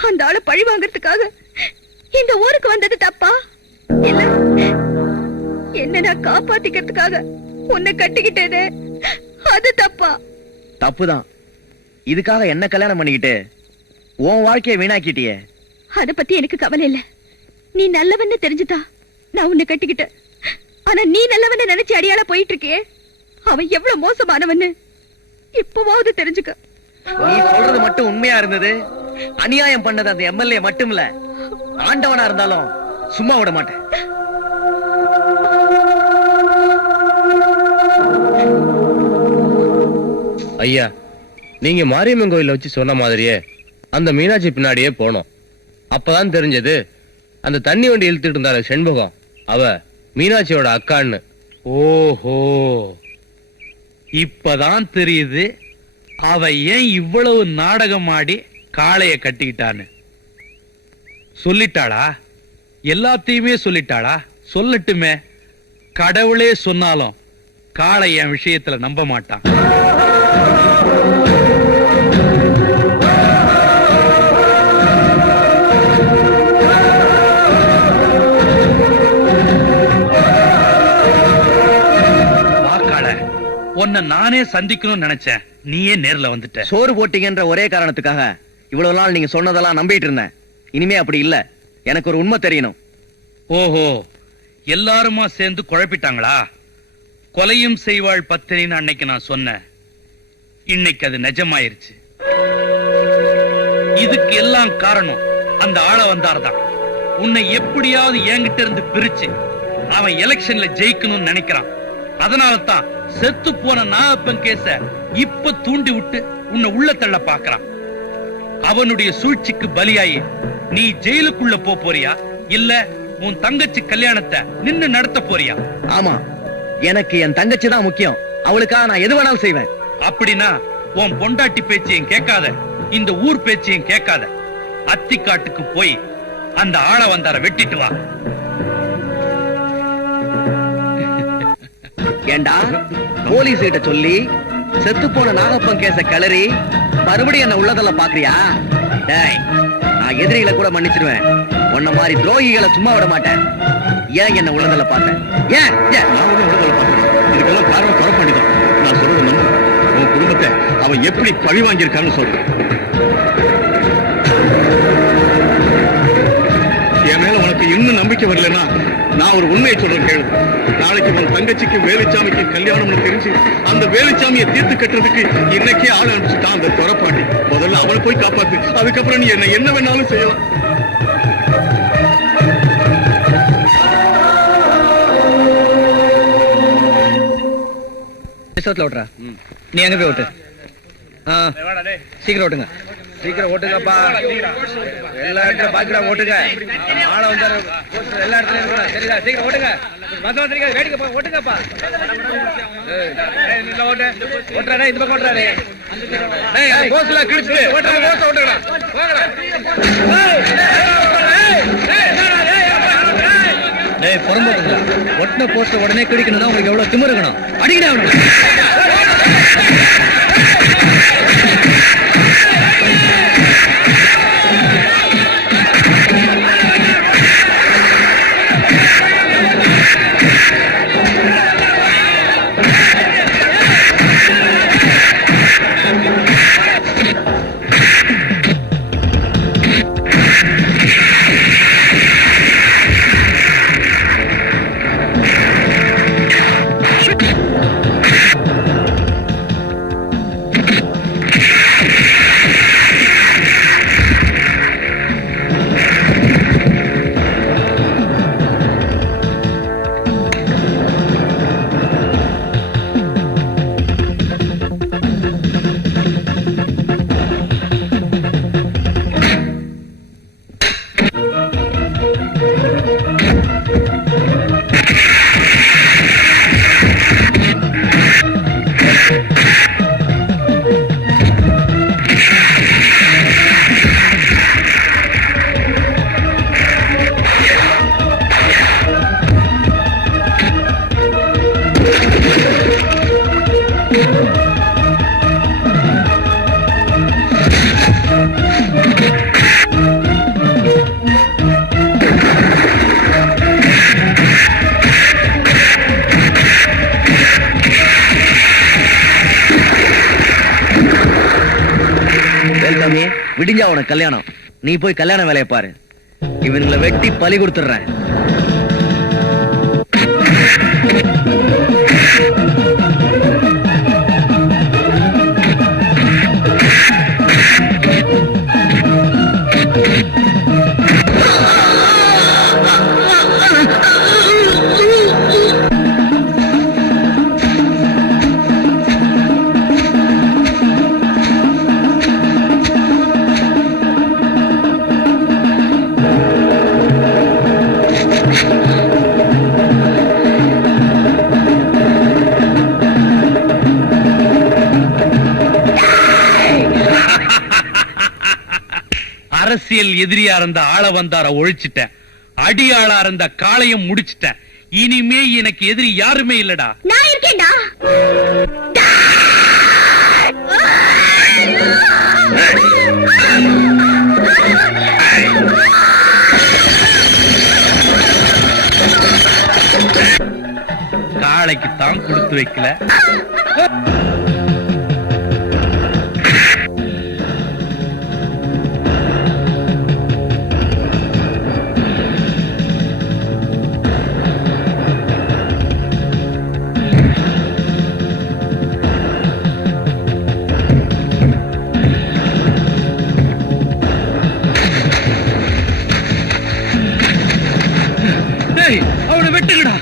அந்த ஆளை பழி வாங்கறதுக்காக இந்த ஊருக்கு வந்தது தப்பா? இல்ல என்ன நான் காப்பாத்திக்கிறதுக்காக உன்னை கட்டிக்கிட்டேனே அது தப்பா? தப்புதான். இதுக்காக என்ன கல்யாணம் பண்ணிக்கிட்டு உன் வாழ்க்கையை வீணாக்கிட்டியே. அத பத்தி எனக்கு கவலை இல்ல. நீ நல்லவன்னு தெரிஞ்சுதா நான் உன்னை கட்டிக்கிட்டேன். ஆனா நீ நல்லவன்னு நினைச்சு அடியாளா போயிட்டு இருக்கியே, அவன் எவ்வளவு மோசமானவன்னு இப்பவாவது தெரிஞ்சுக்க. நீ சொல்றது மட்டும் உண்மையா இருந்தது, அநியாயம் பண்ணது அந்த எம்எல்ஏ மட்டும் இல்ல, ஆண்டவனா இருந்தாலும் சும்மா விட மாட்டேன். ஐயா, நீங்க மாரியம்மன் கோயில வச்சு சொன்ன மாதிரியே அந்த மீனாட்சி பின்னாடியே போனோம். அப்பதான் தெரிஞ்சது அந்த தண்ணி வண்டி இழுத்துட்டு இருந்தாரு செண்பகம், அவ மீனாட்சியோட அக்கான்னு. ஓஹோ, இப்பதான் தெரியுது அவ ஏன் இவ்வளவு நாடகம் ஆடி காளைய கட்டிக்கிட்டான்னு. சொல்லிட்டாளா? எல்லாத்தையுமே சொல்லிட்டாளா? சொல்லட்டுமே. கடவுளே சொன்னாலும் காளை என் விஷயத்துல நம்ப மாட்டான். உன்னை நானே சந்திக்கணும்னு நினைச்சேன், நீயே நேர்ல வந்துட்ட. சோறு போட்டீங்கன்ற ஒரே காரணத்துக்காக இவ்வளவு நாள் நீங்க சொன்னதெல்லாம் நம்பிட்டு இருந்தேன். இனிமே அப்படி இல்ல. எனக்கு ஒரு உண்மை தெரியணும். ஓஹோ, எல்லாருமா சேர்ந்து குழப்பிட்டாங்களா? கொலையும் செய்வாள் பத்தினின்னு அன்னைக்கு நான் சொன்னேன். இன்னைக்கு அது நிஜமாயிருச்சு. இதுக்கு எல்லாம் காரணம் அந்த ஆள வந்தார்தான். உன்னை எப்படியாவது என்கிட்ட இருந்து பிரிச்சு அவன் எலெக்ஷன்ல ஜெயிக்கணும்னு நினைக்கிறான். அதனால தான் செத்து போன நாகப்பன் கேச இப்ப தூண்டி விட்டு உன்னை உள்ள தள்ள பாக்குறான். அவனுடைய சூழ்ச்சிக்கு பலியாயி நீ ஜெயிலுக்குள்ள போறியா, இல்ல உன் தங்கச்சி கல்யாணத்தை நின்னு நடத்த போறியா? ஆமா, எனக்கு என் தங்கச்சி தான் முக்கியம். அவளுக்காக நான் எது வேணாலும் செய்வேன். அப்படின்னா உன் பொண்டாட்டி பேச்சையும் கேட்காத, இந்த ஊர் பேச்சையும் கேட்காத, அத்திக்காட்டுக்கு போய் அந்த ஆள வந்தார வெட்டிட்டு வா. ஏண்டா, போலீஸ் கிட்ட சொல்லி செத்து போன நாகப்பன் கேச கிளறி மறுபடியும் என்ன உள்ளதல்ல பாக்குறியா? டேய், நான் எதிரிகளை கூட மன்னிச்சிருவேன், உன்ன மாதிரி துரோகிகளை சும்மா விட மாட்டேன். ஏன் என்ன உள்ளதல்ல பார்த்தேன்? ஏன் நான் ஒன்னும் உள்ளதல்ல பார்த்தேன். இதுக்கெல்லாம் காரணம் குறப்பாண்டிதான். நான் சொல்றது நம்பு. உன் குடும்பத்தை அவன் எப்படி பழி வாங்கியிருக்கான்னு சொல்றேன். என் மேல உனக்கு இன்னும் நம்பிக்கை வரலன்னா நான் ஒரு உண்மையை சொல்றேன் கேளு. நாளைக்கு உன் தங்கச்சிக்கு வேலுச்சாமிக்கு கல்யாணம்னு தெரிஞ்சு அந்த வேலுச்சாமியை தீர்த்து கட்டுறதுக்கு இன்னைக்கே ஆள் அனுப்பிச்சுட்டான் அந்த துறப்பாண்டி. முதல்ல அவனை போய் காப்பாத்து, அதுக்கப்புறம் நீ என்ன வேணாலும் செய்யலாம். ஓட்டுறா, நீ எங்க போய் ஓட்டு. சீக்கிரம் ஓட்டுங்க. சீக்கிரம் ஓட்டுங்கப்பா. எல்லா இடத்துலயும் பாக்கிடா ஓட்டுங்க. ஆள வந்தாரு எல்லா இடத்துலயும் இருக்கணும். சரிதா, சீக்கிரம் ஓட்டுங்க. மசவந்திரிக்கா வேடிக்கை போய் ஓட்டுங்கப்பா. ஓட்டு ஓட்டுறாரு, இந்த பக்கம் ஓட்டுறாரு. போஸ்ட்ல கிழிச்சுட்டு ஓட்டுறாங்க. போஸ்ட் ஓட்டுங்கடா. டேய் புறம்போக்குங்க, ஒட்டின போஸ்ட் உடனே கிழிக்கணும்னா உங்களுக்கு எவ்வளவு திமிரு இருக்கணும். அடிக்கடா. சாமி, விடிஞ்சா உனக்கு கல்யாணம். நீ போய் கல்யாண வேலையை பாரு. இவங்களை வெட்டி பலி கொடுத்துடுறேன். அரசியல் எதிரியா இருந்த ஆள வந்தார ஒழிச்சிட்டேன், அடியாளா இருந்த காளையும் முடிச்சிட்டேன். இனிமே எனக்கு எதிரி யாருமே இல்லடா. நான் இருக்கேன்டா. காளைக்கு தான் கொடுத்து வைக்கல. அவனை வெட்டுங்கடா.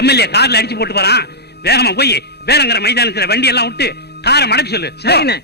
எம்எல்ஏ கார்ல அடிச்சு போட்டு போறான். வேகமா போய் வேலங்கிற மைதானத்துல வண்டி எல்லாம் விட்டு காரை மடக்க சொல்லு. சரிண்ணே.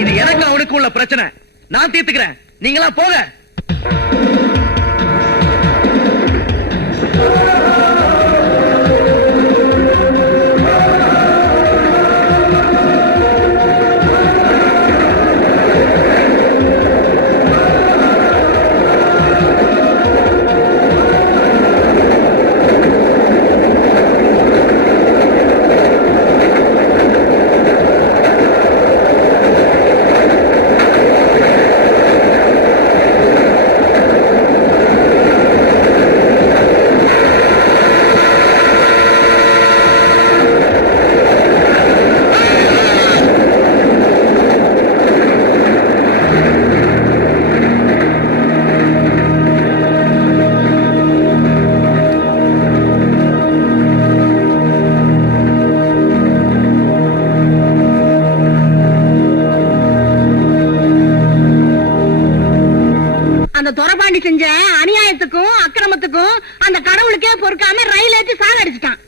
இது எனக்கு அவனுக்கு உள்ள பிரச்சனை. நான் தீர்த்துக்கிறேன். நீங்களா போங்க. அந்த துரபாண்டி செஞ்ச அநியாயத்துக்கும் அக்கிரமத்துக்கும் அந்த கடவுளுக்கே பொறுக்காம ரயில் ஏற்றி சாகடிச்சிட்டான்.